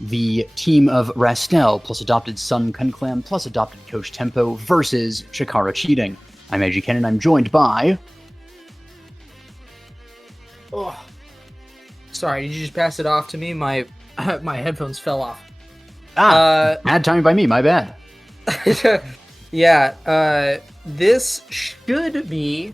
the team of Rastel plus Adopted Son Kunklam plus Adopted Coach Tempo versus Chikara Cheating. I'm AG Ken, and I'm joined by... Oh, sorry, did you just pass it off to me? My my headphones fell off. bad timing by me, my bad. Yeah, this should be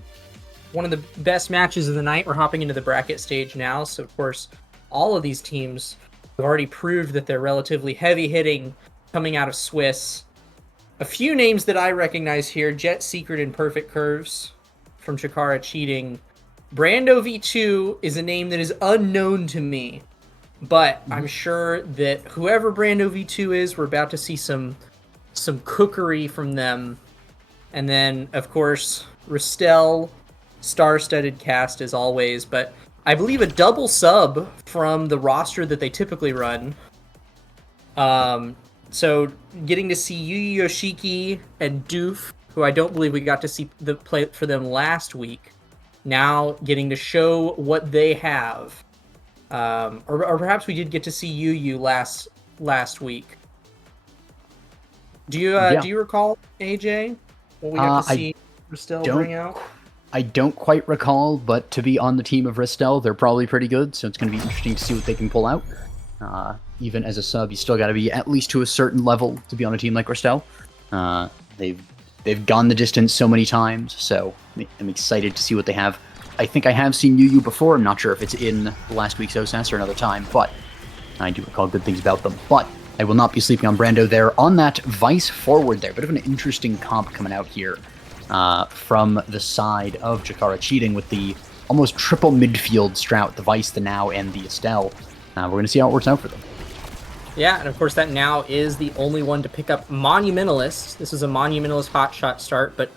one of the best matches of the night. We're hopping into the bracket stage now, so of course, all of these teams have already proved that they're relatively heavy-hitting coming out of Swiss. A few names that I recognize here, Jet Secret and Perfect Curves from Chikara Cheating. Brando V2 is a name that is unknown to me, but I'm sure that whoever Brando V2 is, we're about to see some cookery from them. And then, of course, Rastel, star-studded cast as always, but I believe a double sub from the roster that they typically run. So getting to see Yu Yoshiki and Doof, who I don't believe we got to see the play for them last week, now getting to show what they have. Or perhaps we did get to see Yu last week. Do you recall, AJ, what we got to see Rastel bring out? I don't quite recall, but to be on the team of Rastel, they're probably pretty good, so it's going to be interesting to see what they can pull out. Even as a sub, you still got to be at least to a certain level to be on a team like Rastel. They've gone the distance so many times, so I'm excited to see what they have. I think I have seen Yu before. I'm not sure if it's in last week's OSAS or another time, but I do recall good things about them. But I will not be sleeping on Brando there. On that Vice forward there, bit of an interesting comp coming out here from the side of Chikara Cheating with the almost triple midfield strat, the Vice, the Now, and the Estelle. We're going to see how it works out for them. Yeah, and of course that Now is the only one to pick up Monumentalist. This is a Monumentalist hotshot start, but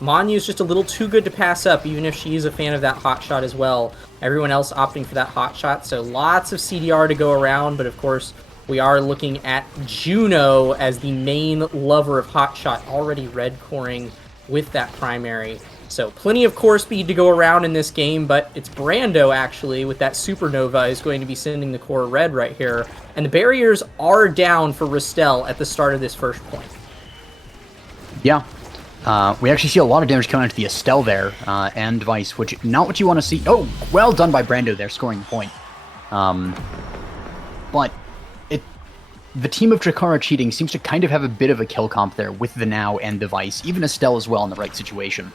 Monu is just a little too good to pass up, even if she is a fan of that hotshot as well. Everyone else opting for that hotshot, so lots of CDR to go around, but of course we are looking at Juno as the main lover of hotshot, already red coring with that primary. So plenty of core speed to go around in this game, but it's Brando actually with that Supernova is going to be sending the core red right here. And the barriers are down for Rastel at the start of this first point. Yeah. We actually see a lot of damage coming into the Estelle there, and Vice, which not what you want to see. Oh, well done by Brando there, scoring the point. But the team of Chikara Cheating seems to kind of have a bit of a kill comp there with the Now and the Vice, even Estelle as well in the right situation.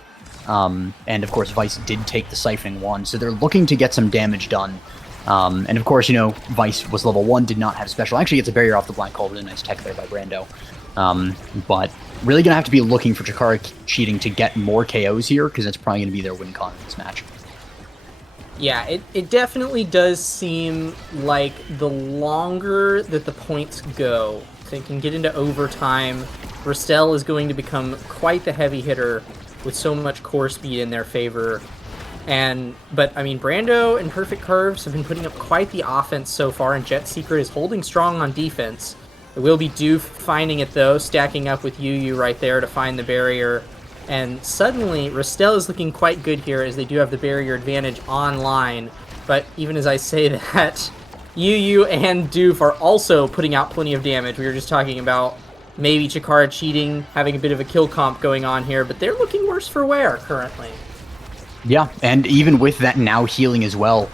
And of course, Vice did take the Siphoning one, so they're looking to get some damage done. And of course, you know, Vice was level 1, did not have special. Actually gets a barrier off the Black Hole, really nice tech there by Brando. But really going to have to be looking for Chikara Cheating to get more KOs here, because that's probably going to be their win con in this match. Yeah, it definitely does seem like the longer that the points go, they can get into overtime, Rastel is going to become quite the heavy hitter with so much core speed in their favor. But I mean, Brando and Perfect Curves have been putting up quite the offense so far, and Jet Secret is holding strong on defense. It will be Doof finding it though, stacking up with Yu right there to find the barrier. And suddenly, Rastel is looking quite good here as they do have the barrier advantage online. But even as I say that, Yu and Doof are also putting out plenty of damage. We were just talking about maybe Chikara Cheating having a bit of a kill comp going on here, but they're looking worse for wear currently. Yeah, and even with that Now healing as well.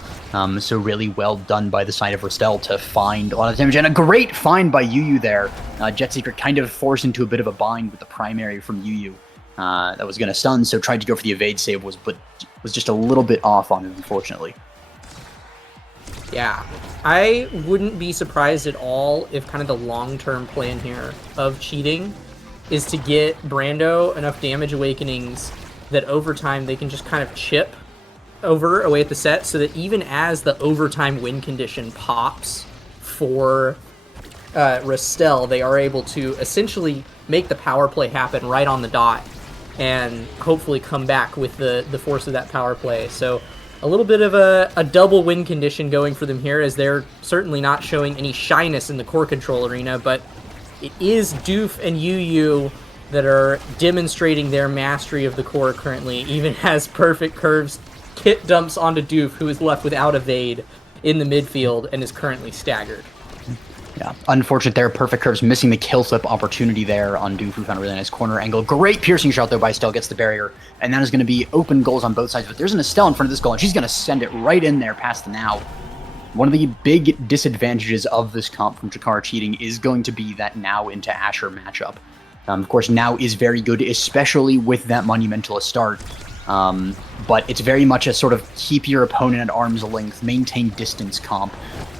So really well done by the side of Rastel to find a lot of damage. And a great find by Yu there. Jet Secret kind of forced into a bit of a bind with the primary from Yu. That was going to stun, so tried to go for the evade save, but was just a little bit off on it, unfortunately. Yeah, I wouldn't be surprised at all if kind of the long-term plan here of cheating is to get Brando enough damage awakenings that over time they can just kind of chip over away at the set, so that even as the overtime win condition pops for Rastel, they are able to essentially make the power play happen right on the dot and hopefully come back with the force of that power play. So a little bit of a double win condition going for them here, as they're certainly not showing any shyness in the core control arena, but it is Doof and Yu that are demonstrating their mastery of the core currently, even as Perfect Curves kit dumps onto Doof, who is left without evade in the midfield and is currently staggered. Yeah, unfortunate there. Perfect Curves missing the kill flip opportunity there on Doof, who found a really nice corner angle. Great piercing shot, though, by Estelle, gets the barrier. And that is going to be open goals on both sides. But there's an Estelle in front of this goal, and she's going to send it right in there past the Now. One of the big disadvantages of this comp from Chikara cheating is going to be that Now into Asher matchup. Of course, Now is very good, especially with that Monumentalist start. But it's very much a sort of keep your opponent at arm's length, maintain distance comp.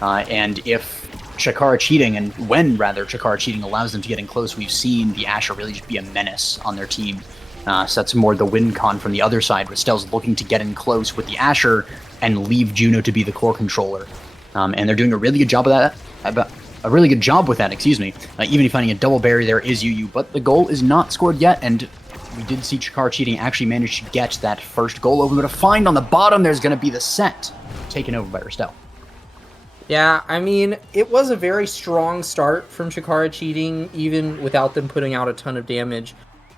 And if Chikara cheating, and when rather Chikara cheating allows them to get in close, we've seen the Asher really just be a menace on their team. So that's more the win con from the other side. Rastell's looking to get in close with the Asher and leave Juno to be the core controller. And they're doing a really good job of that. A really good job with that, excuse me. Even finding a double barrier there is UU, but the goal is not scored yet, and we did see Chikara cheating actually manage to get that first goal open, but a find on the bottom, there's going to be the set taken over by Restell. Yeah, I mean, it was a very strong start from Chikara cheating, even without them putting out a ton of damage.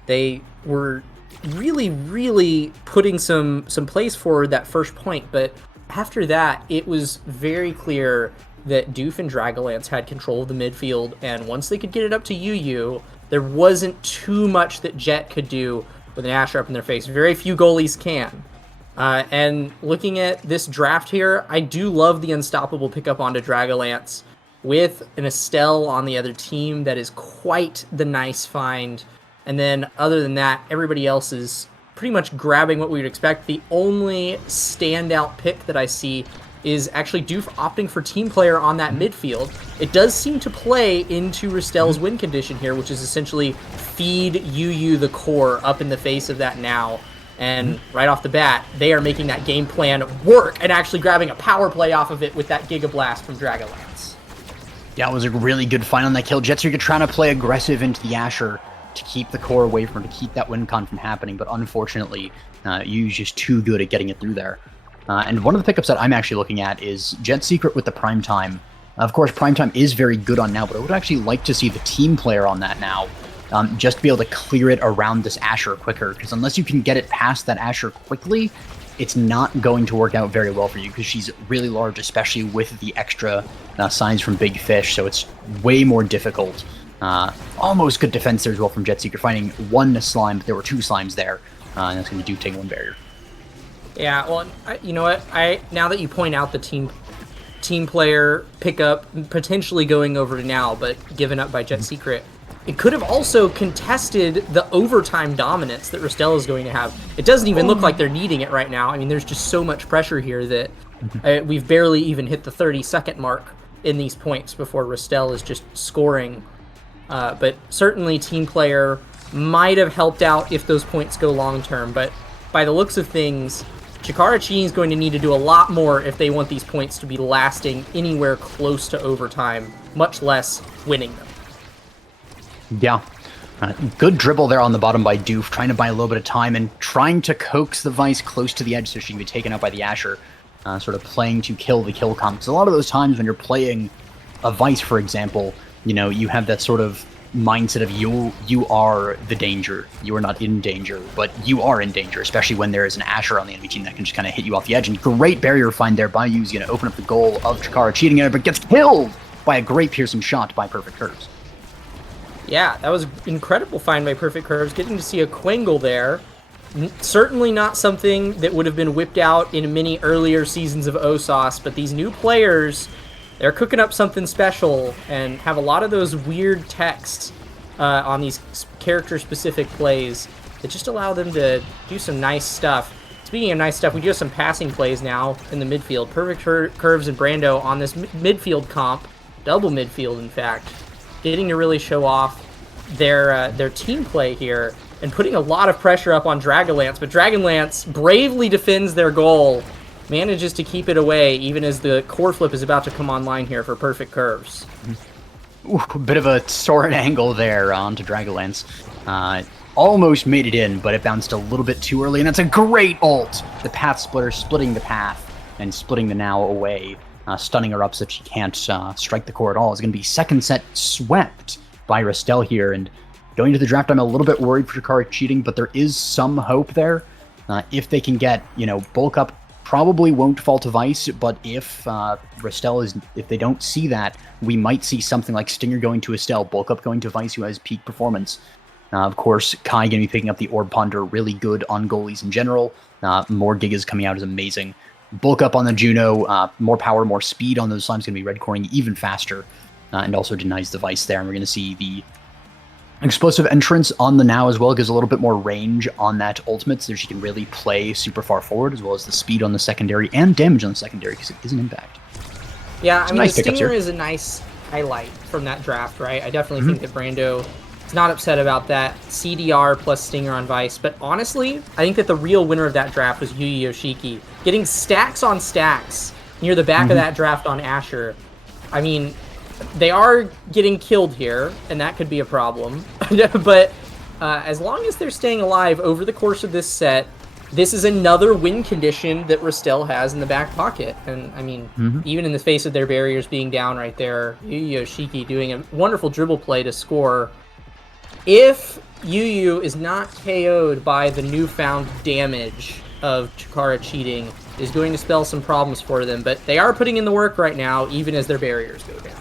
They were really putting some plays forward that first point, but after that, it was very clear that Doof and Dragalance had control of the midfield, and once they could get it up to UU, there wasn't too much that Jet could do with an Asher up in their face. Very few goalies can. And looking at this draft here, I do love the unstoppable pickup onto Dragalance with an Estelle on the other team. That is quite the nice find. And then other than that, everybody else is pretty much grabbing what we would expect. The only standout pick that I see is actually Doof opting for team player on that midfield. It does seem to play into Rastell's win condition here, which is essentially feed UU the core up in the face of that Now. And right off the bat, they are making that game plan work and actually grabbing a power play off of it with that Giga Blast from Dragalance. Yeah, it was a really good find on that kill. Jetstreaker trying to play aggressive into the Asher to keep the core away from her, to keep that win con from happening, but unfortunately, UU's just too good at getting it through there. And one of the pickups that I'm actually looking at is Jet Secret with the Primetime. Of course, Primetime is very good on Now, but I would actually like to see the team player on that Now, just to be able to clear it around this Asher quicker, because unless you can get it past that Asher quickly, it's not going to work out very well for you, because she's really large, especially with the extra signs from Big Fish, so it's way more difficult. Almost good defense there as well from Jet Seeker, finding one slime, but there were two slimes there, and that's going to be Doof taking one barrier. Yeah, well, you know what? Now that you point out the team player pickup potentially going over to Now, but given up by Jet Secret, it could have also contested the overtime dominance that Restell is going to have. It doesn't even look like they're needing it right now. I mean, there's just so much pressure here that we've barely even hit the 30-second mark in these points before Restell is just scoring. But certainly team player might have helped out if those points go long-term, but by the looks of things, Chikara cheating is going to need to do a lot more if they want these points to be lasting anywhere close to overtime, much less winning them. Yeah. Good dribble there on the bottom by Doof, trying to buy a little bit of time and trying to coax the Vice close to the edge so she can be taken out by the Asher, sort of playing to kill the kill comp. Because a lot of those times when you're playing a Vice, for example, you know, you have that sort of mindset of you are the danger. You are not in danger, but you are in danger, especially when there is an Asher on the enemy team that can just kind of hit you off the edge. And great barrier find there by Yu's going to open up the goal of Chikara cheating it, but gets killed by a great piercing shot by Perfect Curves. Yeah, that was incredible find by Perfect Curves. Getting to see a Quengle there. Certainly not something that would have been whipped out in many earlier seasons of OSOS, but these new players, they're cooking up something special and have a lot of those weird texts on these character-specific plays that just allow them to do some nice stuff. Speaking of nice stuff, we do have some passing plays now in the midfield. Perfect Curves and Brando on this midfield comp, double midfield in fact, getting to really show off their team play here and putting a lot of pressure up on Dragonlance, but Dragonlance bravely defends their goal, manages to keep it away even as the core flip is about to come online here for Perfect Curves. Ooh, a bit of a sword angle there onto Dragonlance. Almost made it in, but it bounced a little bit too early, and that's a great ult! The Path Splitter splitting the path and splitting the Now away, stunning her up so that she can't strike the core at all. It's going to be second set swept by Restel here. And going to the draft, I'm a little bit worried for Chikara cheating, but there is some hope there. If they can get, bulk up, probably won't fall to Vice, but if if they don't see that, we might see something like Stinger going to Estelle, bulk up going to Vice, who has peak performance. Of course, Kai going to be picking up the Orb Ponder, really good on goalies in general. More Gigas coming out is amazing. Bulk up on the Juno, more power, more speed on those slimes, going to be red coring even faster, and also denies the Vice there. And we're going to see the explosive entrance on the Now as well, gives a little bit more range on that ultimate, so she can really play super far forward, as well as the speed on the secondary and damage on the secondary, because it is an impact. Yeah, I mean, nice the Stinger here. is a nice highlight from that draft, right? I definitely think that Brando is not upset about that. CDR plus Stinger on Vice. But honestly, I think that the real winner of that draft was Yu Yu Yoshiki. Getting stacks on stacks near the back of that draft on Asher. I mean, they are getting killed here, and that could be a problem. But as long as they're staying alive over the course of this set, this is another win condition that Restel has in the back pocket. And, I mean, even in the face of their barriers being down right there, Yu Yu Yoshiki doing a wonderful dribble play to score. If Yu Yu is not KO'd by the newfound damage of Chikara cheating, is going to spell some problems for them. But they are putting in the work right now, even as their barriers go down.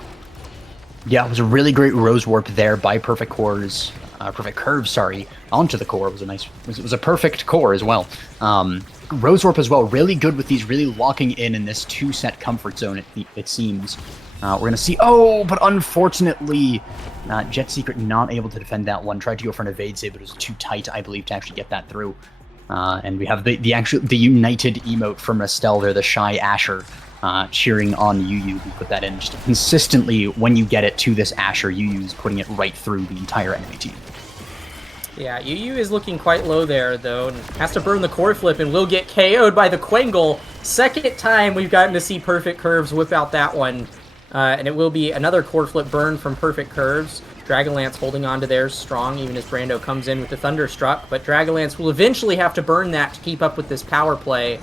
Yeah, it was a really great Rose Warp there by Perfect Curves, onto the core. It was a perfect core as well. Rose Warp as well, really good with these really locking in this 2-set comfort zone, it seems. We're going to see, but unfortunately, Jet Secret not able to defend that one. Tried to go for an evade save, but it was too tight, I believe, to actually get that through. And we have the united emote from Restel there, the Shy Asher, cheering on Yu Yu, who put that in. Just consistently, when you get it to this Asher, Yu Yu's putting it right through the entire enemy team. Yeah, Yu Yu is looking quite low there, though, and has to burn the core flip and will get KO'd by the Quengle. Second time we've gotten to see Perfect Curves whip out that one. And it will be another core flip burn from Perfect Curves. Dragonlance holding on to theirs strong, even as Brando comes in with the Thunderstruck. But Dragonlance will eventually have to burn that to keep up with this power play.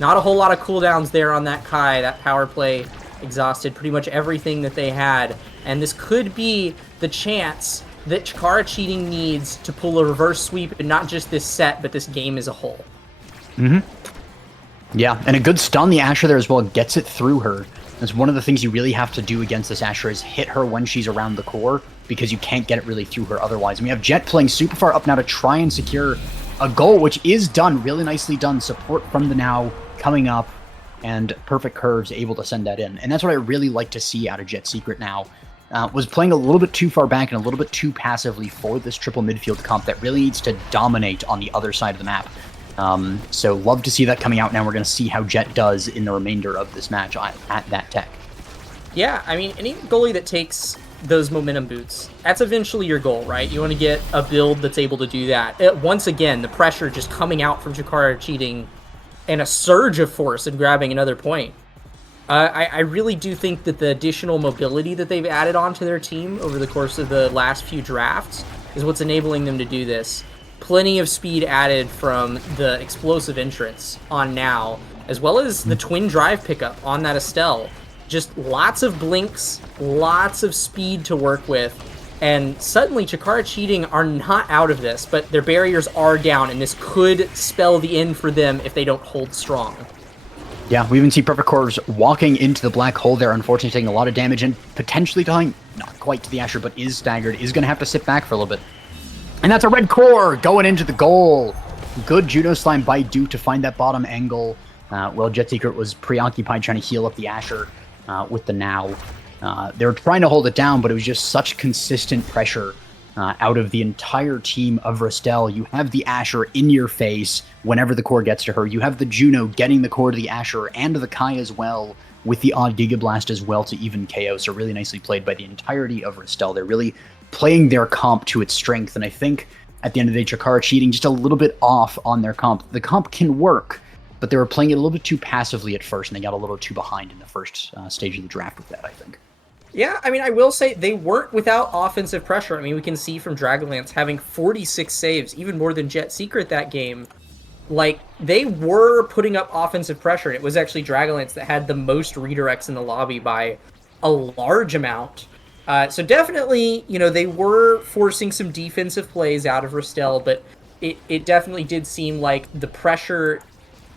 Not a whole lot of cooldowns there on that Kai. That power play exhausted pretty much everything that they had. And this could be the chance that Chikara cheating needs to pull a reverse sweep, and not just this set, but this game as a whole. Yeah, and a good stun the Asher there as well, gets it through her. That's one of the things you really have to do against this Asher, is hit her when she's around the core, because you can't get it really through her otherwise. And we have Jet playing super far up now to try and secure a goal, which is done, really nicely done. Support from the Now coming up, and Perfect Curves able to send that in. And that's what I really like to see out of Jet Secret now. Was playing a little bit too far back and a little bit too passively for this triple midfield comp that really needs to dominate on the other side of the map. So love to see that coming out now. We're going to see how Jet does in the remainder of this match at that tech. Yeah, I mean, any goalie that takes those momentum boots, that's eventually your goal, right? You want to get a build that's able to do that. Once again, the pressure just coming out from Chikara cheating and a surge of force and grabbing another point. I really do think that the additional mobility that they've added onto their team over the course of the last few drafts is what's enabling them to do this. Plenty of speed added from the explosive entrance on Now, as well as the twin drive pickup on that Estelle. Just lots of blinks, lots of speed to work with, and suddenly Chikara cheating are not out of this, but their barriers are down, and this could spell the end for them if they don't hold strong. Yeah, we even see Perfect Curves walking into the black hole there, unfortunately taking a lot of damage and potentially dying, not quite to the Asher, but is staggered, is going to have to sit back for a little bit. And that's a red core going into the goal. Good Juno Slime by Duke to find that bottom angle. Well, Jet Secret was preoccupied trying to heal up the Asher with the Now. They were trying to hold it down, but it was just such consistent pressure out of the entire team of Restel. You have the Asher in your face whenever the core gets to her. You have the Juno getting the core to the Asher and the Kai as well, with the odd Giga Blast as well to even KO. So really nicely played by the entirety of Restel. They're really playing their comp to its strength, and I think at the end of the day, Chikara cheating just a little bit off on their comp. The comp can work, but they were playing it a little bit too passively at first, and they got a little too behind in the first stage of the draft with that, I think. Yeah, I mean, I will say they weren't without offensive pressure. I mean, we can see from Dragonlance having 46 saves, even more than Jet Secret that game. Like, they were putting up offensive pressure, and it was actually Dragonlance that had the most redirects in the lobby by a large amount. So definitely, they were forcing some defensive plays out of Ristel, but it definitely did seem like the pressure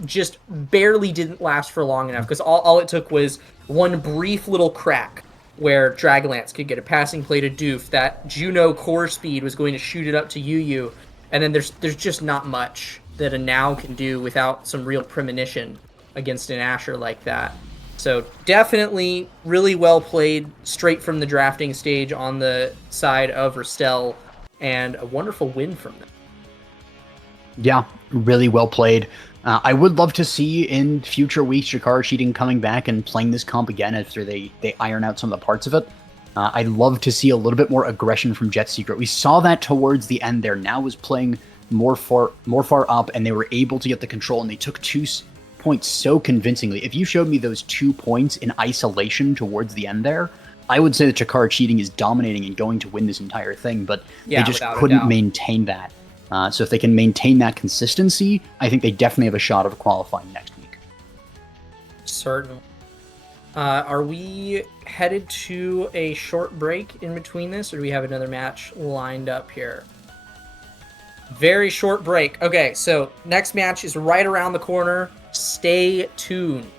just barely didn't last for long enough, because all it took was one brief little crack where Dragonlance could get a passing play to Doof, that Juno core speed was going to shoot it up to Yu, and then there's just not much that a Now can do without some real premonition against an Asher like that. So definitely really well played straight from the drafting stage on the side of Ristel, and a wonderful win from them. Yeah, really well played. I would love to see in future weeks Jakar Cheating coming back and playing this comp again after they iron out some of the parts of it. I'd love to see a little bit more aggression from Jet Secret. We saw that towards the end there. Now was playing more far up, and they were able to get the control, and they took 2 points so convincingly. If you showed me those 2 points in isolation towards the end there, I would say that Jakar Cheating is dominating and going to win this entire thing, but Yeah, they just without a couldn't doubt. maintain that. So if they can maintain that consistency, I think they definitely have a shot of qualifying next week. Certainly. Are we headed to a short break in between this, or do we have another match lined up here? Very short break. Okay, so next match is right around the corner. Stay tuned.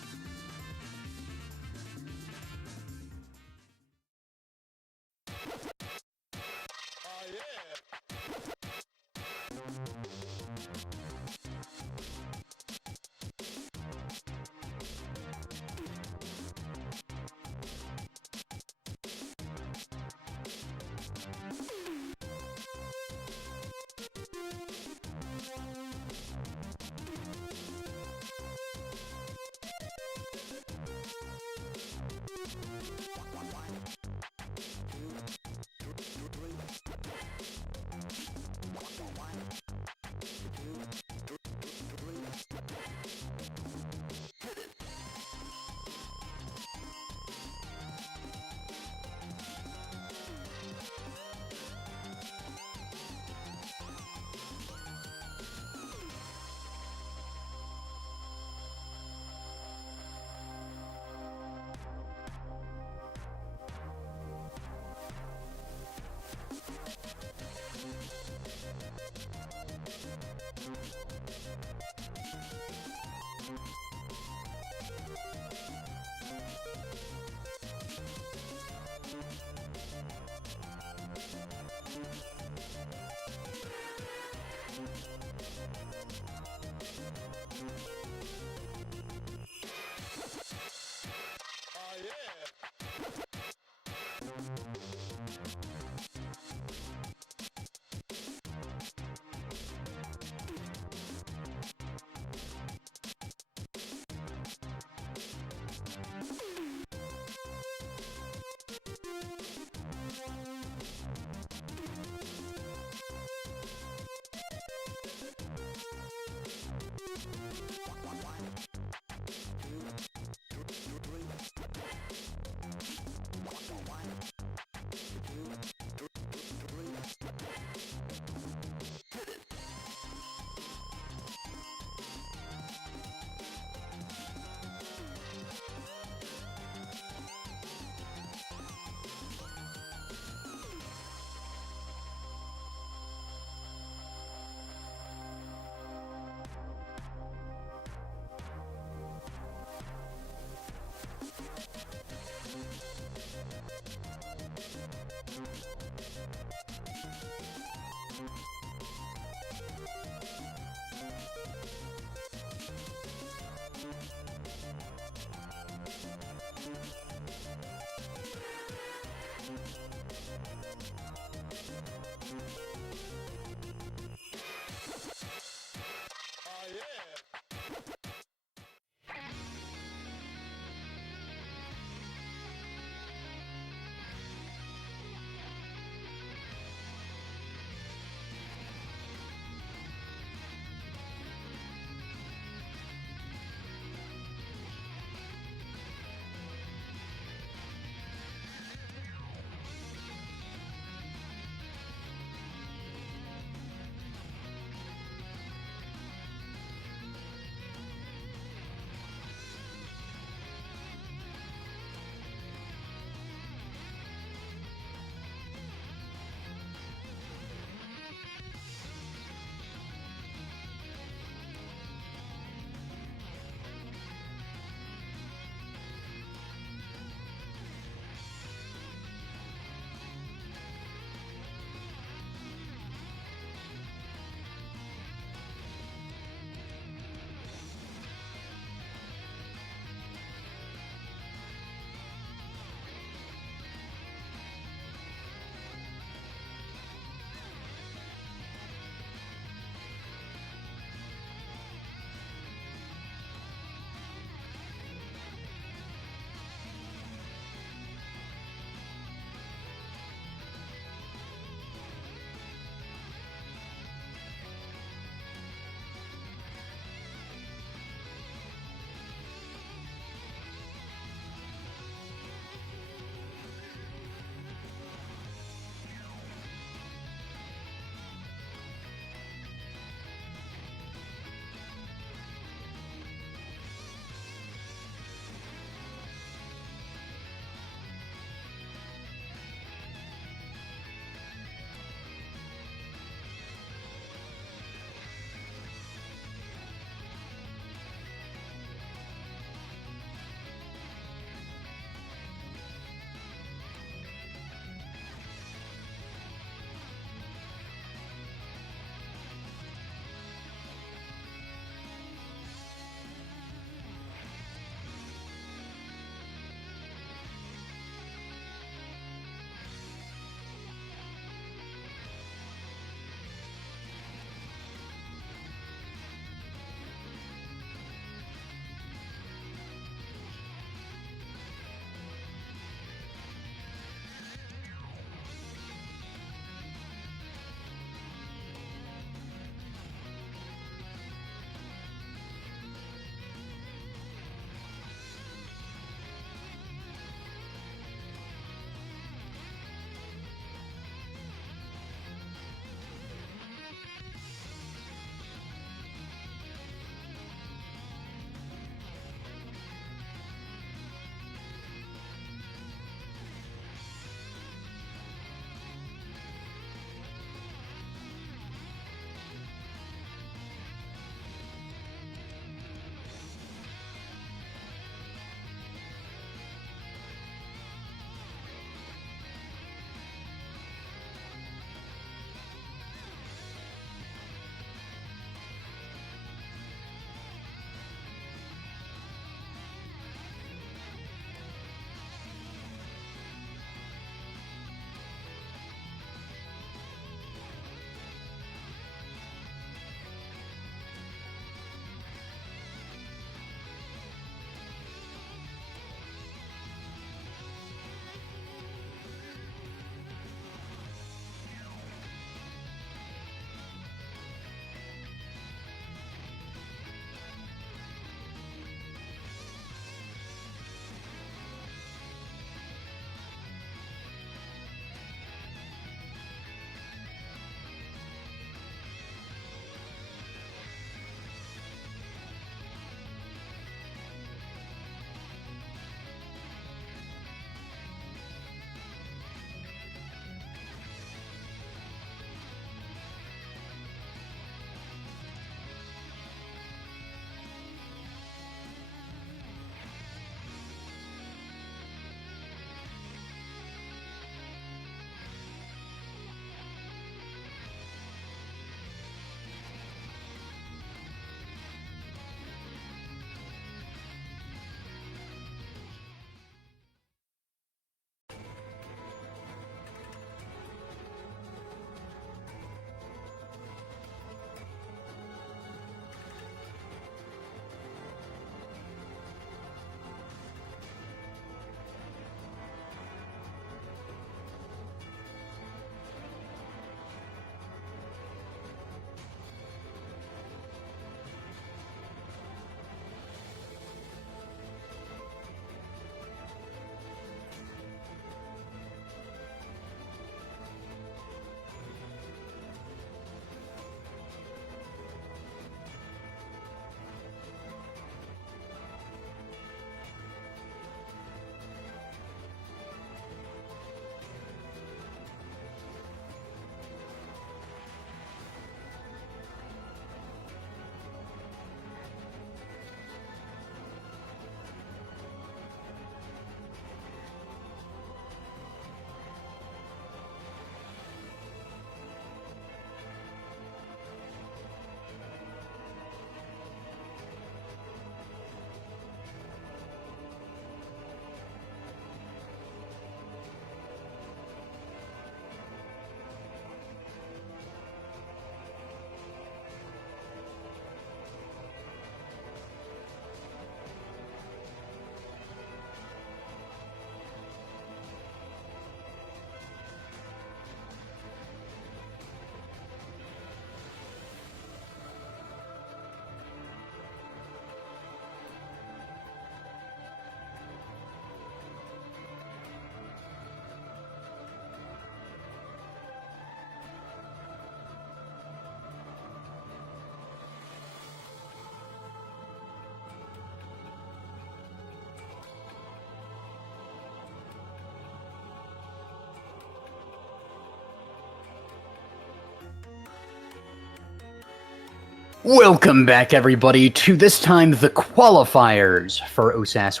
Welcome back, everybody, to this time the qualifiers for OSAS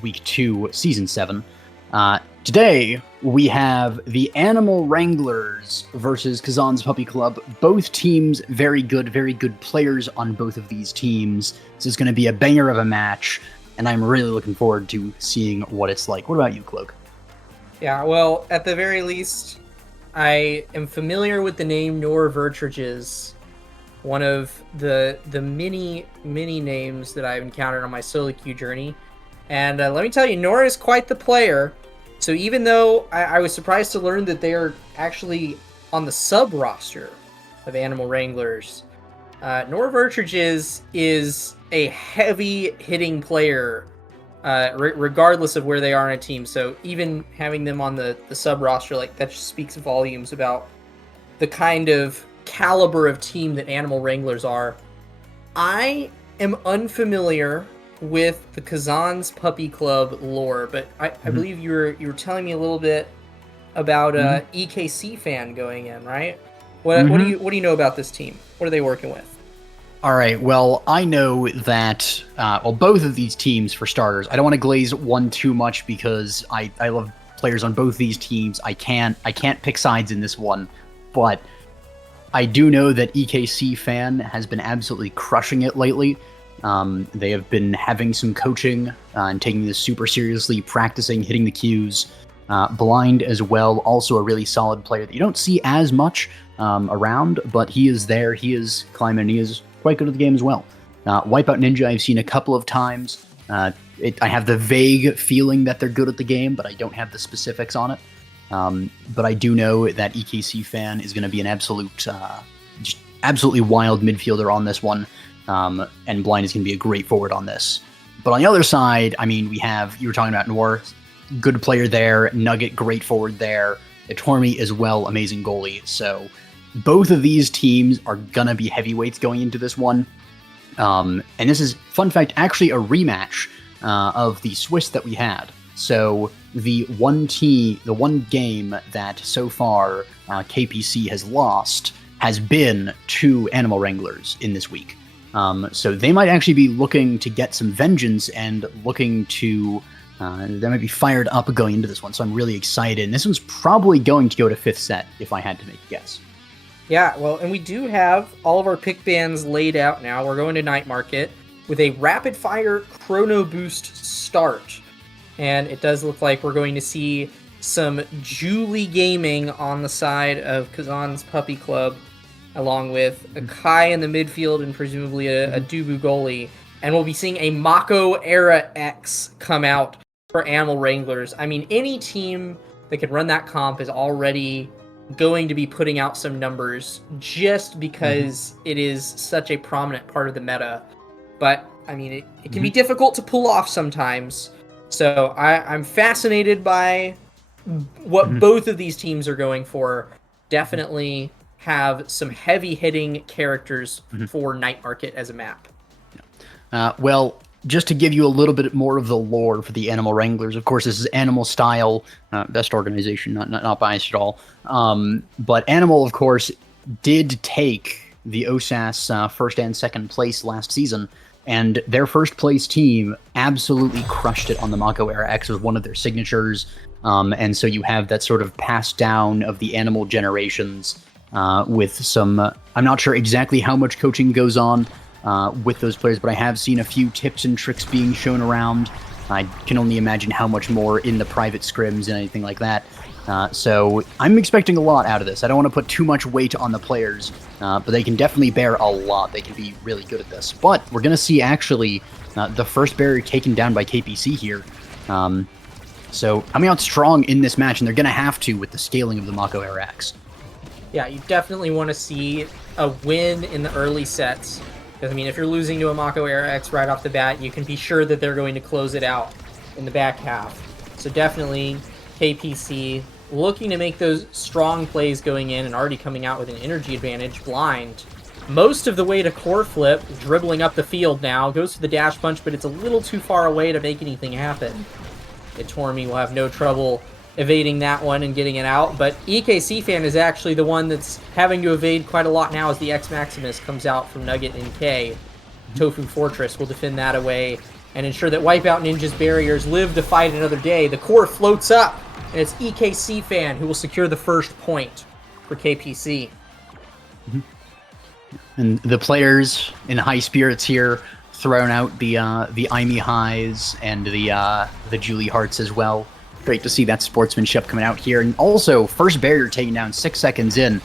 Week 2, Season 7. Today, we have the Animal Wranglers versus Kazan's Puppy Club. Both teams very good players on both of these teams. This is going to be a banger of a match, and I'm really looking forward to seeing what it's like. What about you, Cloak? Yeah, well, at the very least, I am familiar with the name Nor Vertrages, one of the many names that I've encountered on my solo queue journey. And let me tell you, Nora is quite the player. So even though I was surprised to learn that they are actually on the sub roster of Animal Wranglers, Nora Vertrages is a heavy hitting player, regardless of where they are in a team. So even having them on the sub roster, like, that just speaks volumes about the kind of caliber of team that Animal Wranglers are. I am unfamiliar with the Kazan's Puppy Club lore, but I believe you were telling me a little bit about EKC fan going in, right? What do you know about this team? What are they working with? All right, well, I know that, both of these teams, for starters, I don't want to glaze one too much because I love players on both these teams. I can't pick sides in this one, but I do know that EKC fan has been absolutely crushing it lately. They have been having some coaching and taking this super seriously, practicing, hitting the cues. Blind as well, also a really solid player that you don't see as much around, but he is there, he is climbing, he is quite good at the game as well. Wipeout Ninja I've seen a couple of times. I have the vague feeling that they're good at the game, but I don't have the specifics on it. But I do know that EKC fan is going to be an absolutely wild midfielder on this one. And Blind is going to be a great forward on this. But on the other side, I mean, you were talking about Noir, good player there, Nugget, great forward there, Tormi as well, amazing goalie. So both of these teams are going to be heavyweights going into this one. And this is, fun fact, actually a rematch of the Swiss that we had. So the one game that so far KPC has lost has been to Animal Wranglers in this week. So they might actually be looking to get some vengeance and looking to, they might be fired up going into this one. So I'm really excited. And this one's probably going to go to 5th set, if I had to make a guess. Yeah, well, and we do have all of our pick bands laid out now. We're going to Night Market with a rapid fire chrono boost start. And it does look like we're going to see some Julie gaming on the side of Kazan's Puppy Club, along with a Kai in the midfield and presumably a Dubu goalie. And we'll be seeing a Mako Era X come out for Animal Wranglers. I mean, any team that can run that comp is already going to be putting out some numbers just because it is such a prominent part of the meta. But, I mean, it can be difficult to pull off sometimes. So I'm fascinated by what both of these teams are going for. Definitely have some heavy-hitting characters for Night Market as a map. Well, just to give you a little bit more of the lore for the Animal Wranglers, of course, this is Animal Style, best organization, not biased at all. But Animal, of course, did take the OSAS first and second place last season, and their first place team absolutely crushed it on the Mako Era X. Was one of their signatures, and so you have that sort of passed down of the Animal generations with some, I'm not sure exactly how much coaching goes on with those players, but I have seen a few tips and tricks being shown around. I can only imagine how much more in the private scrims and anything like that. So I'm expecting a lot out of this. I don't want to put too much weight on the players, but they can definitely bear a lot. They can be really good at this. But we're going to see actually the first barrier taken down by KPC here. So coming out strong in this match, and they're going to have to with the scaling of the Mako Era X. Yeah, you definitely want to see a win in the early sets. Because, I mean, if you're losing to a Mako Era X right off the bat, you can be sure that they're going to close it out in the back half. So definitely KPC looking to make those strong plays going in and already coming out with an energy advantage. Blind most of the way to core flip, dribbling up the field now, goes to the dash punch, but it's a little too far away to make anything happen. Tormi will have no trouble evading that one and getting it out, but EKC Fan is actually the one that's having to evade quite a lot now as the X Maximus comes out from Nugget and K. Tofu Fortress will defend that away and ensure that Wipeout Ninja's barriers live to fight another day. The core floats up, and it's EKC Fan who will secure the first point for KPC. And the players in high spirits here, throwing out the Aimee highs and the Julie Hearts as well. Great to see that sportsmanship coming out here. And also, first barrier taken down 6 seconds in.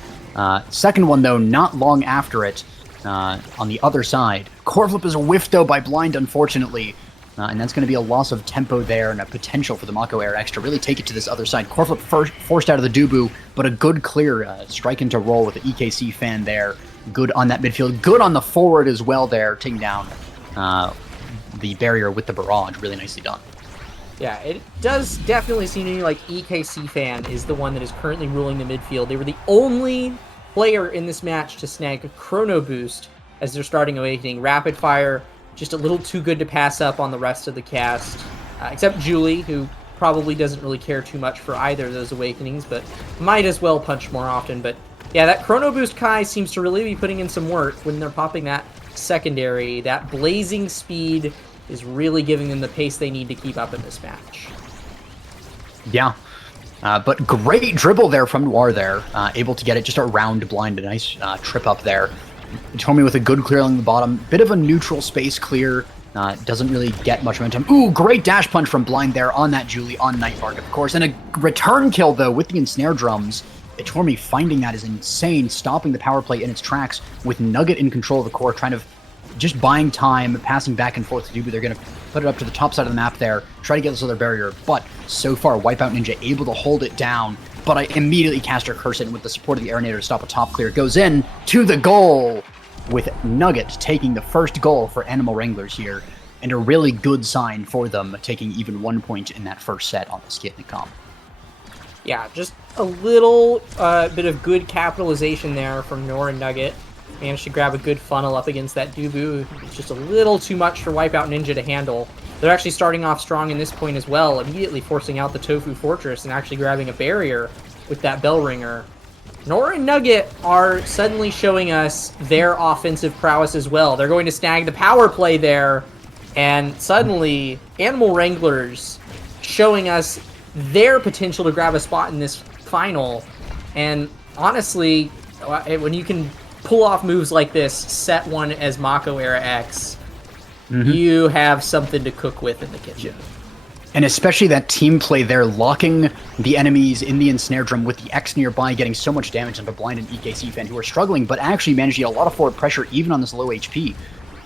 Second one, though, not long after it on the other side. Core flip is whiffed, though, by Blind, unfortunately. And that's going to be a loss of tempo there and a potential for the Mako Air X to really take it to this other side. Core flip forced out of the Dubu, but a good clear strike into roll with the EKC Fan there. Good on that midfield. Good on the forward as well there, taking down the barrier with the barrage. Really nicely done. Yeah, it does definitely seem to me like EKC Fan is the one that is currently ruling the midfield. They were the only player in this match to snag a Chrono Boost as they're starting Awakening. Rapid Fire, just a little too good to pass up on the rest of the cast. Except Julie, who probably doesn't really care too much for either of those Awakenings, but might as well punch more often. But yeah, that Chrono Boost Kai seems to really be putting in some work when they're popping that secondary. That blazing speed is really giving them the pace they need to keep up in this match. Yeah. But great dribble there from Noir there. Able to get it just around Blind. A nice trip up there. Tomi with a good clear along the bottom. Bit of a neutral space clear. Doesn't really get much momentum. Ooh, great dash punch from Blind there on that Julie, on Nightbark, of course. And a return kill, though, with the ensnare drums. Tormi finding that is insane, stopping the power play in its tracks with Nugget in control of the core, trying to just buying time, passing back and forth to Dubu. They're going to put it up to the top side of the map there, try to get this other barrier, but so far, Wipeout Ninja able to hold it down, but I immediately cast her curse in with the support of the Airinator to stop a top clear. Goes in to the goal, with Nugget taking the first goal for Animal Wranglers here, and a really good sign for them, taking even 1 point in that first set on the Skitnik comp. Yeah, just a little bit of good capitalization there from Nor and Nugget. Managed to grab a good funnel up against that Dubu. It's just a little too much for Wipeout Ninja to handle. They're actually starting off strong in this point as well, immediately forcing out the Tofu Fortress and actually grabbing a barrier with that Bell Ringer. Nor and Nugget are suddenly showing us their offensive prowess as well. They're going to snag the power play there, and suddenly Animal Wranglers showing us their potential to grab a spot in this final. And honestly, when you can pull off moves like this, set one as Mako Era X, you have something to cook with in the kitchen. And especially that team play there, locking the enemies in the ensnare drum with the X nearby, getting so much damage onto Blind and EKC Fan, who are struggling, but actually managed to get a lot of forward pressure even on this low HP.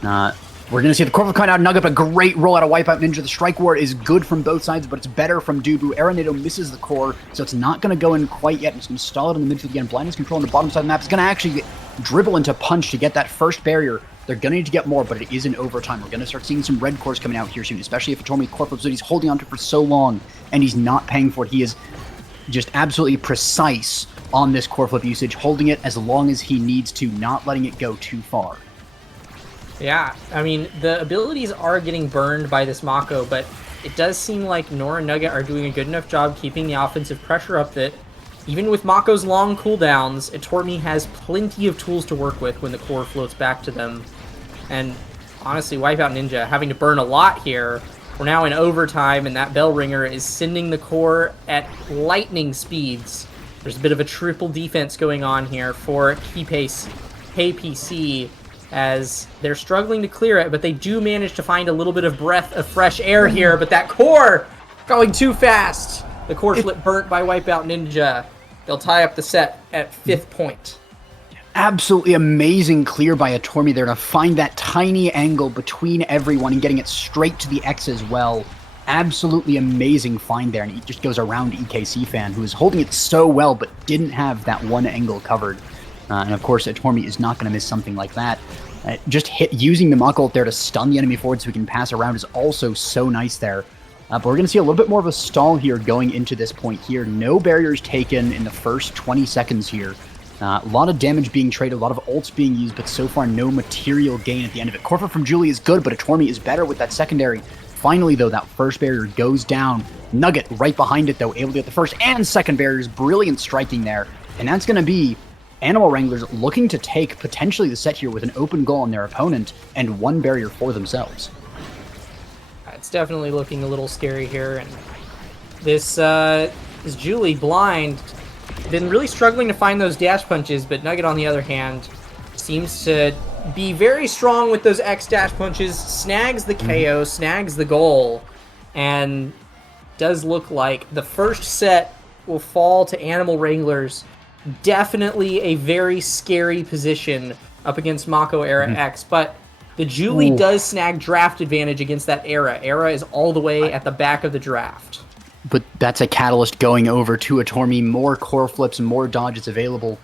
We're going to see the Corvus coming out of Nugget, but great roll out of Wipeout Ninja. The Strike Ward is good from both sides, but it's better from Dubu. Aeronado misses the core, so it's not going to go in quite yet. It's going to stall it in the midfield again. Blind is control on the bottom side of the map. It's going to actually dribble into Punch to get that first barrier. They're going to need to get more, but it is in overtime. We're going to start seeing some red cores coming out here soon, especially if Tormi core flips that he's holding onto for so long, and he's not paying for it. He is just absolutely precise on this core flip usage, holding it as long as he needs to, not letting it go too far. Yeah, I mean, the abilities are getting burned by this Mako, but it does seem like Nor and Nugget are doing a good enough job keeping the offensive pressure up that even with Mako's long cooldowns, Tormi has plenty of tools to work with when the core floats back to them. And honestly, Wipeout Ninja having to burn a lot here. We're now in overtime, and that Bell Ringer is sending the core at lightning speeds. There's a bit of a triple defense going on here for KPC, as they're struggling to clear it, but they do manage to find a little bit of breath of fresh air here, but that core going too fast. The core flip burnt by Wipeout Ninja. They'll tie up the set at 5th point. Absolutely amazing clear by a Tormi there to find that tiny angle between everyone and getting it straight to the X as well. Absolutely amazing find there, and he just goes around EKC Fan, who is holding it so well but didn't have that one angle covered. And of course, Tormi is not going to miss something like that. Just using the Mako ult there to stun the enemy forward so he can pass around is also so nice there. But we're going to see a little bit more of a stall here going into this point here. No barriers taken in the first 20 seconds here. A lot of damage being traded, a lot of ults being used, but so far no material gain at the end of it. Corfa from Julie is good, but Tormi is better with that secondary. Finally, though, that first barrier goes down. Nugget right behind it, though, able to get the first and second barriers. Brilliant striking there. And that's going to be Animal Wranglers looking to take potentially the set here with an open goal on their opponent and one barrier for themselves. It's definitely looking a little scary here, and this Julie blind been really struggling to find those dash punches, but Nugget on the other hand seems to be very strong with those X dash punches, snags the KO, snags the goal, and does look like the first set will fall to Animal Wranglers. Definitely a very scary position up against Mako Era X, but the Julie does snag draft advantage against that Era. Era is all the way at the back of the draft. But that's a catalyst going over to a Tormi. More core flips, more dodges available.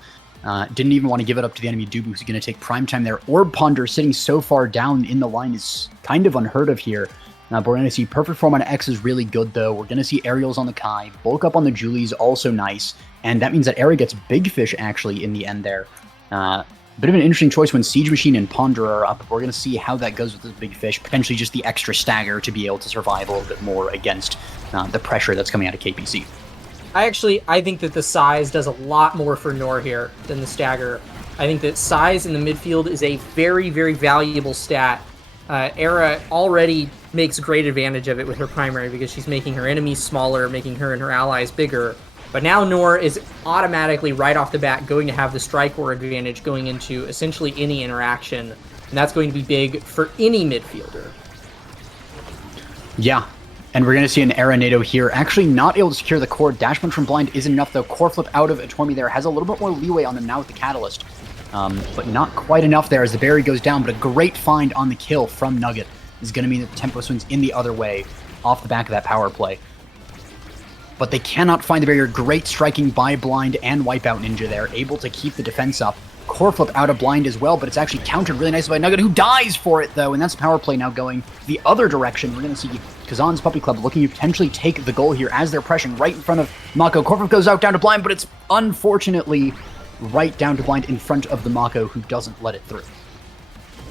Didn't even want to give it up to the enemy Dubu, who's going to take prime time there. Orb Ponder sitting so far down in the line is kind of unheard of here. But we're going to see perfect form on X is really good, though. We're going to see aerials on the Kai. Bulk up on the Julie's also nice. And that means that Era gets Big Fish, actually, in the end there. Bit of an interesting choice when Siege Machine and Ponder are up. We're going to see how that goes with this Big Fish. Potentially just the extra stagger to be able to survive a little bit more against the pressure that's coming out of KPC. I think that the size does a lot more for Nor here than the stagger. I think that size in the midfield is a very, very valuable stat. Era already makes great advantage of it with her primary because she's making her enemies smaller, making her and her allies bigger. But now Nor is automatically, right off the bat, going to have the strike war advantage going into essentially any interaction. And that's going to be big for any midfielder. Yeah. And we're going to see an Era NATO here. Actually not able to secure the core. Dash punch from blind isn't enough, though. Core flip out of Tormi there has a little bit more leeway on them now with the catalyst. But not quite enough there as the berry goes down. But a great find on the kill from Nugget is going to mean that the tempo swings in the other way off the back of that power play. But they cannot find the barrier. Great striking by Blind and Wipeout Ninja there, able to keep the defense up. Core flip out of Blind as well, but it's actually countered really nicely by Nugget, who dies for it, though, and that's power play now going the other direction. We're going to see Kazan's Puppy Club looking to potentially take the goal here as they're pressuring right in front of Mako. Core flip goes out down to Blind, but it's unfortunately right down to Blind in front of the Mako, who doesn't let it through.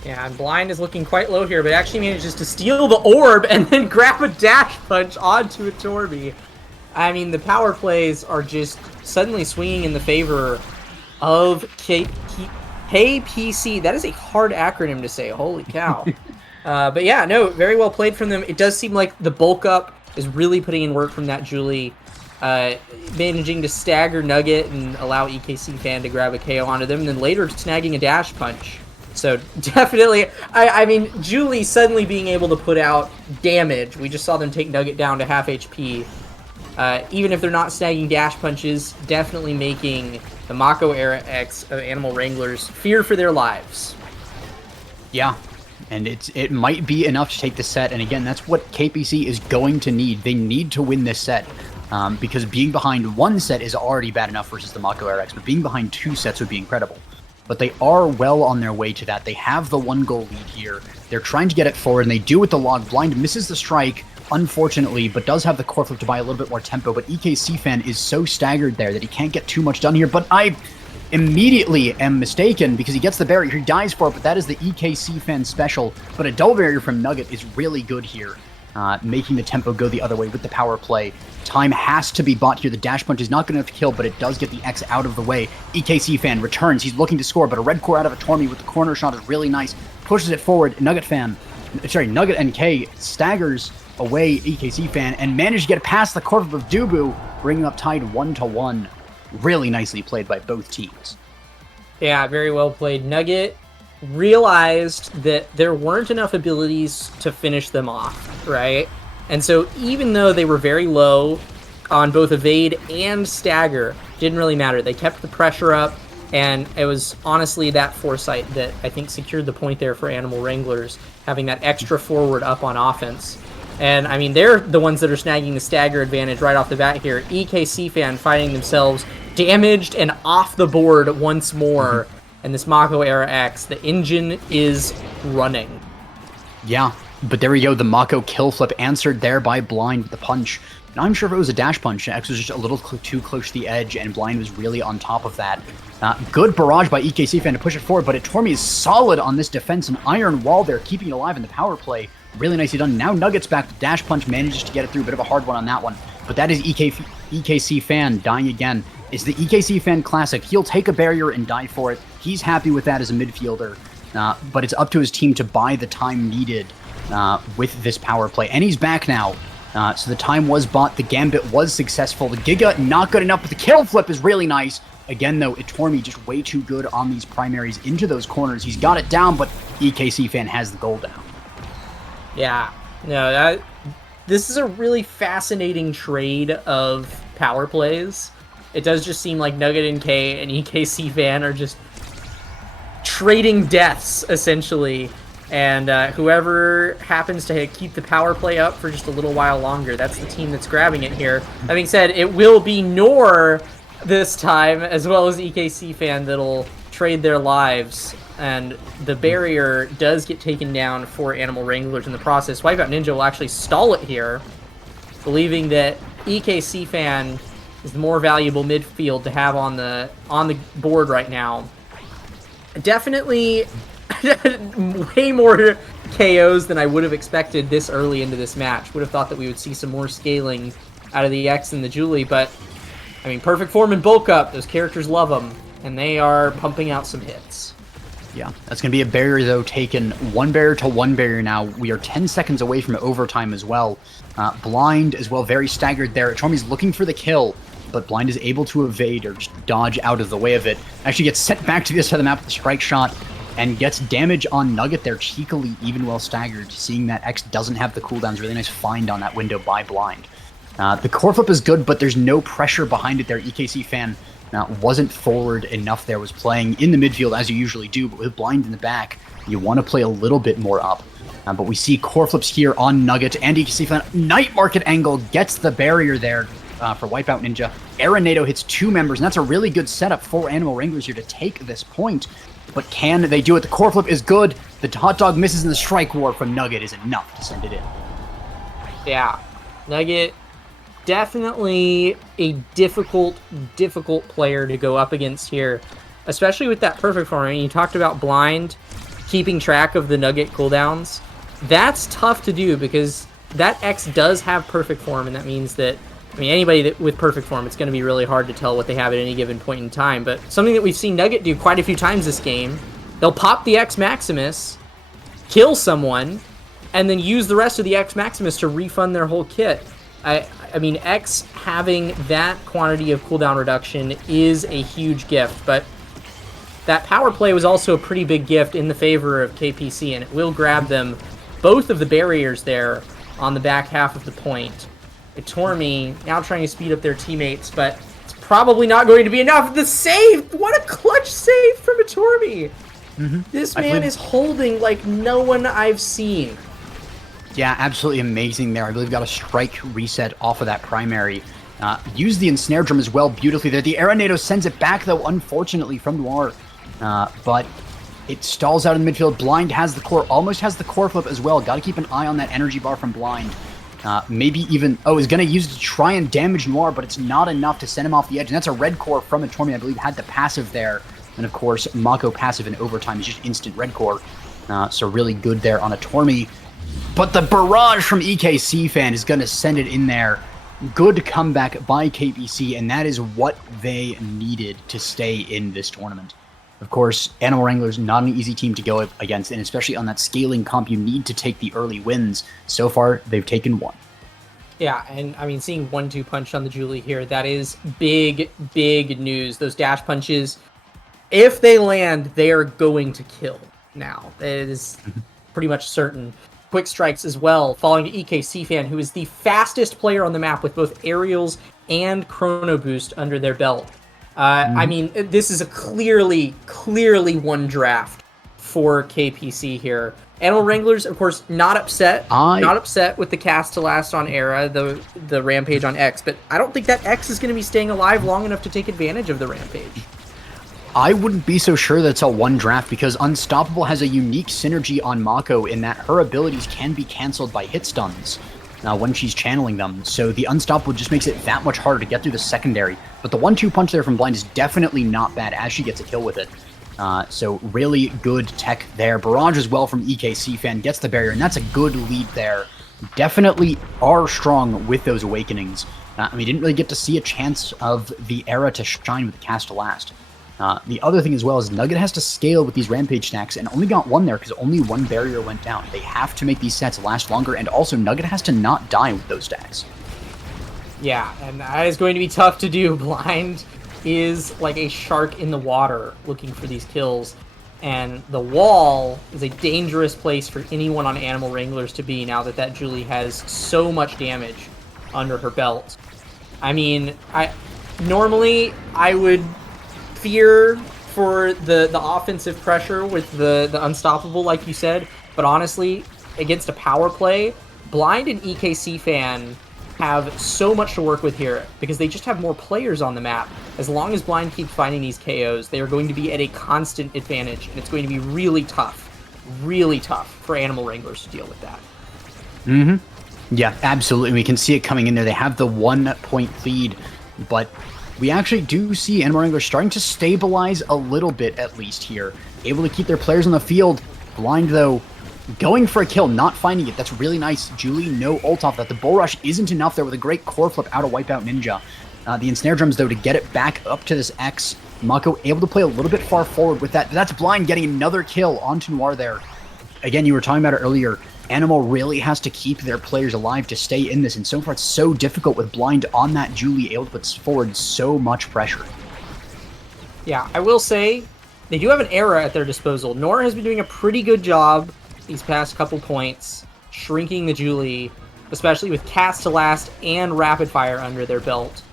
Yeah, and Blind is looking quite low here, but actually manages to steal the orb and then grab a dash punch onto a Tormi. I mean, the power plays are just suddenly swinging in the favor of KPC. That is a hard acronym to say. Holy cow. But yeah, no, very well played from them. It does seem like the bulk up is really putting in work from that Julie. Managing to stagger Nugget and allow EKC Fan to grab a KO onto them, and then later snagging a dash punch. So definitely, I mean, Julie suddenly being able to put out damage. We just saw them take Nugget down to half HP. Even if they're not snagging dash punches, definitely making the Mako Era X of Animal Wranglers fear for their lives. Yeah, and it might be enough to take the set, and again, that's what KPC is going to need. They need to win this set, because being behind one set is already bad enough versus the Mako Era X, but being behind two sets would be incredible. But they are well on their way to that. They have the one goal lead here. They're trying to get it forward, and they do with the log. Blind misses the strike, unfortunately, but does have the core flip to buy a little bit more tempo. But EKC Fan is so staggered there that he can't get too much done here. But I immediately am mistaken because he gets the barrier. He dies for it, but that is the EKC Fan special. But a double barrier from Nugget is really good here, making the tempo go the other way with the power play. Time has to be bought here. The dash punch is not good enough to kill, but it does get the X out of the way. EKC Fan returns. He's looking to score, but a red core out of a Tormi with the corner shot is really nice. Pushes it forward. Nugget NK staggers away EKC Fan and managed to get past the core of Dubu, bringing up tied 1-1. Really nicely played by both teams. Yeah, very well played. Nugget realized that there weren't enough abilities to finish them off, right? And so even though they were very low on both evade and stagger, didn't really matter. They kept the pressure up, and it was honestly that foresight that I think secured the point there for Animal Wranglers, having that extra forward up on offense. And I mean, they're the ones that are snagging the stagger advantage right off the bat here. EKC Fan finding themselves damaged and off the board once more. And this Mako Era X, the engine is running. Yeah, but there we go. The Mako kill flip answered there by Blind with the punch. Now I'm sure if it was a dash punch, X was just a little too close to the edge, and Blind was really on top of that. Good barrage by EKC Fan to push it forward, but Tormi is solid on this defense. An iron wall there, keeping it alive in the power play. Really nicely done. Now Nuggets back. Dash punch manages to get it through. Bit of a hard one on that one. But that is EKC Fan dying again. It's the EKC Fan classic. He'll take a barrier and die for it. He's happy with that as a midfielder. But it's up to his team to buy the time needed with this power play. And he's back now. So the time was bought. The Gambit was successful. The Giga, not good enough, but the kill flip is really nice. Again, though, Itormi just way too good on these primaries into those corners. He's got it down, but EKC Fan has the goal down. Yeah. No, this is a really fascinating trade of power plays. It does just seem like Nugget and K and EKC Fan are just trading deaths, essentially. And whoever happens to keep the power play up for just a little while longer, that's the team that's grabbing it here. That being said, it will be Nor this time, as well as EKC Fan, that'll trade their lives. And the barrier does get taken down for Animal Wranglers in the process. Wipeout Ninja will actually stall it here, believing that EKC Fan is the more valuable midfield to have on the board right now. Definitely way more KOs than I would have expected this early into this match. Would have thought that we would see some more scaling out of the X and the Julie, but I mean, perfect form and bulk up. Those characters love them, and they are pumping out some hits. Yeah, that's going to be a barrier, though, taken one barrier to one barrier now. We are 10 seconds away from overtime as well. Blind as well, very staggered there. Itormi's looking for the kill, but Blind is able to evade or just dodge out of the way of it. Actually gets sent back to the other side of the map with the strike shot and gets damage on Nugget there cheekily, even while staggered. Seeing that X doesn't have the cooldowns, really nice find on that window by Blind. The core flip is good, but there's no pressure behind it there. EKC Fan wasn't forward enough there, was playing in the midfield as you usually do, but with Blind in the back, you want to play a little bit more up. But we see core flips here on Nugget, and EKC Fan, Night Market angle, gets the barrier there for Wipeout Ninja. Aranado hits two members, and that's a really good setup for Animal Wranglers here to take this point. But can they do it? The core flip is good. The hot dog misses, and the strike war from Nugget is enough to send it in. Yeah, Nugget, definitely a difficult player to go up against here, especially with that perfect form. I mean, you talked about Blind keeping track of the Nugget cooldowns. That's tough to do because that X does have perfect form, and that means that, I mean, anybody with perfect form, it's going to be really hard to tell what they have at any given point in time. But something that we've seen Nugget do quite a few times this game, they'll pop the X Maximus, kill someone, and then use the rest of the X Maximus to refund their whole kit. I mean, X having that quantity of cooldown reduction is a huge gift, but that power play was also a pretty big gift in the favor of KPC, and it will grab them both of the barriers there on the back half of the point. Itormi now trying to speed up their teammates, but it's probably not going to be enough. The save! What a clutch save from Itormi! This man is holding like no one I've seen. Yeah, absolutely amazing there. I believe got a strike reset off of that primary. Used the ensnare drum as well beautifully there. The Aranado sends it back, though, unfortunately, from Noir. But it stalls out in the midfield. Blind has the core, almost has the core flip as well. Got to keep an eye on that energy bar from Blind. Maybe even, is going to use it to try and damage Noir, but it's not enough to send him off the edge. And that's a red core from Itormi, I believe, had the passive there. And of course, Mako passive in overtime is just instant red core. So really good there on Itormi. But the barrage from EKC Fan is going to send it in there. Good comeback by KPC, and that is what they needed to stay in this tournament. Of course, Animal Wranglers, not an easy team to go up against, and especially on that scaling comp, you need to take the early wins. So far, they've taken one. Yeah, and I mean, seeing 1-2 punch on the Julie here, that is big news. Those dash punches, if they land, they are going to kill now. It is pretty much certain. Quick strikes as well, falling to EKC Fan, who is the fastest player on the map with both aerials and chrono boost under their belt. I mean, this is a clearly one draft for KPC here. Animal Wranglers, of course, not upset with the cast to last on Era, the Rampage on X, but I don't think that X is going to be staying alive long enough to take advantage of the Rampage. I wouldn't be so sure that it's a one draft because Unstoppable has a unique synergy on Mako in that her abilities can be cancelled by hit stuns when she's channeling them. So the Unstoppable just makes it that much harder to get through the secondary. But the 1-2 punch there from Blind is definitely not bad as she gets a kill with it. So really good tech there. Barrage as well from EKC Fan gets the barrier, and that's a good lead there. Definitely are strong with those awakenings. We didn't really get to see a chance of the era to shine with the cast to last. The other thing as well is Nugget has to scale with these Rampage stacks and only got one there because only one barrier went down. They have to make these sets last longer, and also Nugget has to not die with those stacks. Yeah, and that is going to be tough to do. Blind is like a shark in the water looking for these kills, and the wall is a dangerous place for anyone on Animal Wranglers to be now that Julie has so much damage under her belt. I mean, normally I would fear for the offensive pressure with the Unstoppable, like you said, but honestly, against a power play, Blind and EKC Fan have so much to work with here because they just have more players on the map. As long as Blind keeps finding these KOs, they are going to be at a constant advantage, and it's going to be really tough for Animal Wranglers to deal with that. Yeah, absolutely. We can see it coming in there. They have the 1 point lead, but we actually do see Animal Wranglers starting to stabilize a little bit, at least here. Able to keep their players on the field. Blind, though, going for a kill, not finding it. That's really nice. Julie, no ult off that. The Bull Rush isn't enough there with a great core flip out of Wipeout Ninja. The Ensnare Drums, though, to get it back up to this X. Mako able to play a little bit far forward with that. That's Blind getting another kill onto Noir there. Again, you were talking about it earlier. Animal really has to keep their players alive to stay in this, and so far it's so difficult with Blind on that Julie, able to put forward so much pressure. Yeah, I will say, they do have an era at their disposal. Nora has been doing a pretty good job these past couple points, shrinking the Julie, especially with Cast to Last and Rapid Fire under their belt.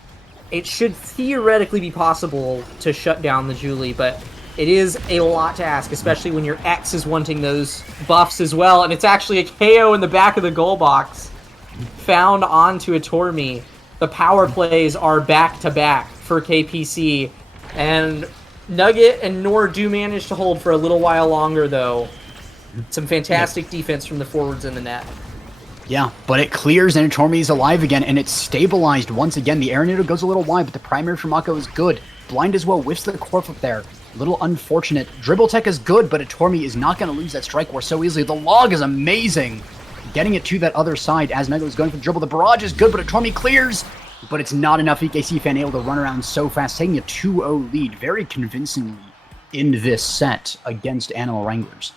It should theoretically be possible to shut down the Julie, but it is a lot to ask, especially when your X is wanting those buffs as well, and it's actually a KO in the back of the goal box. Found onto a Tormi. The power plays are back-to-back for KPC, and Nugget and Nor do manage to hold for a little while longer, though. Some fantastic defense from the forwards in the net. Yeah, but it clears and Tormi is alive again, and it's stabilized once again. The Aeronator goes a little wide, but the primary from Mako is good. Blind as well, whiffs the core flip there. A little unfortunate. Dribble tech is good, but Tormi is not going to lose that strike war so easily. The log is amazing. Getting it to that other side as Mego is going for the dribble. The barrage is good, but Tormi clears. But it's not enough. EKC Fan able to run around so fast, taking a 2-0 lead very convincingly in this set against Animal Wranglers.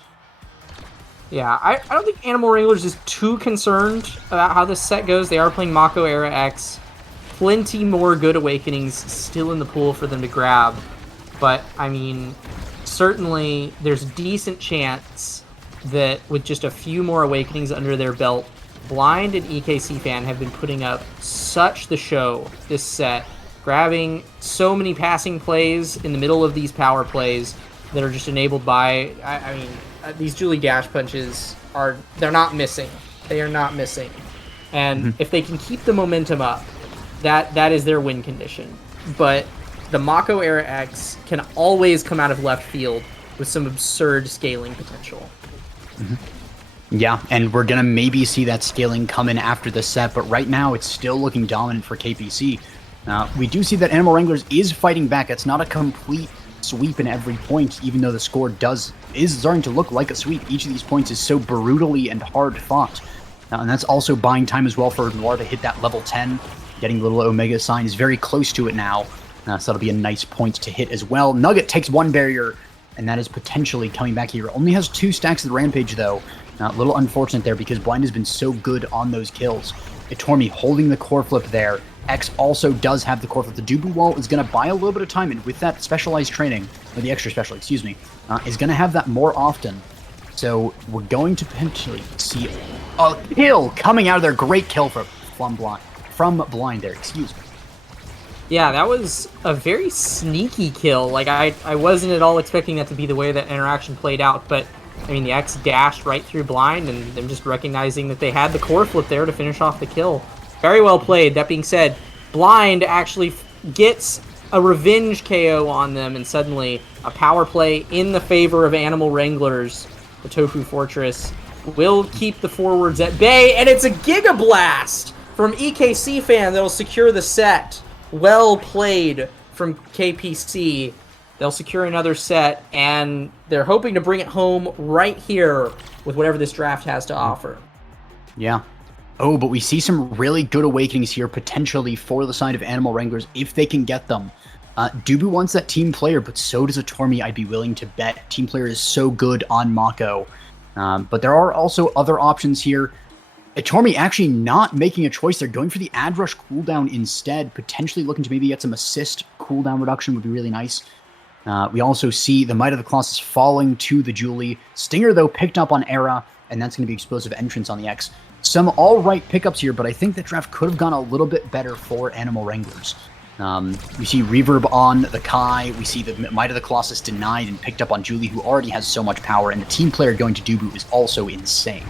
Yeah, I don't think Animal Wranglers is too concerned about how this set goes. They are playing Mako Era X. Plenty more good awakenings still in the pool for them to grab. But, I mean, certainly there's a decent chance that with just a few more awakenings under their belt, Blind and EKC Fan have been putting up such the show this set, grabbing so many passing plays in the middle of these power plays that are just enabled by, I mean, these Julie Dash punches they're not missing. They are not missing. And if they can keep the momentum up, that is their win condition. But the Mako Era X can always come out of left field with some absurd scaling potential. Yeah, and we're going to maybe see that scaling come in after the set, but right now it's still looking dominant for KPC. We do see that Animal Wranglers is fighting back. It's not a complete sweep in every point, even though the score is starting to look like a sweep. Each of these points is so brutally and hard fought. And that's also buying time as well for Noir to hit that level 10. Getting the little Omega sign is very close to it now. So that'll be a nice point to hit as well. Nugget takes one barrier, and that is potentially coming back here. Only has 2 stacks of the Rampage, though. A little unfortunate there because Blind has been so good on those kills. Tormi holding the core flip there. X also does have the core flip. The Dubu Wall is going to buy a little bit of time, and with that specialized training, or the extra special, excuse me, is going to have that more often. So we're going to potentially see a kill coming out of there. Great kill from Blind there, excuse me. Yeah, that was a very sneaky kill. Like, I wasn't at all expecting that to be the way that interaction played out, but I mean, the X dashed right through Blind, and them just recognizing that they had the core flip there to finish off the kill. Very well played. That being said, Blind actually gets a revenge KO on them, and suddenly a power play in the favor of Animal Wranglers. The Tofu Fortress will keep the forwards at bay, and it's a Giga Blast from EKC Fan that'll secure the set. Well played from KPC. they'll secure another set, and they're hoping to bring it home right here with whatever this draft has to offer. Yeah. Oh, but we see some really good awakenings here, potentially for the side of Animal Wranglers, if they can get them. Dubu wants that team player, but so does Atormi, I'd be willing to bet. Team player is so good on Mako. But there are also other options here. Atormi actually not making a choice. They're going for the Ad Rush cooldown instead, potentially looking to maybe get some assist cooldown reduction would be really nice. We also see the Might of the Colossus falling to the Julie. Stinger, though, picked up on Era, and that's going to be Explosive Entrance on the X. Some all-right pickups here, but I think that draft could have gone a little bit better for Animal Wranglers. We see Reverb on the Kai. We see the Might of the Colossus denied and picked up on Julie, who already has so much power, and the team player going to Dubu is also insane.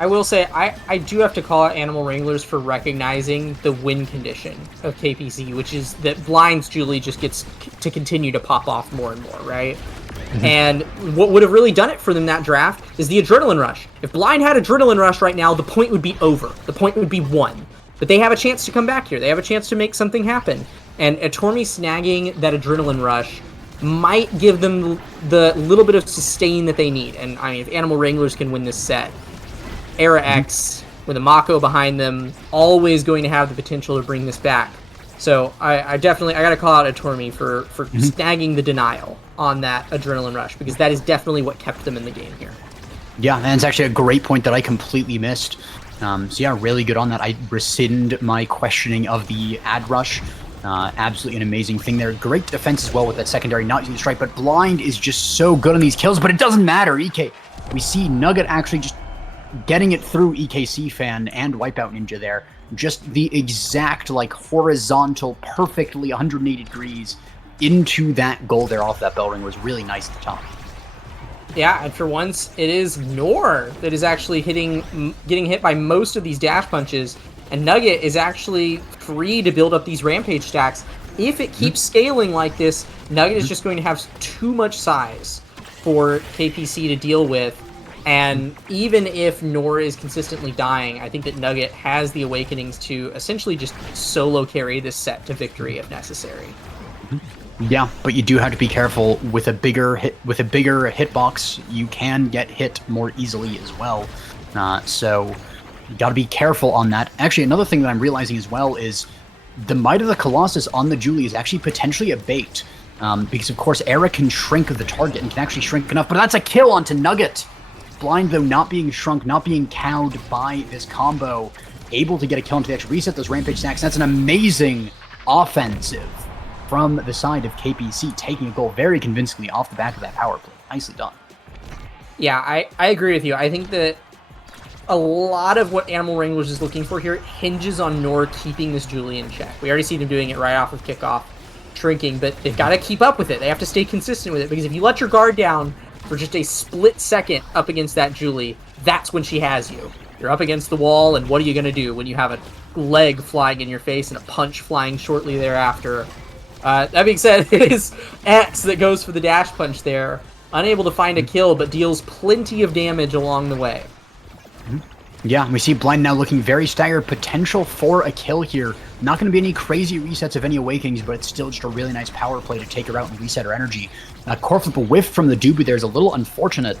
I will say, I do have to call out Animal Wranglers for recognizing the win condition of KPC, which is that Blind's Julie just gets to continue to pop off more and more, right? And what would have really done it for them that draft is the Adrenaline Rush. If Blind had Adrenaline Rush right now, the point would be over. The point would be won. But they have a chance to come back here. They have a chance to make something happen. And Atormi snagging that Adrenaline Rush might give them the little bit of sustain that they need. And I mean, if Animal Wranglers can win this set, Era X with a Mako behind them, always going to have the potential to bring this back. So I definitely got to call out Atormi for snagging the denial on that Adrenaline Rush, because that is definitely what kept them in the game here. Yeah, and it's actually a great point that I completely missed. So yeah, really good on that. I rescind my questioning of the Ad Rush. Absolutely an amazing thing there. Great defense as well with that secondary not using the strike, but Blind is just so good on these kills, but it doesn't matter. EK, we see Nugget actually just getting it through EKC Fan and Wipeout Ninja there. Just the exact, like, horizontal, perfectly 180 degrees into that goal there off that bell ring was really nice at the top. Yeah, and for once, it is Nor that is actually getting hit by most of these dash punches, and Nugget is actually free to build up these rampage stacks. If it keeps scaling like this, Nugget is just going to have too much size for KPC to deal with. And even if Nor is consistently dying, I think that Nugget has the awakenings to essentially just solo carry this set to victory if necessary. Yeah, but you do have to be careful with a bigger hitbox. You can get hit more easily as well. So you got to be careful on that. Actually, another thing that I'm realizing as well is the Might of the Colossus on the Julie is actually potentially a bait. Because of course Era can shrink the target and can actually shrink enough, but that's a kill onto Nugget. Blind, though, not being shrunk, not being cowed by this combo, able to get a kill into the actual reset those rampage stacks. That's an amazing offensive from the side of KPC, taking a goal very convincingly off the back of that power play. Nicely done. Yeah, I agree with you. I think that a lot of what Animal Wranglers is looking for here hinges on Nor keeping this Julie in check. We already see them doing it right off of kickoff, shrinking, but they've got to keep up with it. They have to stay consistent with it, because if you let your guard down for just a split second up against that Julie, that's when she has you. You're up against the wall, and what are you going to do when you have a leg flying in your face and a punch flying shortly thereafter? That being said, it is X that goes for the dash punch there. Unable to find a kill, but deals plenty of damage along the way. Yeah, we see Blind now looking very staggered. Potential for a kill here. Not going to be any crazy resets of any awakenings, but it's still just a really nice power play to take her out and reset her energy. Core flip, a whiff from the Dubu there is a little unfortunate,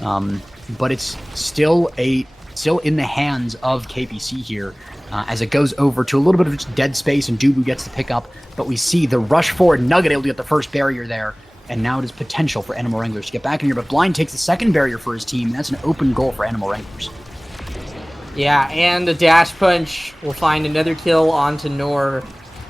but it's still in the hands of KPC here, as it goes over to a little bit of just dead space and Dubu gets the pick up. But we see the rush forward, Nugget able to get the first barrier there, and now it is potential for Animal Wranglers to get back in here. But Blind takes the second barrier for his team, and that's an open goal for Animal Wranglers. Yeah, and the dash punch will find another kill onto Nor.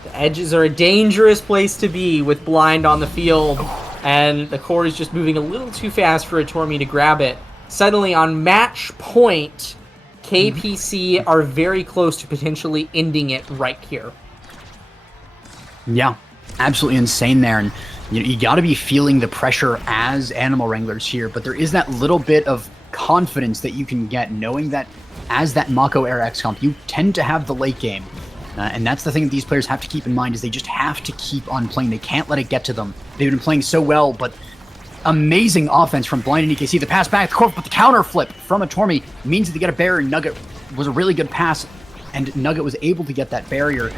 The edges are a dangerous place to be with Blind on the field, and the core is just moving a little too fast for Atormi to grab it. Suddenly, on match point, KPC are very close to potentially ending it right here. Yeah, absolutely insane there, and you got to be feeling the pressure as Animal Wranglers here, but there is that little bit of confidence that you can get knowing that as that Mako Era X comp, you tend to have the late game. And that's the thing that these players have to keep in mind, is they just have to keep on playing. They can't let it get to them. They've been playing so well, but amazing offense from Blind and EKC. The pass back, but the counter flip from Atormi means that they get a barrier. Nugget was a really good pass, and Nugget was able to get that barrier.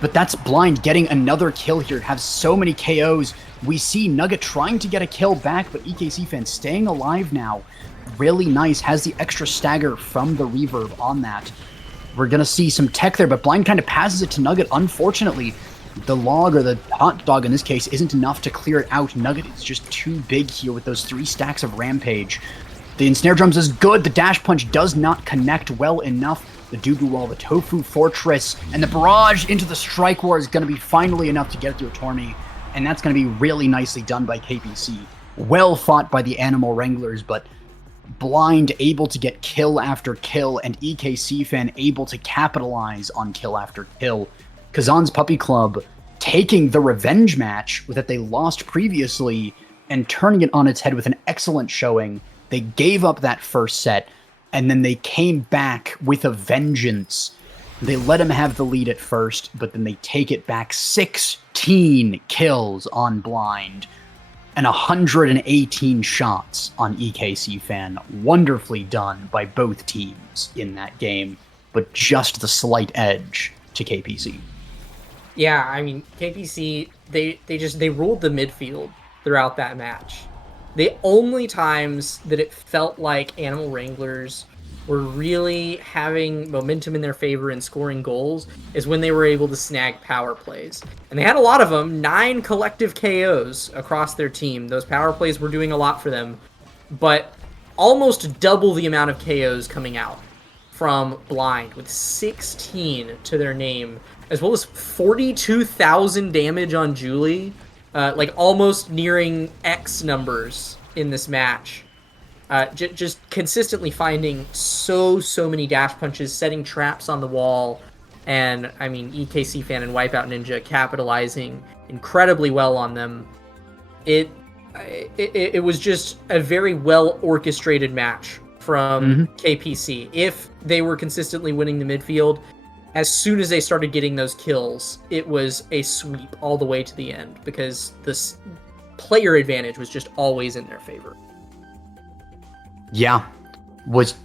But that's Blind getting another kill here, have so many KOs. We see Nugget trying to get a kill back, but EKC Fan staying alive now. Really nice, has the extra stagger from the reverb on that. We're going to see some tech there, but Blind kind of passes it to Nugget. Unfortunately, the log, or the hot dog in this case, isn't enough to clear it out. Nugget is just too big here with those 3 stacks of Rampage. The Ensnare Drums is good. The Dash Punch does not connect well enough. The Dooku Wall, the Tofu Fortress, and the barrage into the Strike War is going to be finally enough to get it to a Tormy, and that's going to be really nicely done by KPC. Well fought by the Animal Wranglers, but Blind able to get kill after kill, and EKC Fan able to capitalize on kill after kill. Kazan's Puppy Club taking the revenge match that they lost previously and turning it on its head with an excellent showing. They gave up that first set, and then they came back with a vengeance. They let him have the lead at first, but then they take it back. 16 kills on Blind and 118 shots on EKC Fan. Wonderfully done by both teams in that game, but just the slight edge to KPC. Yeah, I mean, KPC, they ruled the midfield throughout that match. The only times that it felt like Animal Wranglers were really having momentum in their favor and scoring goals is when they were able to snag power plays. And they had a lot of them, 9 collective KOs across their team. Those power plays were doing a lot for them, but almost double the amount of KOs coming out from Blind, with 16 to their name, as well as 42,000 damage on Julie. Like almost nearing X numbers in this match. Just consistently finding so many dash punches, setting traps on the wall, and I mean EKC Fan and Wipeout Ninja capitalizing incredibly well on them. It was just a very well orchestrated match from KPC. If they were consistently winning the midfield, as soon as they started getting those kills, it was a sweep all the way to the end, because this player advantage was just always in their favor. Yeah, was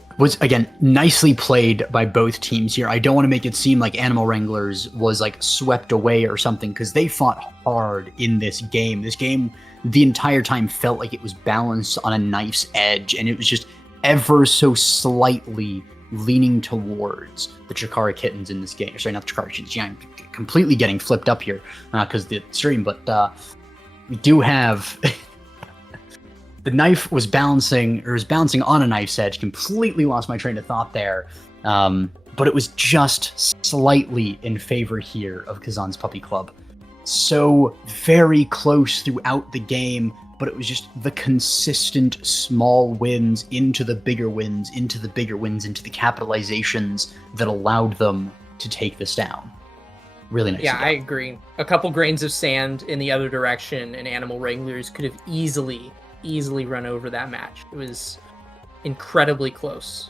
again nicely played by both teams here. I don't want to make it seem like Animal Wranglers was like swept away or something, because they fought hard in this game. This game, the entire time, felt like it was balanced on a knife's edge, and it was just ever so slightly leaning towards the Chikara Kittens in this game. Sorry, not the Chikara Kittens. Yeah, I'm completely getting flipped up here because the stream, but we do have the knife was balancing on a knife's edge. Completely lost my train of thought there, but it was just slightly in favor here of Kazan's Puppy Club. So very close throughout the game, but it was just the consistent small wins into the bigger wins, into the bigger wins, into the capitalizations that allowed them to take this down. Really nice. Yeah, I agree. A couple grains of sand in the other direction, and Animal Wranglers could have easily run over that match. It was incredibly close.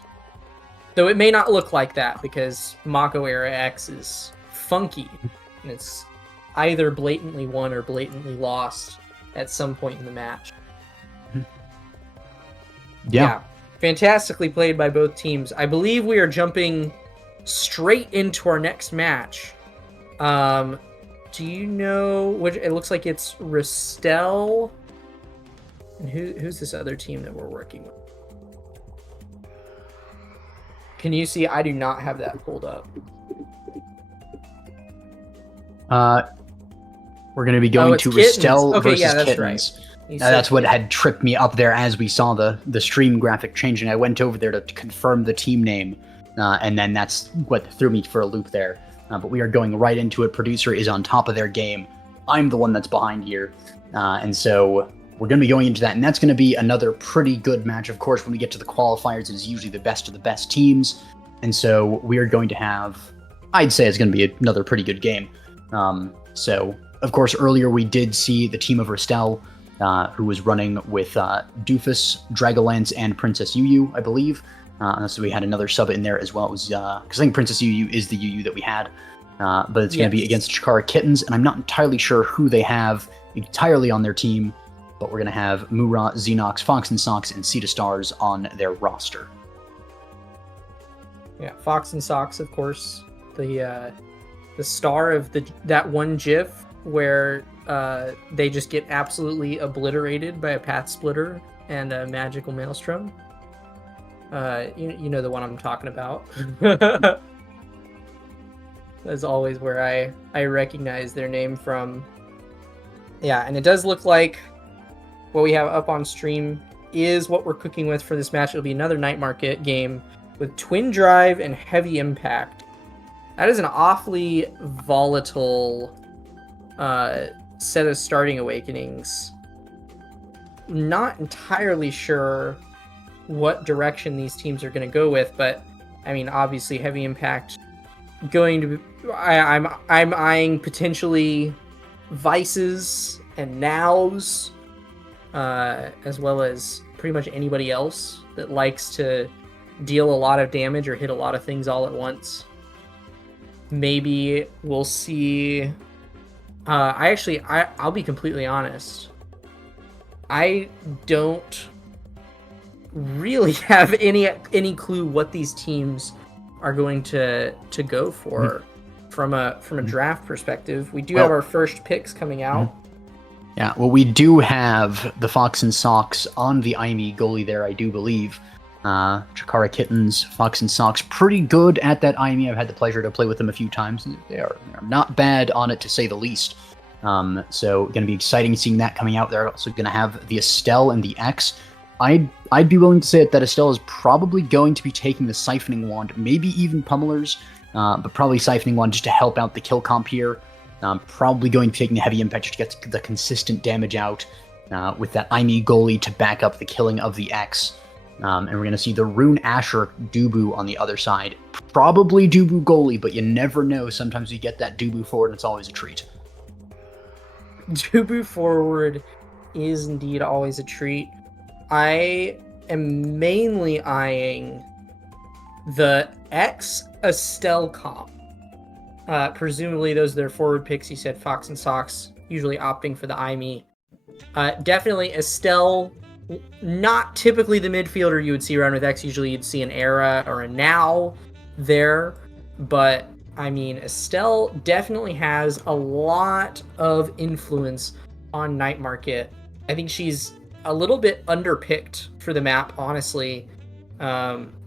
Though it may not look like that, because Mako Era X is funky, and it's either blatantly won or blatantly lost at some point in the match. Yeah. Fantastically played by both teams. I believe we are jumping straight into our next match. Do you know which? It looks like it's Ristel. And who's this other team that we're working with? Can you see? I do not have that pulled up. We're going to be going to Ristel versus that's Kittens. Right. That's what had tripped me up there as we saw the stream graphic changing. I went over there to confirm the team name, and then that's what threw me for a loop there. But we are going right into it. Producer is on top of their game. I'm the one that's behind here. And so we're going to be going into that, and that's going to be another pretty good match. Of course, when we get to the qualifiers, it is usually the best of the best teams. And so we are going to have, I'd say it's going to be another pretty good game. So, of course, earlier we did see the team of Ristel, who was running with Doofus, Dragolance, and Princess Yu, I believe. So we had another sub in there as well. It was because I think Princess Yu is the Yu that we had. But it's going to be against Chikara Kittens, and I'm not entirely sure who they have entirely on their team, but we're going to have Mura, Xenox, Fox and Sox, and Ceta Stars on their roster. Yeah, Fox and Sox, of course, the the star of that one GIF where they just get absolutely obliterated by a path splitter and a magical maelstrom. You know the one I'm talking about. That's always where I recognize their name from. Yeah, and it does look like what we have up on stream is what we're cooking with for this match. It'll be another Night Market game with Twin Drive and Heavy Impact. That is an awfully volatile set of starting awakenings. Not entirely sure what direction these teams are going to go with, but I mean, obviously, Heavy Impact going to be. I'm eyeing potentially Vices and Nows, as well as pretty much anybody else that likes to deal a lot of damage or hit a lot of things all at once. Maybe we'll see. I'll be completely honest. I don't really have any clue what these teams are going to go for from a draft perspective. We do have our first picks coming out. Yeah, well, we do have the Fox and Sox on the IME goalie there, I do believe. Chikara Kittens, Fox and Sox, pretty good at that IME. I've had the pleasure to play with them a few times, and they are not bad on it, to say the least. So going to be exciting seeing that coming out. They're also going to have the Estelle and the X. I'd be willing to say that Estelle is probably going to be taking the Siphoning Wand, maybe even Pummelers, but probably Siphoning Wand just to help out the kill comp here. Probably going to be taking the Heavy Impact just to get the consistent damage out with that IME goalie to back up the killing of the X. And we're going to see the Rune Asher Dubu on the other side. Probably Dubu goalie, but you never know. Sometimes you get that Dubu forward and it's always a treat. Dubu forward is indeed always a treat. I am mainly eyeing the X Estelle comp. Presumably those are their forward picks. He said Fox and Sox, usually opting for the IME. Definitely Estelle, not typically the midfielder you would see around with X. Usually you'd see an Era or a Now there. But, I mean, Estelle definitely has a lot of influence on Night Market. I think she's a little bit underpicked for the map, honestly,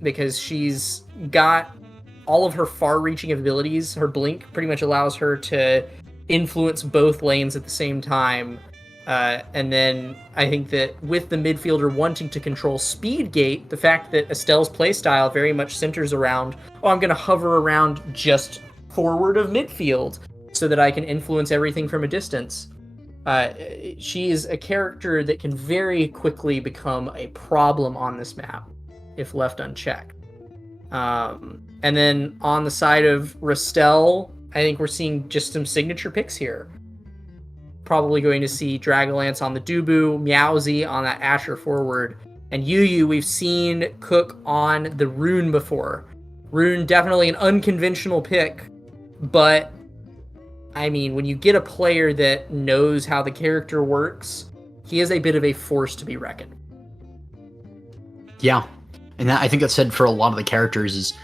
because she's got all of her far-reaching abilities. Her blink pretty much allows her to influence both lanes at the same time. And then I think that with the midfielder wanting to control speed gate, the fact that Estelle's playstyle very much centers around, I'm going to hover around just forward of midfield so that I can influence everything from a distance. She is a character that can very quickly become a problem on this map if left unchecked. And then on the side of Restelle, I think we're seeing just some signature picks here. Probably going to see Dragalance on the Dubu, Meowsy on that Asher forward, and Yu we've seen cook on the Rune before. Rune definitely an unconventional pick, but I mean, when you get a player that knows how the character works, he is a bit of a force to be reckoned. Yeah, and I think that's said for a lot of the characters is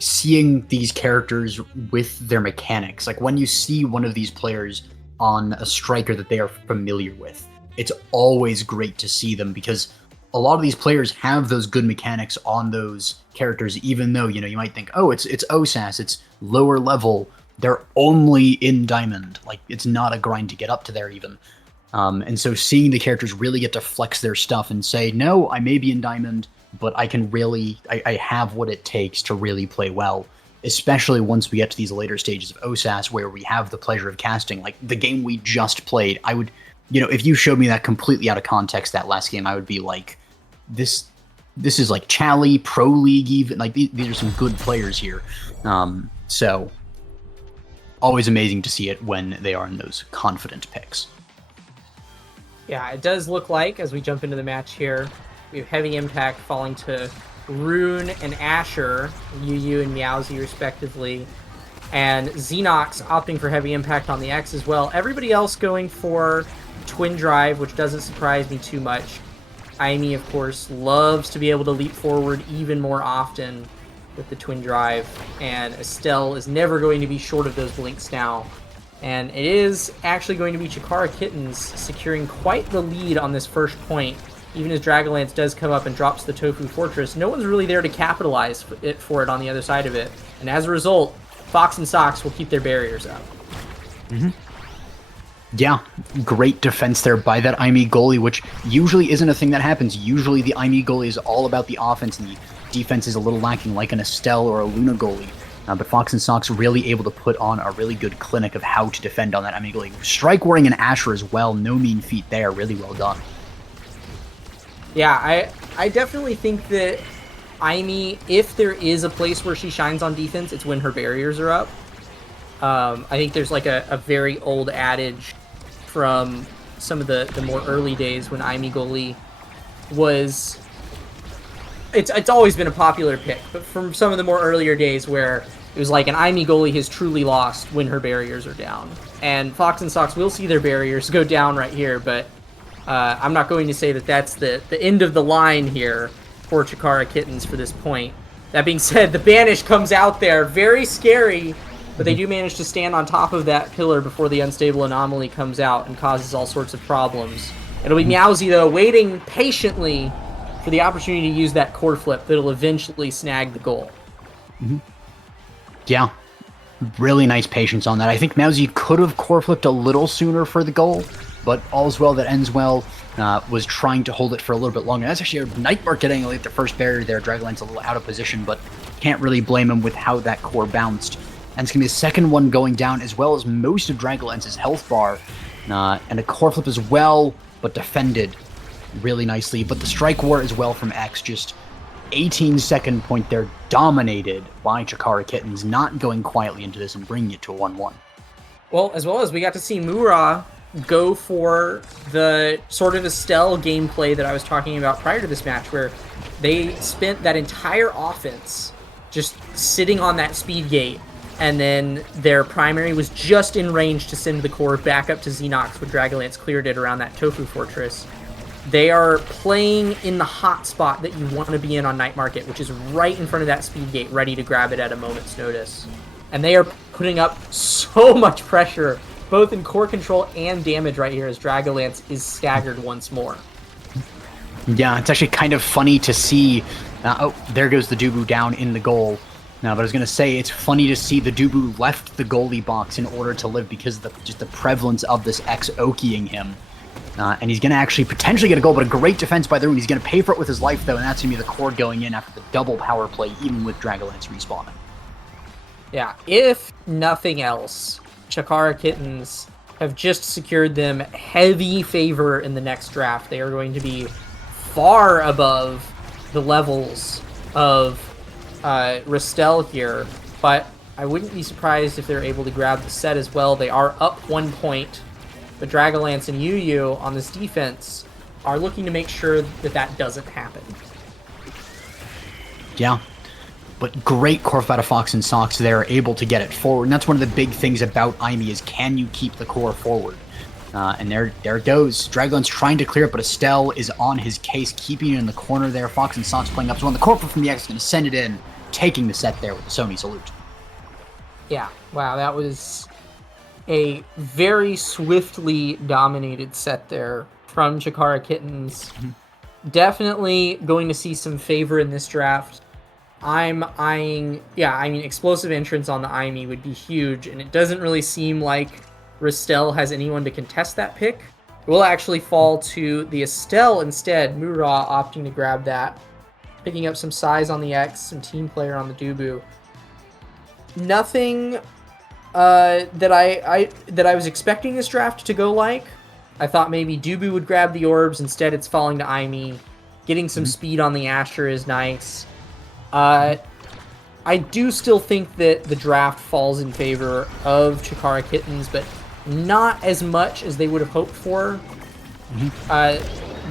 seeing these characters with their mechanics. Like when you see one of these players on a striker that they are familiar with, it's always great to see them because a lot of these players have those good mechanics on those characters, even though, you might think, oh, it's OSAS, it's lower level, they're only in Diamond. Like, it's not a grind to get up to there even. And so seeing the characters really get to flex their stuff and say, no, I may be in Diamond, but I can really, I have what it takes to really play well. Especially once we get to these later stages of OSAS where we have the pleasure of casting. Like, the game we just played, I would, if you showed me that completely out of context, that last game, I would be like, this is like Chally, Pro League even. Like, these are some good players here. So, always amazing to see it when they are in those confident picks. Yeah, it does look like, as we jump into the match here, we have Heavy Impact falling to Rune and Asher, Yu and Meowsy respectively, and Xenox opting for Heavy Impact on the X as well. Everybody else going for Twin Drive, which doesn't surprise me too much. Aimi, of course, loves to be able to leap forward even more often. with the twin drive, and Estelle is never going to be short of those blinks now. And it is actually going to be Chikara Kittens securing quite the lead on this first point. Even as Dragonlance does come up and drops the Tofu Fortress, no one's really there to capitalize for it on the other side of it. And as a result, Fox and Sox will keep their barriers up. Yeah, great defense there by that IME goalie, which usually isn't a thing that happens. Usually the IME goalie is all about the offense, and the defense is a little lacking, like an Estelle or a Luna goalie. But Fox and Sox really able to put on a really good clinic of how to defend on that IME goalie. Strike wearing an Asher as well, no mean feat there, really well done. Yeah, I definitely think that Aimee, if there is a place where she shines on defense, it's when her barriers are up. I think there's like a very old adage from some of the more early days when Aimee goalie was... It's always been a popular pick, but from some of the more earlier days where it was like an Aimee goalie has truly lost when her barriers are down. And Fox and Sox will see their barriers go down right here, but I'm not going to say that that's the end of the line here for Chikara Kittens for this point. That being said, the Banish comes out there, very scary, but they do manage to stand on top of that pillar before the Unstable Anomaly comes out and causes all sorts of problems. It'll be Meowsy, though, waiting patiently for the opportunity to use that core flip that'll eventually snag the goal. Yeah, really nice patience on that. I think Meowsy could have core flipped a little sooner for the goal, but all's well that ends well. Was trying to hold it for a little bit longer. That's actually a Night Market angle at the first barrier there. Dragonlance a little out of position, but can't really blame him with how that core bounced. And it's going to be the second one going down, as well as most of Dragonlance's health bar. And a core flip as well, but defended really nicely. But the strike war as well from X, just 18-second point there, dominated by Chikara Kittens, not going quietly into this and bringing it to a 1-1. Well as we got to see Mura go for the sort of Estelle gameplay that I was talking about prior to this match, where they spent that entire offense just sitting on that speed gate, and then their primary was just in range to send the core back up to Xenox when Dragonlance cleared it around that Tofu Fortress. They are playing in the hot spot that you want to be in on Night Market, which is right in front of that speed gate, ready to grab it at a moment's notice. And they are putting up so much pressure, both in core control and damage right here, as Dragonlance is staggered once more. Yeah, it's actually kind of funny to see... oh, there goes the Dubu down in the goal. No, but I was going to say, it's funny to see the Dubu left the goalie box in order to live because of just the prevalence of this X okiing him. And he's going to actually potentially get a goal, but a great defense by the Rune. He's going to pay for it with his life, though, and that's going to be the core going in after the double power play, even with Dragonlance respawning. Yeah, if nothing else, Chikara Kittens have just secured them heavy favor in the next draft. They are going to be far above the levels of Ristel here, but I wouldn't be surprised if they're able to grab the set as well. They are up 1 point, but Dragonlance and Yu on this defense are looking to make sure that that doesn't happen. Yeah, but great core out of Fox and Sox. They're able to get it forward, and that's one of the big things about Aimee is, can you keep the core forward? And there it goes. Dragonlance trying to clear it, but Estelle is on his case, keeping it in the corner there. Fox and Sox playing up to one. The core from the X is going to send it in, taking the set there with the Sony salute. Yeah, wow, that was a very swiftly dominated set there from Chikara Kittens. Definitely going to see some favor in this draft. I'm eyeing, explosive entrance on the Aimee would be huge, and it doesn't really seem like Ristel has anyone to contest that pick. It will actually fall to the Estelle instead, Mura opting to grab that, picking up some size on the X, some team player on the Dubu. Nothing that I was expecting this draft to go like. I thought maybe Dubu would grab the orbs. Instead, it's falling to Aimee. Getting some speed on the Asher is nice. I do still think that the draft falls in favor of Chikara Kittens, but not as much as they would have hoped for.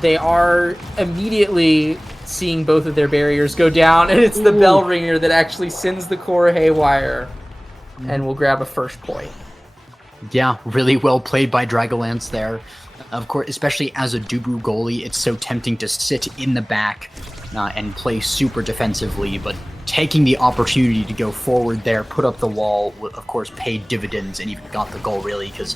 They are immediately seeing both of their barriers go down, and it's the bell ringer that actually sends the core haywire, and will grab a first point. Yeah, really well played by Dragonlance there. Of course, especially as a Dubu goalie, it's so tempting to sit in the back and play super defensively, but taking the opportunity to go forward there, put up the wall, of course, paid dividends and even got the goal, really, because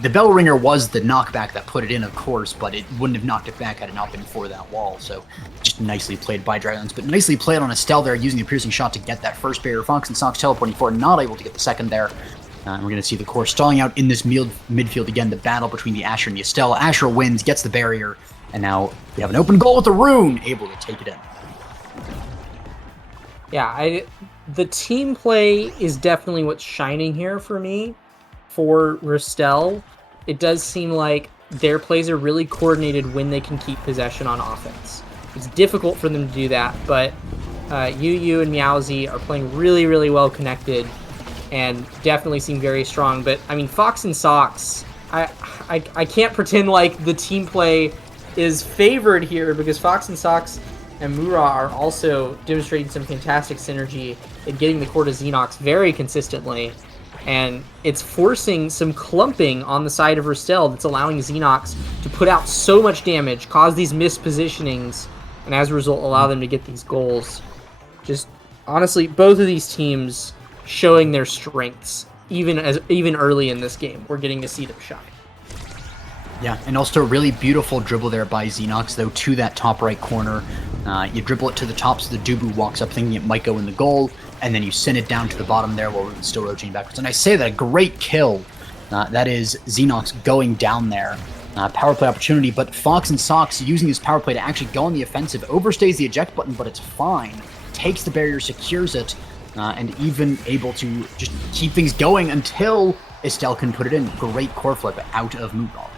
the bell ringer was the knockback that put it in, of course, but it wouldn't have knocked it back had it not been for that wall. So just nicely played by Dragonlance, but nicely played on Estelle there, using the piercing shot to get that first barrier. Fox and Sox teleporting forward, not able to get the second there. And we're going to see the core stalling out in this midfield again, the battle between the Asher and the Estelle. Asher wins, gets the barrier, and now we have an open goal with the Rune, able to take it in. Yeah, the team play is definitely what's shining here for me. For Ristel, it does seem like their plays are really coordinated when they can keep possession on offense. It's difficult for them to do that, but Yu and Meowsy are playing really, really well connected and definitely seem very strong. But, I mean, Fox and Sox, I can't pretend like the team play is favored here, because Fox and Sox and Mura are also demonstrating some fantastic synergy in getting the core to Xenox very consistently. And it's forcing some clumping on the side of Ristel that's allowing Xenox to put out so much damage, cause these mispositionings, and as a result allow them to get these goals. Just, honestly, both of these teams showing their strengths, even early in this game. We're getting to see them shine. Yeah, and also a really beautiful dribble there by Xenox, though, to that top right corner. You dribble it to the top so the Dubu walks up thinking it might go in the goal, and then you send it down to the bottom there while Ruben's still rotating backwards. And I say that, a great kill. That is Xenox going down there. Power play opportunity, but Fox and Sox using this power play to actually go on the offensive. Overstays the eject button, but it's fine. Takes the barrier, secures it, and even able to just keep things going until Estelle can put it in. Great core flip out of Moogal.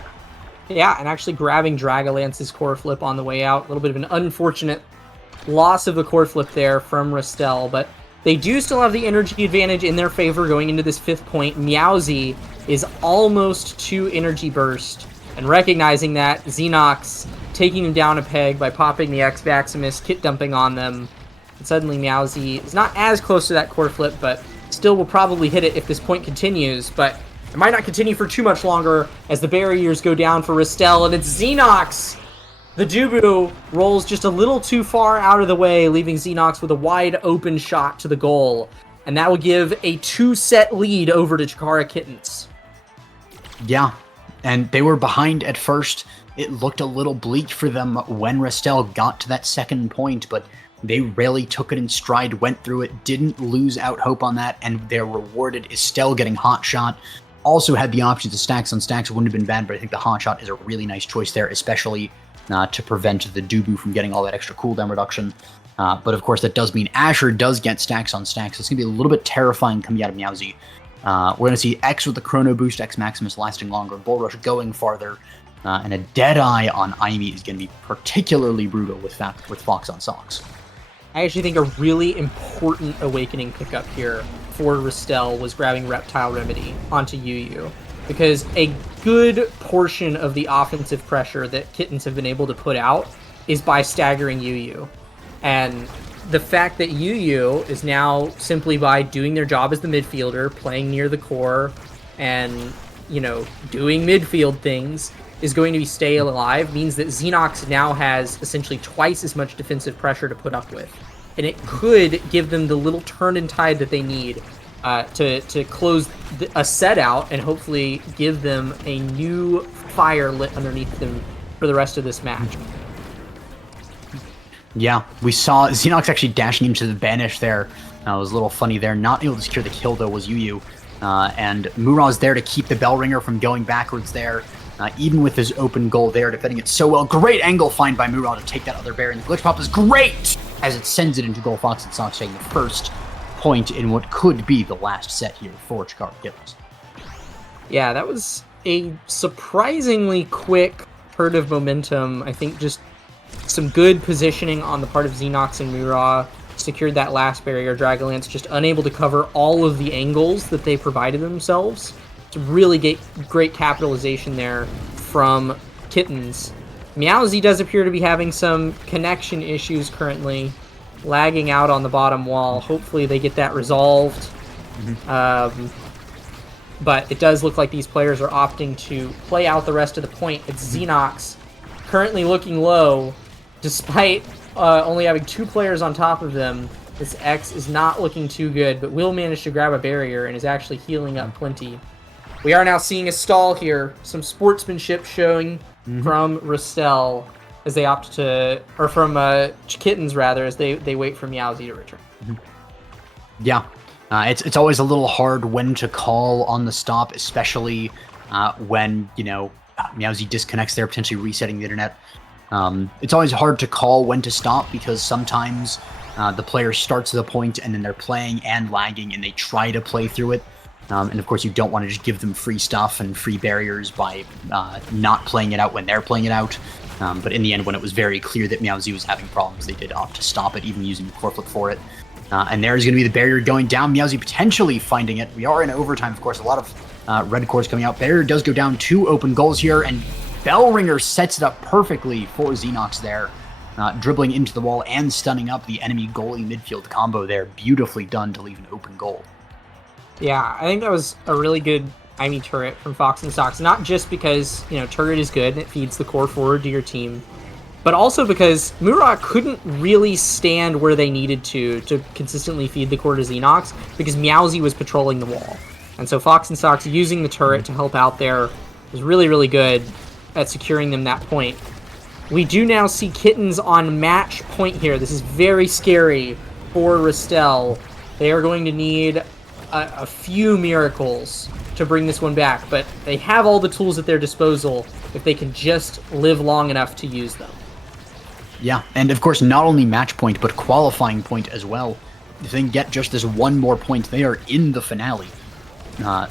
Yeah, and actually grabbing Dragolance's core flip on the way out. A little bit of an unfortunate loss of the core flip there from Ristel, but they do still have the energy advantage in their favor going into this 5th point. Meowsy is almost to energy burst, and recognizing that, Xenox taking him down a peg by popping the X Maximus, kit dumping on them. And suddenly Meowsy is not as close to that core flip, but still will probably hit it if this point continues, but it might not continue for too much longer as the barriers go down for Ristel, and it's Xenox! The Dubu rolls just a little too far out of the way, leaving Xenox with a wide open shot to the goal. And that will give a 2-set lead over to Chikara Kittens. Yeah, and they were behind at first. It looked a little bleak for them when Ristel got to that 2nd point, but they really took it in stride, went through it, didn't lose out hope on that, and they're rewarded. Estelle getting hot shot. Also had the option to stacks on stacks. It wouldn't have been bad, but I think the hot shot is a really nice choice there, especially to prevent the Dubu from getting all that extra cooldown reduction. But of course, that does mean Asher does get stacks on stacks. So it's going to be a little bit terrifying coming out of Meowsy. We're going to see X with the Chrono Boost, X Maximus lasting longer, Bull Rush going farther, and a Deadeye on Aimi is going to be particularly brutal with Fox on Sox. I actually think a really important awakening pickup here for Ristel was grabbing Reptile Remedy onto Yu, because a good portion of the offensive pressure that Kittens have been able to put out is by staggering Yu. And the fact that Yu is now simply by doing their job as the midfielder, playing near the core, and, you know, doing midfield things, is going to be stay alive, means that Xenox now has essentially twice as much defensive pressure to put up with. And it could give them the little turn in tide that they need to close a set out and hopefully give them a new fire lit underneath them for the rest of this match. Yeah, we saw Xenox actually dashing into the banish there. It was a little funny there. Not able to secure the kill, though, was Yu. And Murad's there to keep the bell ringer from going backwards there. Even with his open goal there, defending it so well. Great angle find by Murad to take that other bear. And the glitch pop is great as it sends it into goal. Fox and Sox taking the first point in what could be the last set here for Chikara Kittens. Yeah, that was a surprisingly quick spurt of momentum. I think just some good positioning on the part of Xenox and Murad secured that last barrier. Dragonlance just unable to cover all of the angles that they provided themselves. It's really great capitalization there from Kittens. Meowsy does appear to be having some connection issues currently, lagging out on the bottom wall. Hopefully they get that resolved. But it does look like these players are opting to play out the rest of the point. It's Xenox currently looking low, despite only having 2 players on top of them. This X is not looking too good, but will manage to grab a barrier and is actually healing up plenty. We are now seeing a stall here. Some sportsmanship showing from Ristel as they opt to, or from Kittens rather, as they wait for Meowsy to return. Yeah, it's always a little hard when to call on the stop, especially when, you know, Meowsy disconnects there, potentially resetting the internet. It's always hard to call when to stop because sometimes the player starts the point and then they're playing and lagging and they try to play through it. And of course, you don't want to just give them free stuff and free barriers by not playing it out when they're playing it out. But in the end, when it was very clear that Meowsy was having problems, they did opt to stop it, even using the core flip for it. And there's going to be the barrier going down. Meowsy potentially finding it. We are in overtime, of course. A lot of red cores coming out. Barrier does go down, 2 open goals here, and Bellringer sets it up perfectly for Xenox there. Dribbling into the wall and stunning up the enemy goalie midfield combo there. Beautifully done to leave an open goal. Yeah, I think that was a really good Imi turret from Fox and Sox. Not just because, you know, turret is good and it feeds the core forward to your team, but also because Murat couldn't really stand where they needed to consistently feed the core to Xenox because Meowsy was patrolling the wall. And so Fox and Sox using the turret to help out there was really, really good at securing them that point. We do now see Kittens on match point here. This is very scary for Ristel. They are going to need a few miracles to bring this one back, but they have all the tools at their disposal if they can just live long enough to use them. Yeah, and of course, not only match point, but qualifying point as well. If they can get just this one more point, they are in the finale.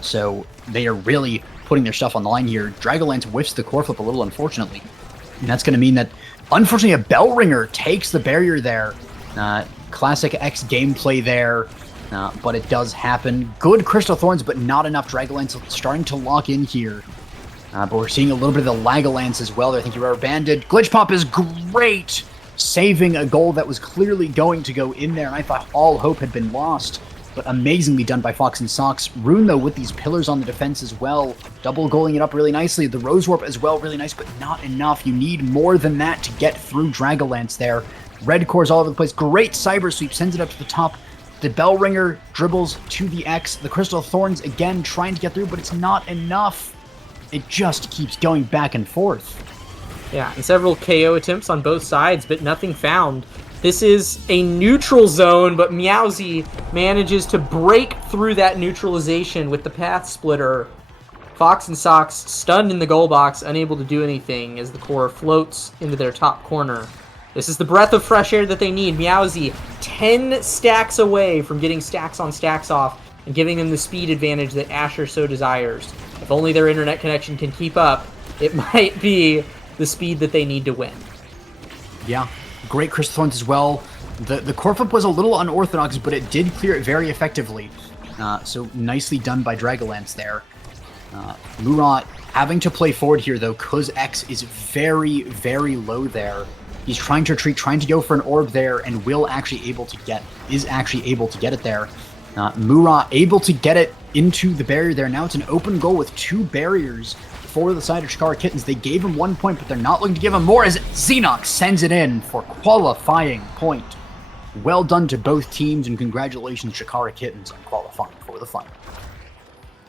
So they are really putting their stuff on the line here. Dragonlance whiffs the core flip a little, unfortunately. And that's going to mean that, unfortunately, a Bellringer takes the barrier there. Classic X gameplay there, but it does happen. Good Crystal Thorns, but not enough. Dragonlance starting to lock in here. But we're seeing a little bit of the Lagalance as well. I think you rubber banded. Glitch Pop is great, saving a goal that was clearly going to go in there. And I thought all hope had been lost, but amazingly done by Fox and Sox. Rune, though, with these pillars on the defense as well. Double goaling it up really nicely. The Rose Warp as well, really nice, but not enough. You need more than that to get through Dragonlance there. Red cores all over the place. Great Cyber Sweep, sends it up to the top. The Bellringer dribbles to the X. The Crystal Thorns, again, trying to get through, but it's not enough. It just keeps going back and forth. Yeah, and several KO attempts on both sides, but nothing found. This is a neutral zone, but Meowsy manages to break through that neutralization with the Path Splitter. Fox and Sox stunned in the goal box, unable to do anything as the core floats into their top corner. This is the breath of fresh air that they need. Meowsy 10 stacks away from getting stacks on stacks off and giving them the speed advantage that Asher so desires. If only their internet connection can keep up, it might be the speed that they need to win. Yeah, great Crystal Thorns as well. The core flip was a little unorthodox, but it did clear it very effectively. So nicely done by Dragonlance there. Murat having to play forward here, though, because X is very, very low there. He's trying to retreat, trying to go for an orb there, and is actually able to get it there. Murat able to get it into the barrier there. Now it's an open goal with 2 barriers for the side of Chikara Kittens. They gave him 1 point, but they're not looking to give him more as Xenox sends it in for qualifying point. Well done to both teams, and congratulations, Chikara Kittens, on qualifying for the final.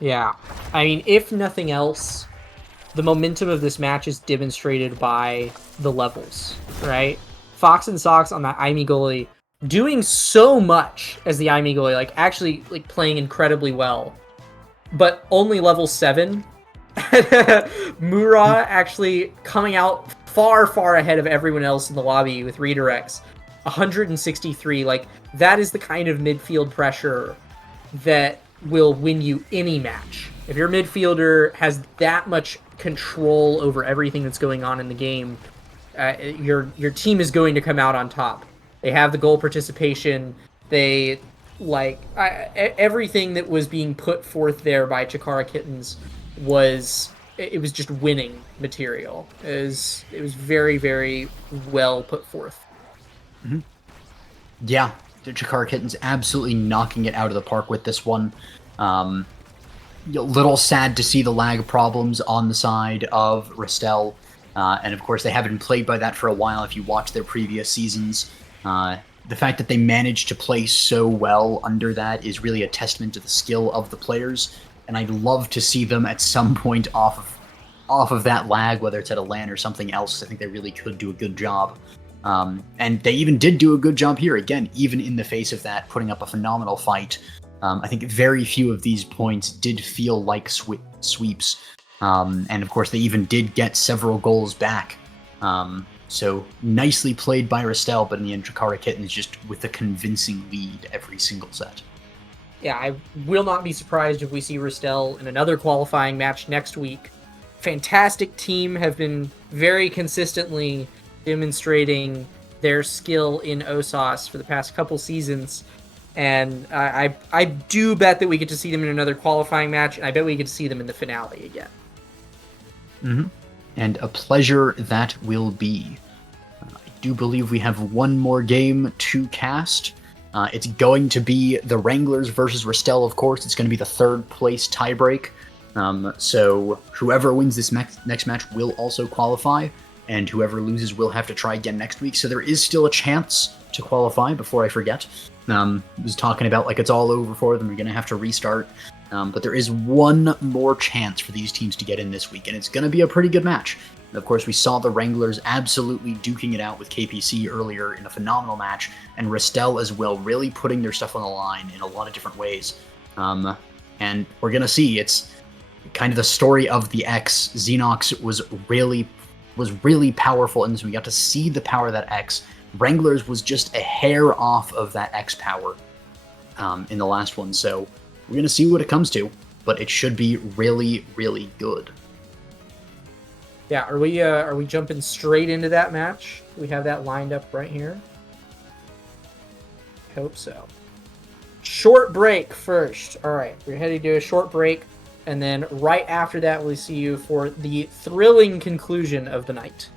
Yeah, I mean, if nothing else, the momentum of this match is demonstrated by the levels, right? Fox and Sox on that Imi goalie doing so much as the Imi goalie, like actually like playing incredibly well, but only level 7. Murat actually coming out far ahead of everyone else in the lobby with redirects. 163, like that is the kind of midfield pressure that will win you any match. If your midfielder has that much control over everything that's going on in the game, your team is going to come out on top. They have the goal participation. They everything that was being put forth there by Chikara Kittens was just winning material. It was very, very well put forth. Mm-hmm. Yeah, the Chikara Kittens absolutely knocking it out of the park with this one. A little sad to see the lag problems on the side of Ristel. And of course, they haven't been plagued by that for a while if you watch their previous seasons. the fact that they managed to play so well under that is really a testament to the skill of the players, and I'd love to see them at some point off of that lag, whether it's at a LAN or something else. I think they really could do a good job. And they even did do a good job here, again, even in the face of that, putting up a phenomenal fight. I think very few of these points did feel like sweeps. And of course, they even did get several goals back. So nicely played by Ristel, but in the end, Jakarta Kittens just with a convincing lead every single set. Yeah, I will not be surprised if we see Ristel in another qualifying match next week. Fantastic team, have been very consistently demonstrating their skill in OSAS for the past couple seasons. And I do bet that we get to see them in another qualifying match, and I bet we get to see them in the finale again. Mm-hmm. And a pleasure that will be. I do believe we have one more game to cast. It's going to be the Wranglers versus Ristel, of course. It's going to be the third place tiebreak. So whoever wins this next match will also qualify, and whoever loses will have to try again next week. So there is still a chance to qualify before I forget. I was talking about like it's all over for them. You're going to have to restart. But there is one more chance for these teams to get in this week, and it's going to be a pretty good match. And of course, we saw the Wranglers absolutely duking it out with KPC earlier in a phenomenal match, and Ristel as well, really putting their stuff on the line in a lot of different ways. And we're going to see, it's kind of the story of the X. Xenox was really powerful in this. We got to see the power of that X. Wranglers was just a hair off of that X power in the last one, so we're going to see what it comes to, but it should be really, really good. Yeah, are we jumping straight into that match? We have that lined up right here. I hope so. Short break first. All right, we're heading to a short break, and then right after that, we'll see you for the thrilling conclusion of the night.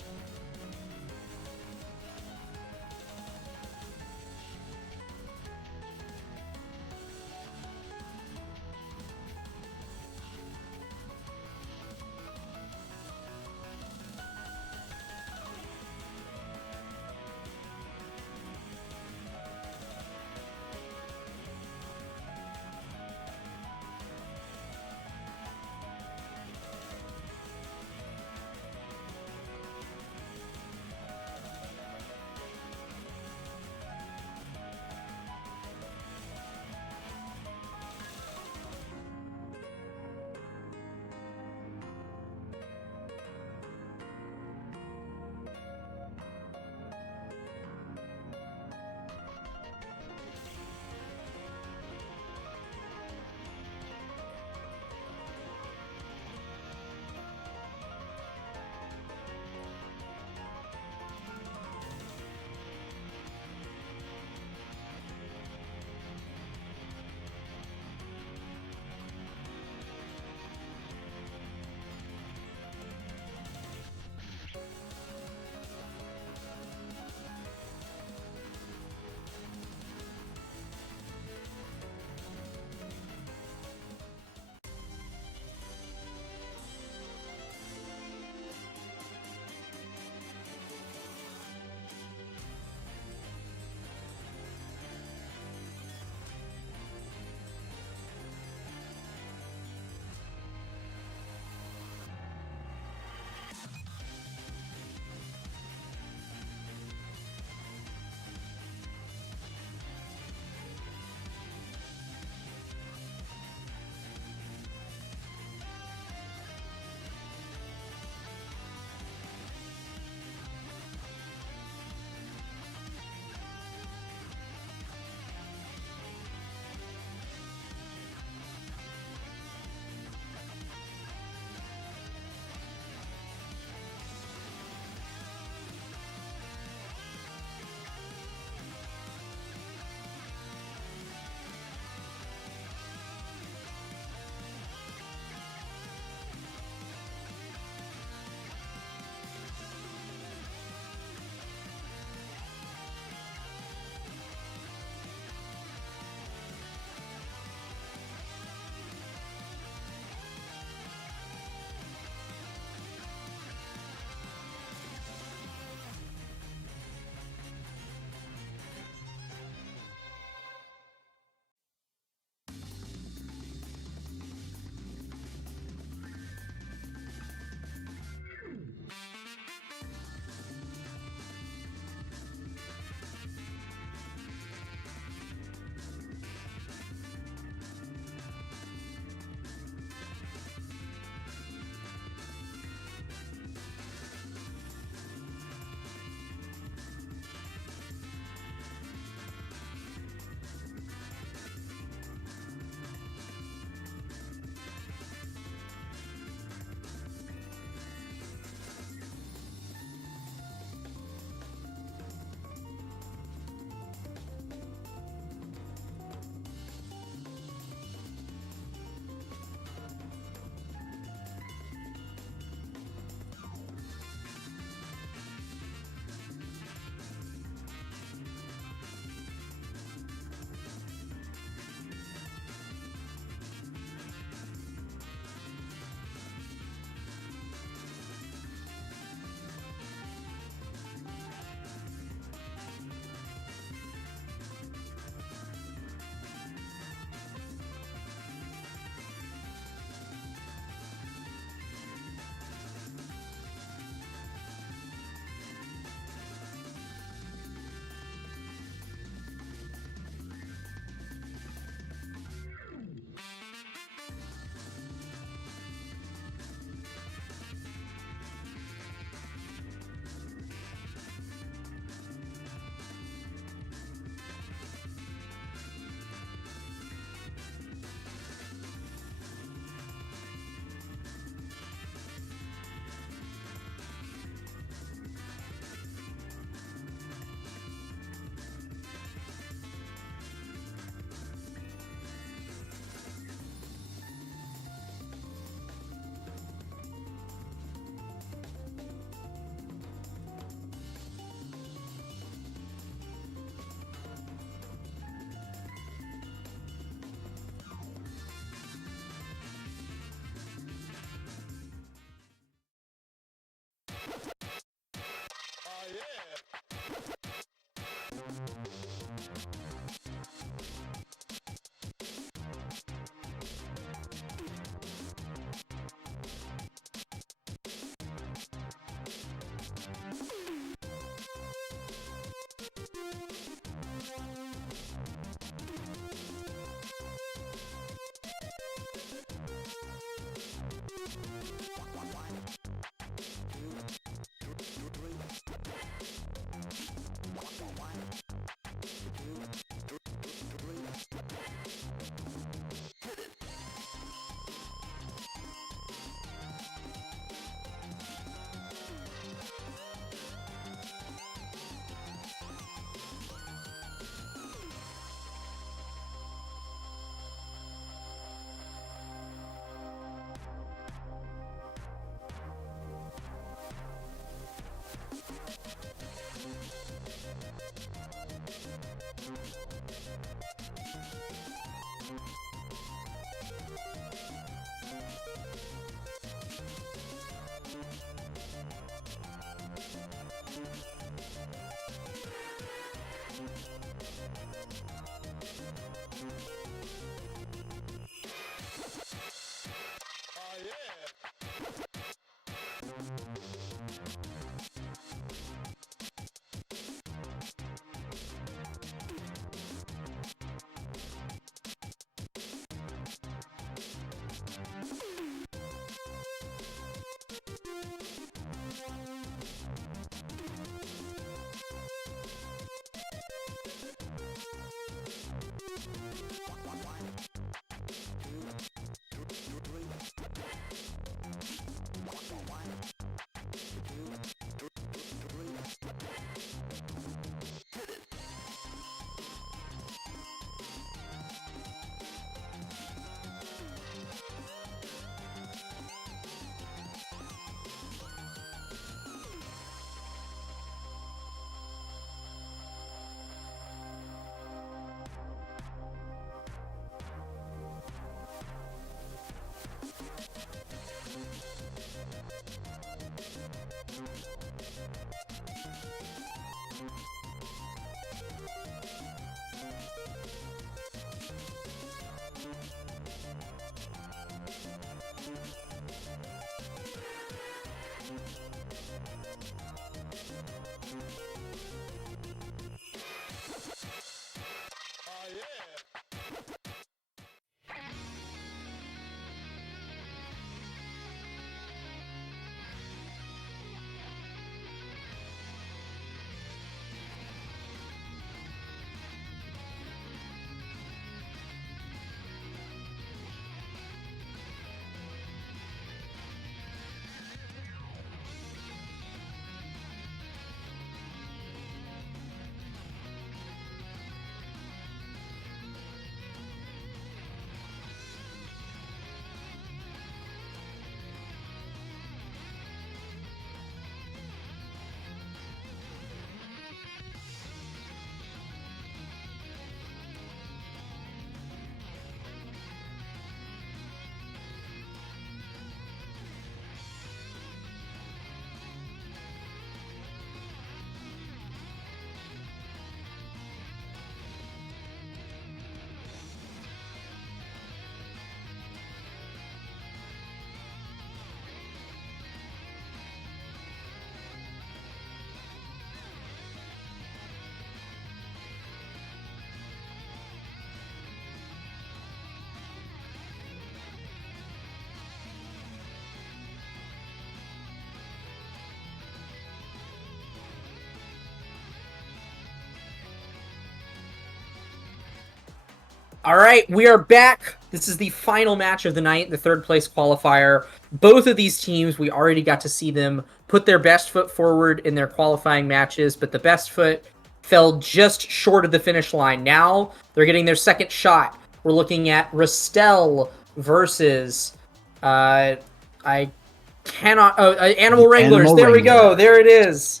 All right, we are back. This is the final match of the night, the third place qualifier. Both of these teams, we already got to see them put their best foot forward in their qualifying matches, but the best foot fell just short of the finish line. Now they're getting their second shot. We're looking at Ristel versus Animal Wranglers. Animal There we go. Wranglers. There it is.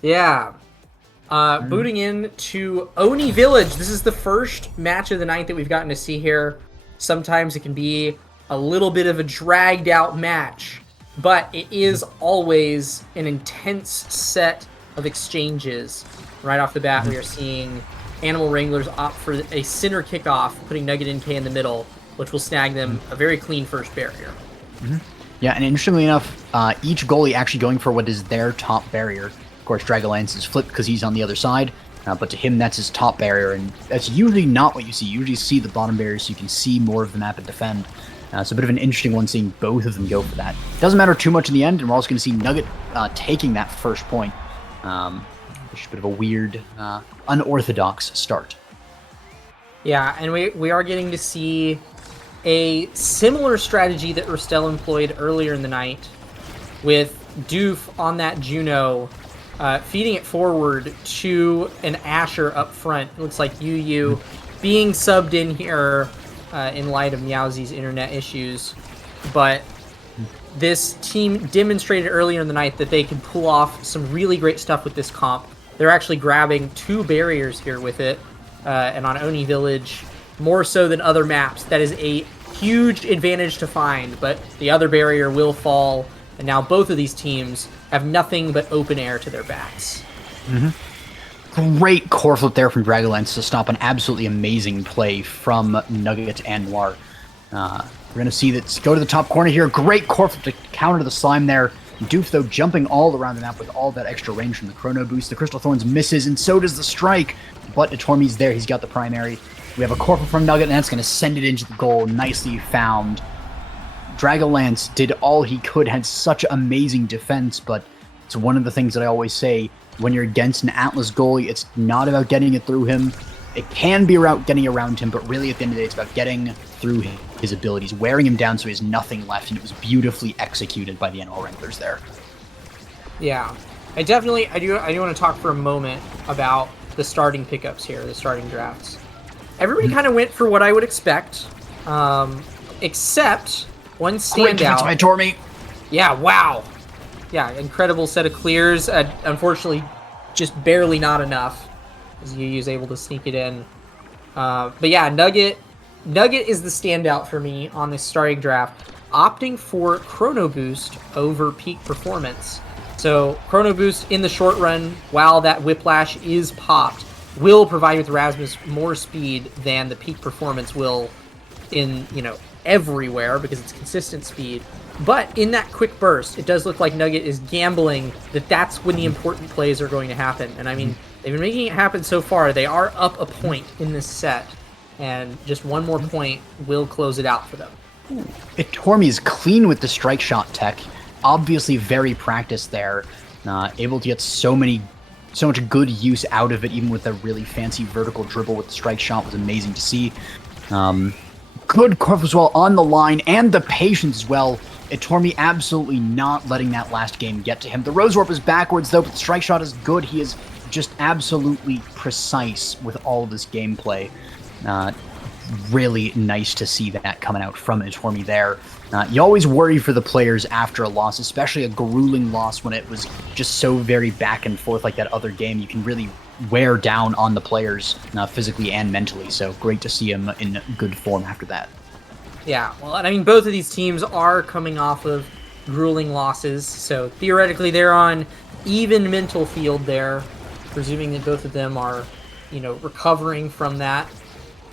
Yeah. Booting in to Oni Village. This is the first match of the night that we've gotten to see here. Sometimes it can be a little bit of a dragged out match, but it is always an intense set of exchanges. Right off the bat, we are seeing Animal Wranglers opt for a center kickoff, putting Nugget and K in the middle, which will snag them a very clean first barrier. Yeah, and interestingly enough, each goalie actually going for what is their top barrier. Of course, Dragolance is flipped because he's on the other side, but to him, that's his top barrier, and that's usually not what you see. You usually see the bottom barrier so you can see more of the map and defend. So a bit of an interesting one seeing both of them go for that. Doesn't matter too much in the end, and we're also going to see Nugget taking that first point. Which is a bit of a weird, unorthodox start. Yeah, and we are getting to see a similar strategy that Ristel employed earlier in the night with Doof on that Juno, feeding it forward to an Asher up front. It looks like Yu being subbed in here in light of Meowsie's internet issues. But this team demonstrated earlier in the night that they can pull off some really great stuff with this comp. They're actually grabbing 2 barriers here with it, and on Oni Village, more so than other maps. That is a huge advantage to find, but the other barrier will fall, and now both of these teams have nothing but open air to their backs. Great core flip there from Dragolance to stop an absolutely amazing play from Nugget and Noir. We're going to see that go to the top corner here. Great core flip to counter the slime there. Doof, though, jumping all around the map with all that extra range from the Chrono Boost. The Crystal Thorns misses, and so does the Strike. But Etormi's there. He's got the primary. We have a core flip from Nugget, and that's going to send it into the goal. Nicely found. Dragolance did all he could, had such amazing defense, but it's one of the things that I always say, when you're against an Atlas goalie, it's not about getting it through him. It can be about getting around him, but really at the end of the day, it's about getting through his abilities, wearing him down so he has nothing left, and it was beautifully executed by the Animal Wranglers there. Yeah, I do want to talk for a moment about the starting pickups here, the starting drafts. Everybody kind of went for what I would expect, except one Great defense by standout. Tormy. Yeah, wow. Yeah, incredible set of clears. Unfortunately, just barely not enough, as Yu is able to sneak it in. But yeah, Nugget is the standout for me on this starting draft, opting for Chrono Boost over Peak Performance. So Chrono Boost in the short run, while that Whiplash is popped, will provide with Rasmus more speed than the Peak Performance will in, everywhere, because it's consistent speed. But in that quick burst, it does look like Nugget is gambling that that's when the important plays are going to happen. And I mean, they've been making it happen so far. They are up a point in this set, and just one more point will close it out for them. Tormy is clean with the strike shot tech. Obviously very practiced there. Able to get so much good use out of it, even with a really fancy vertical dribble with the strike shot was amazing to see. Good curve as well on the line, and the patience as well. Tormy absolutely not letting that last game get to him. The Rose Warp is backwards though, but the strike shot is good. He is just absolutely precise with all of this gameplay. Really nice to see that coming out from Tormy there. You always worry for the players after a loss, especially a grueling loss when it was just so very back and forth like that other game. You can really wear down on the players physically and mentally, so great to see him in good form after that. Yeah, well, and I mean, both of these teams are coming off of grueling losses, so theoretically they're on even mental field there, presuming that both of them are, recovering from that.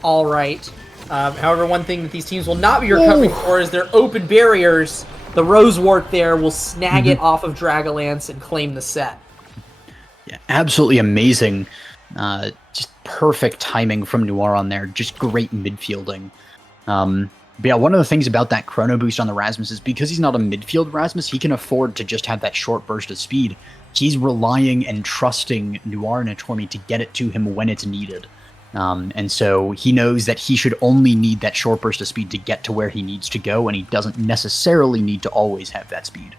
All right. However, one thing that these teams will not be recovering for is their open barriers. The Rose Wart there will snag it off of Dragolance and claim the set. Yeah, absolutely amazing. Just perfect timing from Noir on there. Just great midfielding. But yeah, one of the things about that Chrono Boost on the Rasmus is because he's not a midfield Rasmus, he can afford to just have that short burst of speed. He's relying and trusting Noir and Tormy to get it to him when it's needed. And so he knows that he should only need that short burst of speed to get to where he needs to go, and he doesn't necessarily need to always have that speed.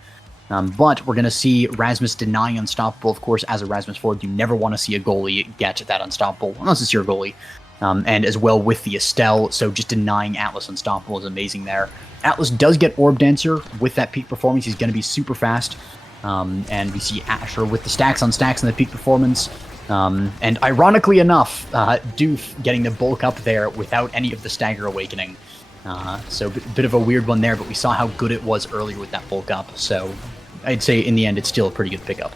But we're going to see Rasmus denying Unstoppable. Of course, as a Rasmus forward, you never want to see a goalie get that Unstoppable, unless it's your goalie. And as well with the Estelle, so just denying Atlas Unstoppable is amazing there. Atlas does get Orb Dancer with that peak performance. He's going to be super fast. And we see Asher with the stacks on stacks and the peak performance. And ironically enough, Doof getting the bulk up there without any of the Stagger Awakening. So a bit of a weird one there, but we saw how good it was earlier with that bulk up. So I'd say in the end, it's still a pretty good pickup.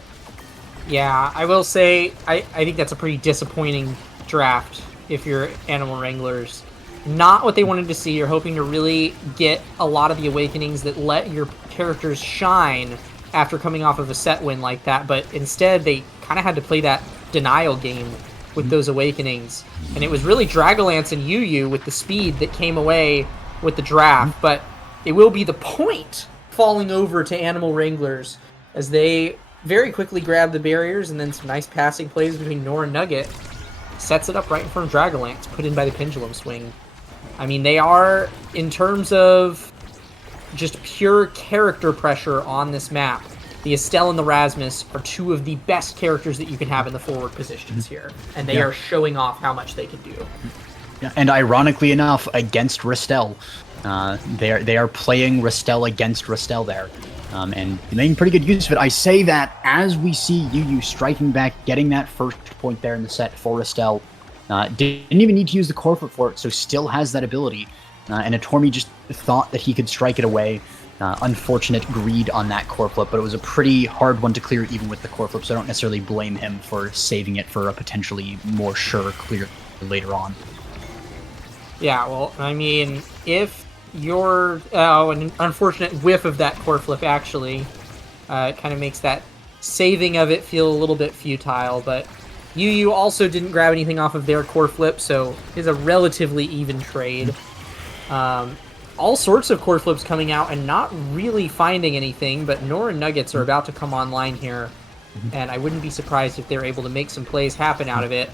Yeah, I will say I think that's a pretty disappointing draft if you're Animal Wranglers. Not what they wanted to see. You're hoping to really get a lot of the awakenings that let your characters shine after coming off of a set win like that, but instead they kind of had to play that denial game with those awakenings. And it was really Dragonlance and Yu with the speed that came away with the draft, but it will be the point falling over to Animal Wranglers as they very quickly grab the barriers, and then some nice passing plays between Nora and Nugget sets it up right in front of Dragonlance, put in by the Pendulum Swing. I mean, they are, in terms of just pure character pressure on this map, the Estelle and the Rasmus are two of the best characters that you can have in the forward positions here, and they are showing off how much they can do. Yeah, and ironically enough, against Ristel. They are playing Ristel against Ristel there. And making pretty good use of it. I say that as we see Yu striking back, getting that first point there in the set for Ristel. Didn't even need to use the core flip for it, so still has that ability. And Atormi just thought that he could strike it away. Unfortunate greed on that core flip, but it was a pretty hard one to clear even with the core flip, so I don't necessarily blame him for saving it for a potentially more sure clear later on. Yeah, well, I mean, if you're... an unfortunate whiff of that core flip, actually. It kind of makes that saving of it feel a little bit futile, but Yu also didn't grab anything off of their core flip, so it's a relatively even trade. All sorts of core flips coming out and not really finding anything, but Nora and Nuggets are about to come online here, and I wouldn't be surprised if they're able to make some plays happen out of it.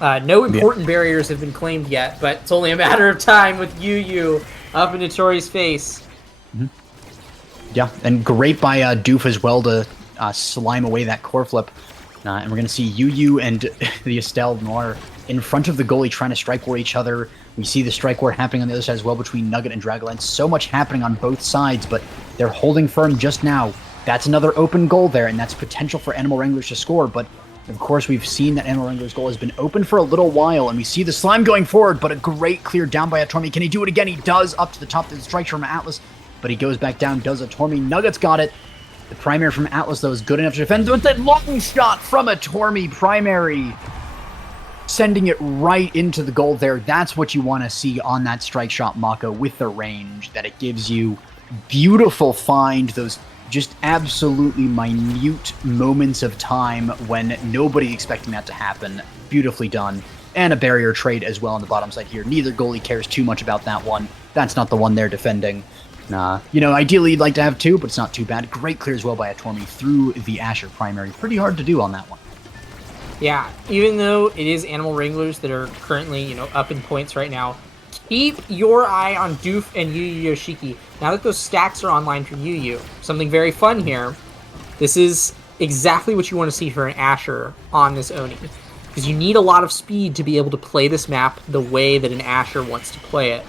No important barriers have been claimed yet, but it's only a matter of time with Yu up into Tori's face. Yeah, and great by Doof as well to slime away that core flip. And we're going to see Yu and the Estelle Noir in front of the goalie trying to strike war each other. We see the strike war happening on the other side as well between Nugget and Dragonlance. So much happening on both sides, but they're holding firm just now. That's another open goal there, and that's potential for Animal Wranglers to score, but of course, we've seen that Animal Wrangler's goal has been open for a little while, and we see the slime going forward, but a great clear down by Atormi. Can he do it again? He does, up to the top of the strike from Atlas, but he goes back down, does Atormi. Nuggets got it. The primary from Atlas, though, is good enough to defend. With that long shot from Atormi, primary, sending it right into the goal there. That's what you want to see on that strike shot, Mako, with the range, that it gives you beautiful find, those just absolutely minute moments of time when nobody expecting that to happen. Beautifully done. And a barrier trade as well on the bottom side here. Neither goalie cares too much about that one. That's not the one they're defending. Ideally you'd like to have two, but it's not too bad. Great clear as well by Atormi through the Asher primary. Pretty hard to do on that one. Yeah, even though it is Animal Wranglers that are currently, up in points right now, keep your eye on Doof and Yu Yoshiki. Now that those stacks are online for Yu, something very fun here. This is exactly what you want to see for an Asher on this Oni. Because you need a lot of speed to be able to play this map the way that an Asher wants to play it.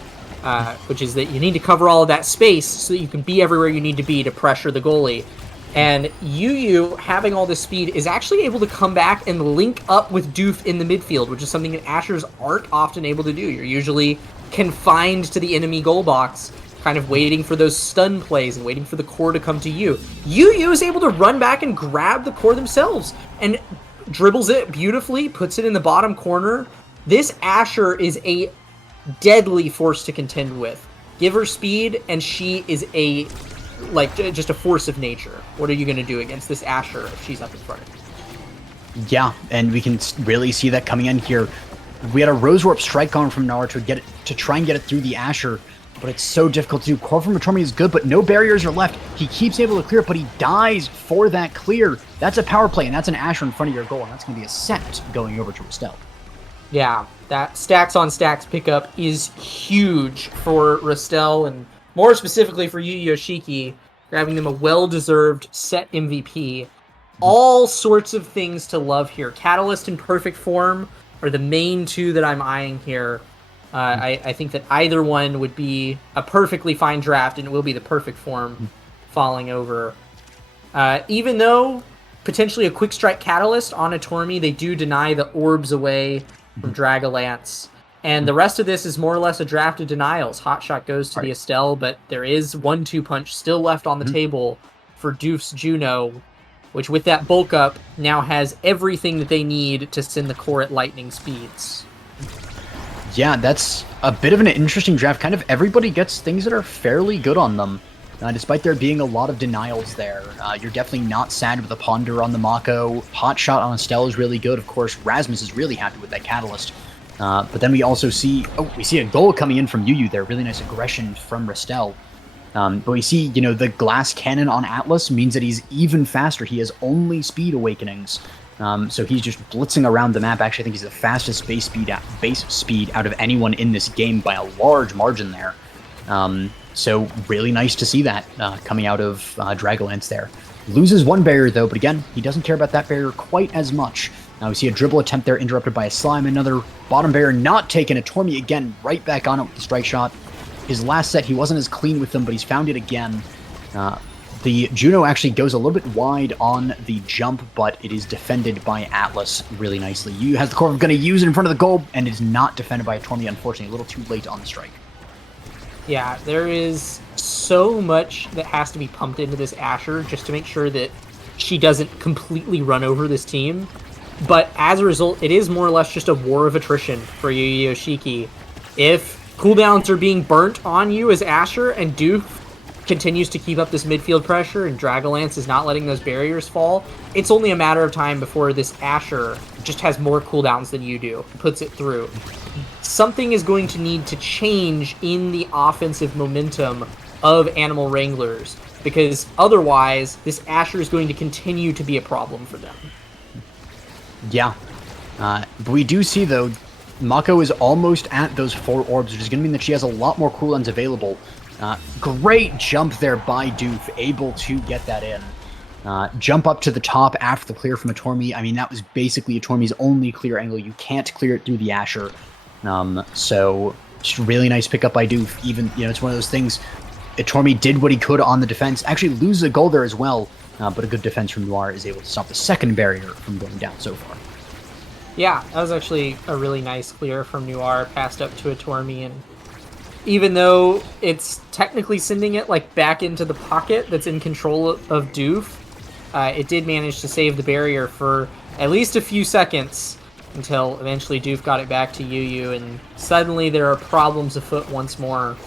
Which is that you need to cover all of that space so that you can be everywhere you need to be to pressure the goalie. And Yu, having all this speed, is actually able to come back and link up with Doof in the midfield, which is something that Ashers aren't often able to do. You're usually confined to the enemy goal box, kind of waiting for those stun plays and waiting for the core to come to you. Yu is able to run back and grab the core themselves and dribbles it beautifully, puts it in the bottom corner. This Asher is a deadly force to contend with. Give her speed, and she is just a force of nature. What are you going to do against this Asher if she's up in front of you? Yeah, and we can really see that coming in here. We had a Rose Warp strike on from Naruto to try and get it through the Asher, but it's so difficult to do. Core from Atormi is good, but no barriers are left. He keeps able to clear it, but he dies for that clear. That's a power play, and that's an Asher in front of your goal, and that's going to be a set going over to Ristel. Yeah, that stacks on stacks pickup is huge for Rastel, and more specifically for Yu Yoshiki, grabbing them a well-deserved set MVP. All sorts of things to love here. Catalyst and Perfect Form are the main two that I'm eyeing here. I think that either one would be a perfectly fine draft, and it will be the Perfect Form falling over. Even though potentially a Quick Strike Catalyst on a Tormi, they do deny the orbs away from Dragolance. And the rest of this is more or less a draft of denials. Hotshot goes to the Estelle, but there is 1-2 punch still left on the table for Doof's Juno, which with that bulk up now has everything that they need to send the core at lightning speeds. Yeah, that's a bit of an interesting draft. Kind of everybody gets things that are fairly good on them. Despite there being a lot of denials there, you're definitely not sad with the Ponder on the Mako. Hotshot on Estelle is really good. Of course, Rasmus is really happy with that Catalyst. But then we also see, we see a goal coming in from Yuyu there. Really nice aggression from Rastel. But we see, the Glass Cannon on Atlas means that he's even faster. He has only speed awakenings. So he's just blitzing around the map. Actually, I think he's the fastest base speed out of anyone in this game by a large margin there. So really nice to see that coming out of Dragolance there. Loses one barrier though, but again, he doesn't care about that barrier quite as much. Now we see a dribble attempt there interrupted by a Slime. Another bottom barrier not taken. A Tormi again right back on it with the strike shot. His last set, he wasn't as clean with them, but he's found it again. The Juno actually goes a little bit wide on the jump, but it is defended by Atlas really nicely. Yu has the core going to use it in front of the goal, and it is not defended by a Tormi, unfortunately. A little too late on the strike. Yeah, there is so much that has to be pumped into this Asher just to make sure that she doesn't completely run over this team. But as a result, it is more or less just a war of attrition for Yu Yoshiki. If cooldowns are being burnt on you as Asher and Doof continues to keep up this midfield pressure and Dragolance is not letting those barriers fall, it's only a matter of time before this Asher just has more cooldowns than you do, puts it through. Something is going to need to change in the offensive momentum of Animal Wranglers, because otherwise this Asher is going to continue to be a problem for them. Yeah. But we do see, though, Mako is almost at those 4 orbs, which is going to mean that she has a lot more cooldowns available. Great jump there by Doof, able to get that in. Jump up to the top after the clear from a Tormi. I mean, that was basically a Tormi's only clear angle. You can't clear it through the Asher. So, just really nice pickup by Doof. Even, it's one of those things. Tormi did what he could on the defense. Actually loses a goal there as well. But a good defense from Noir is able to stop the second barrier from going down so far. Yeah, that was actually a really nice clear from Noir, passed up to a Tormi, and even though it's technically sending it back into the pocket that's in control of Doof, it did manage to save the barrier for at least a few seconds until eventually Doof got it back to Yu, and suddenly there are problems afoot once more.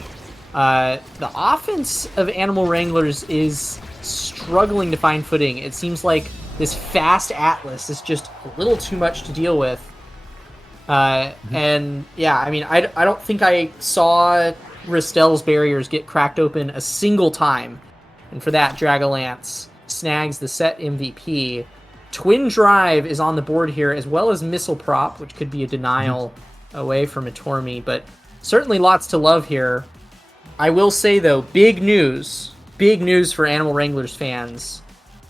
The offense of Animal Wranglers is struggling to find footing. It seems like this fast Atlas is just a little too much to deal with. And yeah, I mean, I don't think I saw Rastel's barriers get cracked open a single time. And for that, Dragolance snags the set MVP. Twin Drive is on the board here, as well as Missile Prop, which could be a denial away from a Tormi, but certainly lots to love here. I will say, though, big news for Animal Wranglers fans.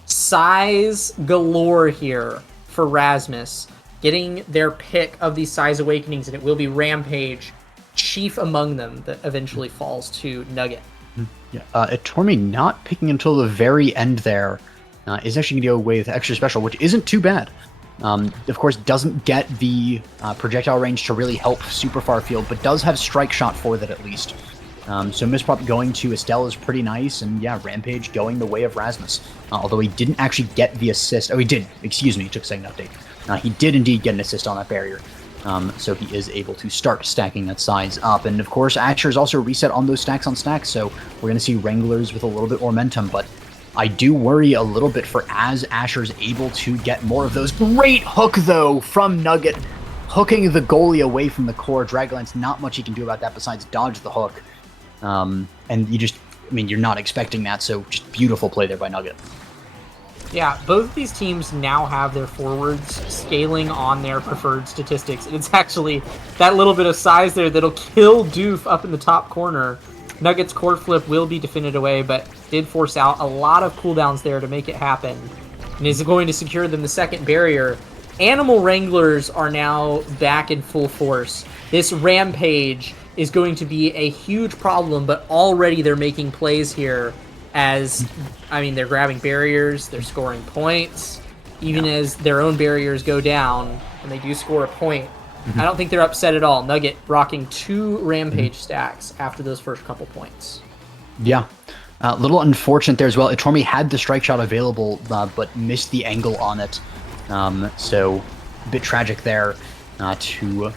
Size galore here for Rasmus, getting their pick of these Size Awakenings, and it will be Rampage, chief among them, that eventually falls to Nugget. Yeah, a Tormi not picking until the very end there is actually going to go with Extra Special, which isn't too bad. Of course, doesn't get the projectile range to really help super far field, but does have Strike Shot for that at least. So Misprop going to Estelle is pretty nice, and yeah, Rampage going the way of Rasmus. Although he didn't actually get the assist. Oh, he did. Excuse me, it took a second update. He did indeed get an assist on that barrier. So he is able to start stacking that size up. And of course, Asher is also reset on those stacks on stacks, so we're going to see Wranglers with a little bit more momentum, but I do worry a little bit for as Asher's able to get more of those. Great hook, though, from Nugget. Hooking the goalie away from the core. Dragolance, not much he can do about that besides dodge the hook. And you're not expecting that, so just beautiful play there by Nugget. Yeah, both of these teams now have their forwards scaling on their preferred statistics, and it's actually that little bit of size there that'll kill Doof up in the top corner. Nuggets core flip will be defended away, but did force out a lot of cooldowns there to make it happen, and is going to secure them the second barrier. Animal Wranglers are now back in full force. This Rampage is going to be a huge problem, but already they're making plays here. As, I mean, they're grabbing barriers, they're scoring points, even as their own barriers go down, and they do score a point. I don't think they're upset at all. Nugget rocking 2 Rampage stacks after those first couple points. Yeah. A little unfortunate there as well. Etormi had the strike shot available, but missed the angle on it. So, a bit tragic there to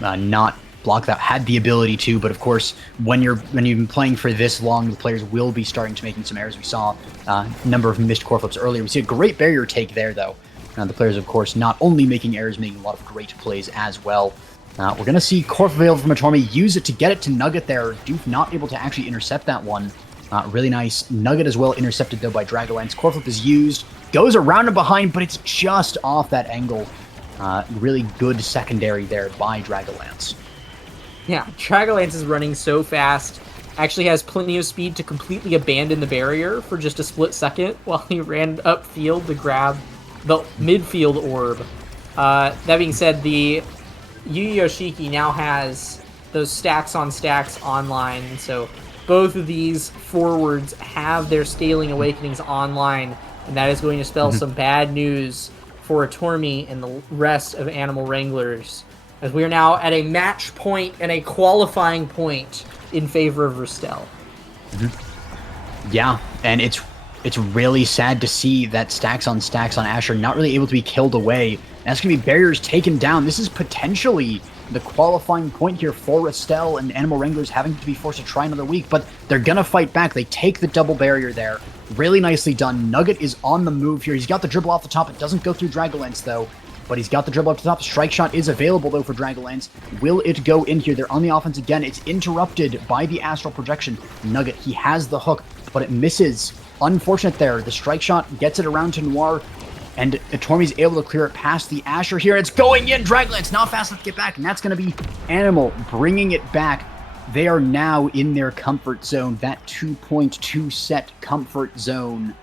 not block that. Had the ability to, but of course, when you've been playing for this long, the players will be starting to making some errors. We saw a number of missed core flips earlier. We see a great barrier take there, though. The players, of course, not only making errors, making a lot of great plays as well. We're going to see core available from Etormi, use it to get it to Nugget there. Doof not able to actually intercept that one. Really nice. Nugget as well intercepted, though, by Dragolance. Core flip is used, goes around and behind, but it's just off that angle. Really good secondary there by Dragolance. Yeah, Dragolance is running so fast. Actually has plenty of speed to completely abandon the barrier for just a split second while he ran upfield to grab the midfield orb. That being said, the Yu Yoshiki now has those stacks on stacks online, so both of these forwards have their Scaling Awakenings online, and that is going to spell some bad news for Etormi and the rest of Animal Wranglers, as we are now at a match point and a qualifying point in favor of Ristel. Yeah, and it's really sad to see that stacks on Asher not really able to be killed away. And that's going to be barriers taken down. This is potentially the qualifying point here for Ristel, and Animal Wranglers having to be forced to try another week, but they're going to fight back. They take the double barrier there. Really nicely done. Nugget is on the move here. He's got the dribble off the top. It doesn't go through Dragolance, though. But he's got the dribble up the top. Strike shot is available, though, for Dragolance. Will it go in here? They're on the offense again. It's interrupted by the Astral Projection. Nugget, he has the hook, but it misses. Unfortunate there. The strike shot gets it around to Noir, and Etormi's able to clear it past the Asher here. It's going in! Dragolance not fast enough to get back, and that's going to be Animal bringing it back. They are now in their comfort zone, that 2.2 set comfort zone.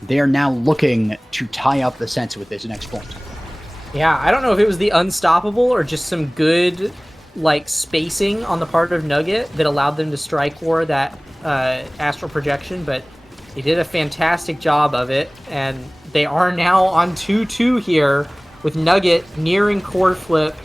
They are now looking to tie up the sets with this next point. Yeah, I don't know if it was the Unstoppable or just some good, like, spacing on the part of Nugget that allowed them to strike war that Astral Projection, but they did a fantastic job of it, and they are now on 2-2 here, with Nugget nearing core flip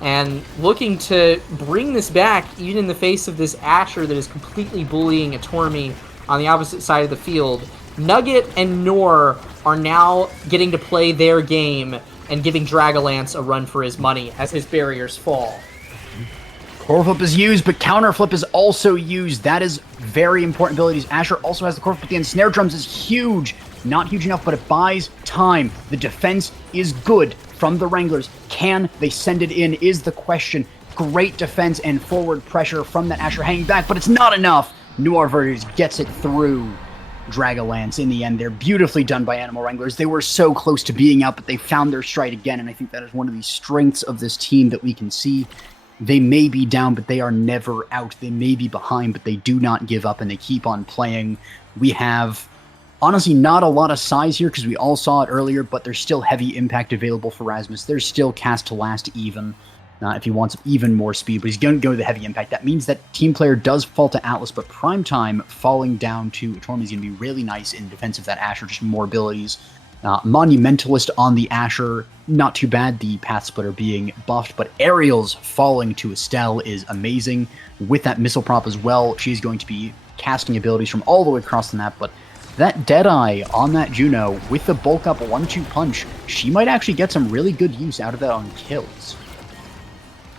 and looking to bring this back, even in the face of this Asher that is completely bullying Etormi on the opposite side of the field. Nugget and Nor are now getting to play their game and giving Dragolance a run for his money as his barriers fall. Core flip is used, but counter flip is also used. That is very important abilities. Asher also has the core flip, but the ensnare drums is huge. Not huge enough, but it buys time. The defense is good from the Wranglers. Can they send it in is the question. Great defense and forward pressure from that Asher hanging back, but it's not enough. Noir Verdes gets it through Dragolance in the end. They're beautifully done by Animal Wranglers. They were so close to being out, but they found their stride again, and I think that is one of the strengths of this team that we can see. They may be down, but they are never out. They may be behind, but they do not give up, and they keep on playing. We have, honestly, not a lot of size here, because we all saw it earlier, but there's still heavy impact available for Rasmus. There's still cast to last even, if he wants even more speed, but he's going to go to the heavy impact. That means that team player does fall to Atlas, but Primetime falling down to Etormi is going to be really nice in defense of that Asher, just more abilities. Monumentalist on the Asher, not too bad, the Path Splitter being buffed, but Aerials falling to Estelle is amazing. With that Missile Prop as well, she's going to be casting abilities from all the way across the map, but that Deadeye on that Juno with the bulk up 1-2 punch, she might actually get some really good use out of that on kills.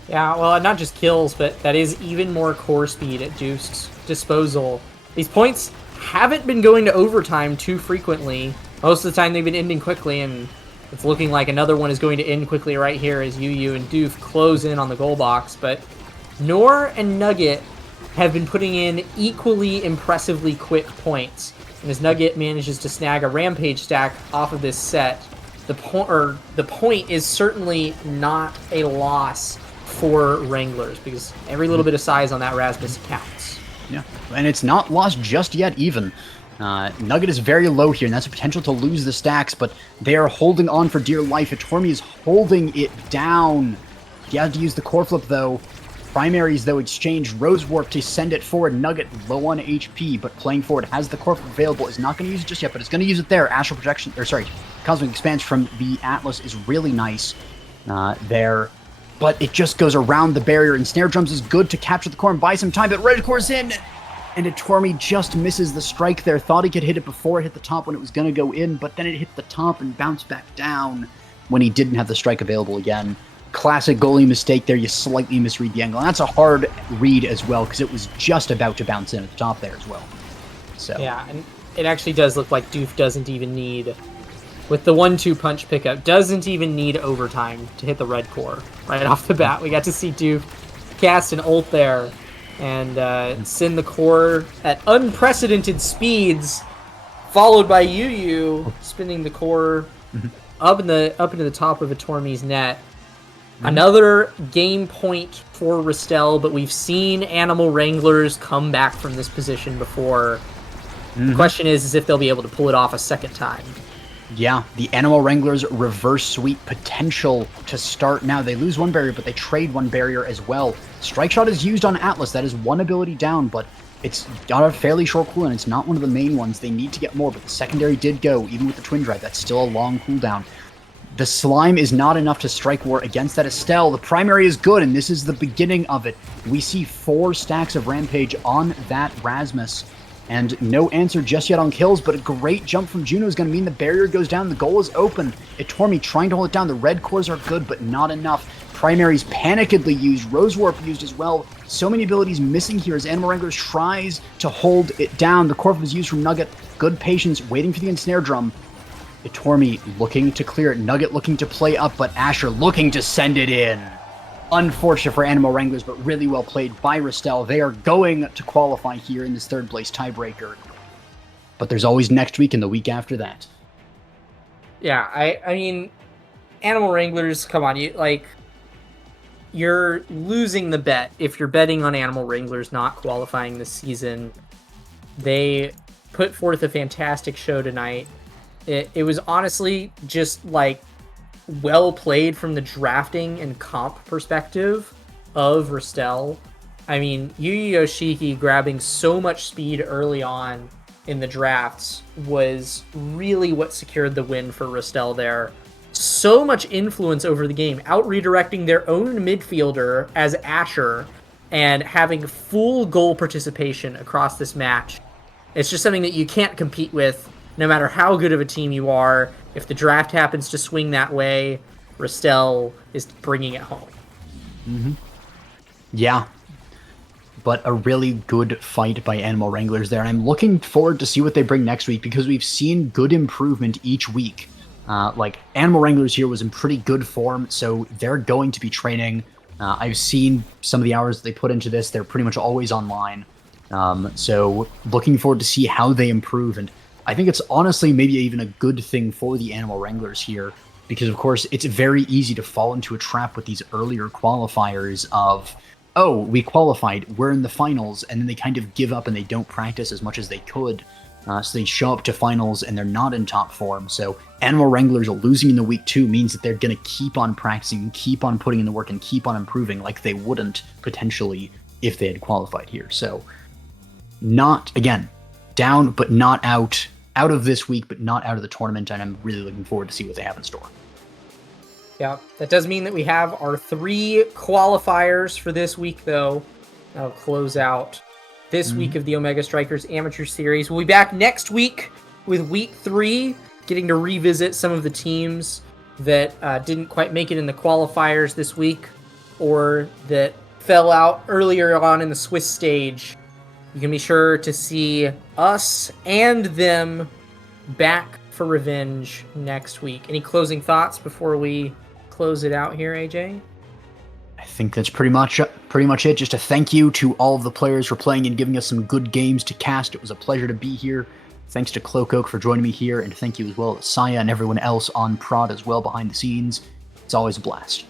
Yeah, well, not just kills, but that is even more core speed at Juiced's disposal. These points haven't been going to overtime too frequently. Most of the time they've been ending quickly, and it's looking like another one is going to end quickly right here as Yu and Doof close in on the goal box. But Nor and Nugget have been putting in equally impressively quick points. And as Nugget manages to snag a Rampage stack off of this set, the point is certainly not a loss for Wranglers, because every little bit of size on that Rasmus counts. Yeah, and it's not lost just yet even. Nugget is very low here, and that's a potential to lose the stacks, but they are holding on for dear life. Etormi is holding it down. He had to use the core flip, though. Primaries, though, exchange Rose Warp to send it forward. Nugget low on HP, but playing forward, has the core flip available, is not going to use it just yet, but it's going to use it there. Astral Projection, or sorry, Cosmic Expanse from the Atlas is really nice there, but it just goes around the barrier, and Snare Drums is good to capture the core and buy some time, but Red Core's in! And Etormi just misses the strike there. Thought he could hit it before it hit the top when it was going to go in, but then it hit the top and bounced back down when he didn't have the strike available again. Classic goalie mistake there. You slightly misread the angle. And that's a hard read as well, because it was just about to bounce in at the top there as well. So yeah, and it actually does look like Doof doesn't even need, with the 1-2 punch pickup, doesn't even need overtime to hit the red core right off the bat. We got to see Doof cast an ult there and send the core at unprecedented speeds, followed by Yu spinning the core up into the top of Etormi's net. Another game point for Ristel, but we've seen Animal Wranglers come back from this position before. The question is if they'll be able to pull it off a second time. Yeah, the Animal Wranglers reverse sweep potential to start now. They lose one barrier, but they trade one barrier as well. Strike Shot is used on Atlas. That is one ability down, but it's got a fairly short cooldown. It's not one of the main ones. They need to get more, but the secondary did go, even with the Twin Drive. That's still a long cooldown. The Slime is not enough to strike war against that Estelle. The primary is good, and this is the beginning of it. We see 4 stacks of Rampage on that Rasmus. And no answer just yet on kills, but a great jump from Juno is going to mean the barrier goes down. The goal is open. Etormi trying to hold it down. The red cores are good, but not enough. Primaries panikedly used. Rose Warp used as well. So many abilities missing here as Animal Wranglers tries to hold it down. The core was used from Nugget. Good patience, waiting for the ensnare drum. Etormi looking to clear it. Nugget looking to play up, but Asher looking to send it in. Unfortunate for Animal Wranglers, but really well played by Ristel. They are going to qualify here in this third place tiebreaker. But there's always next week and the week after that. Yeah, I mean, Animal Wranglers, come on, you're losing the bet if you're betting on Animal Wranglers not qualifying this season. They put forth a fantastic show tonight. It was honestly just well played from the drafting and comp perspective of Ristel. I mean, Yu Yoshiki grabbing so much speed early on in the drafts was really what secured the win for Ristel there. So much influence over the game, out redirecting their own midfielder as Asher and having full goal participation across this match. It's just something that you can't compete with no matter how good of a team you are. If the draft happens to swing that way, Ristel is bringing it home. Yeah. But a really good fight by Animal Wranglers there. And I'm looking forward to see what they bring next week, because we've seen good improvement each week. Animal Wranglers here was in pretty good form, so they're going to be training. I've seen some of the hours they put into this. They're pretty much always online. So looking forward to see how they improve. And I think it's honestly maybe even a good thing for the Animal Wranglers here, because of course it's very easy to fall into a trap with these earlier qualifiers of, oh, we qualified, we're in the finals, and then they kind of give up and they don't practice as much as they could. So they show up to finals and they're not in top form. So Animal Wranglers losing in the week 2 means that they're going to keep on practicing, keep on putting in the work, and keep on improving like they wouldn't potentially if they had qualified here. So not, again, down but not out. Out of this week, but not out of the tournament, and I'm really looking forward to see what they have in store. Yeah, that does mean that we have our 3 qualifiers for this week, though. That'll close out this week of the Omega Strikers Amateur Series. We'll be back next week with week 3, getting to revisit some of the teams that didn't quite make it in the qualifiers this week, or that fell out earlier on in the Swiss stage. You can be sure to see us and them back for revenge next week. Any closing thoughts before we close it out here, AJ? I think that's pretty much it. Just a thank you to all of the players for playing and giving us some good games to cast. It was a pleasure to be here. Thanks to Cloak Oak for joining me here, and thank you as well to Saya and everyone else on Prod as well behind the scenes. It's always a blast.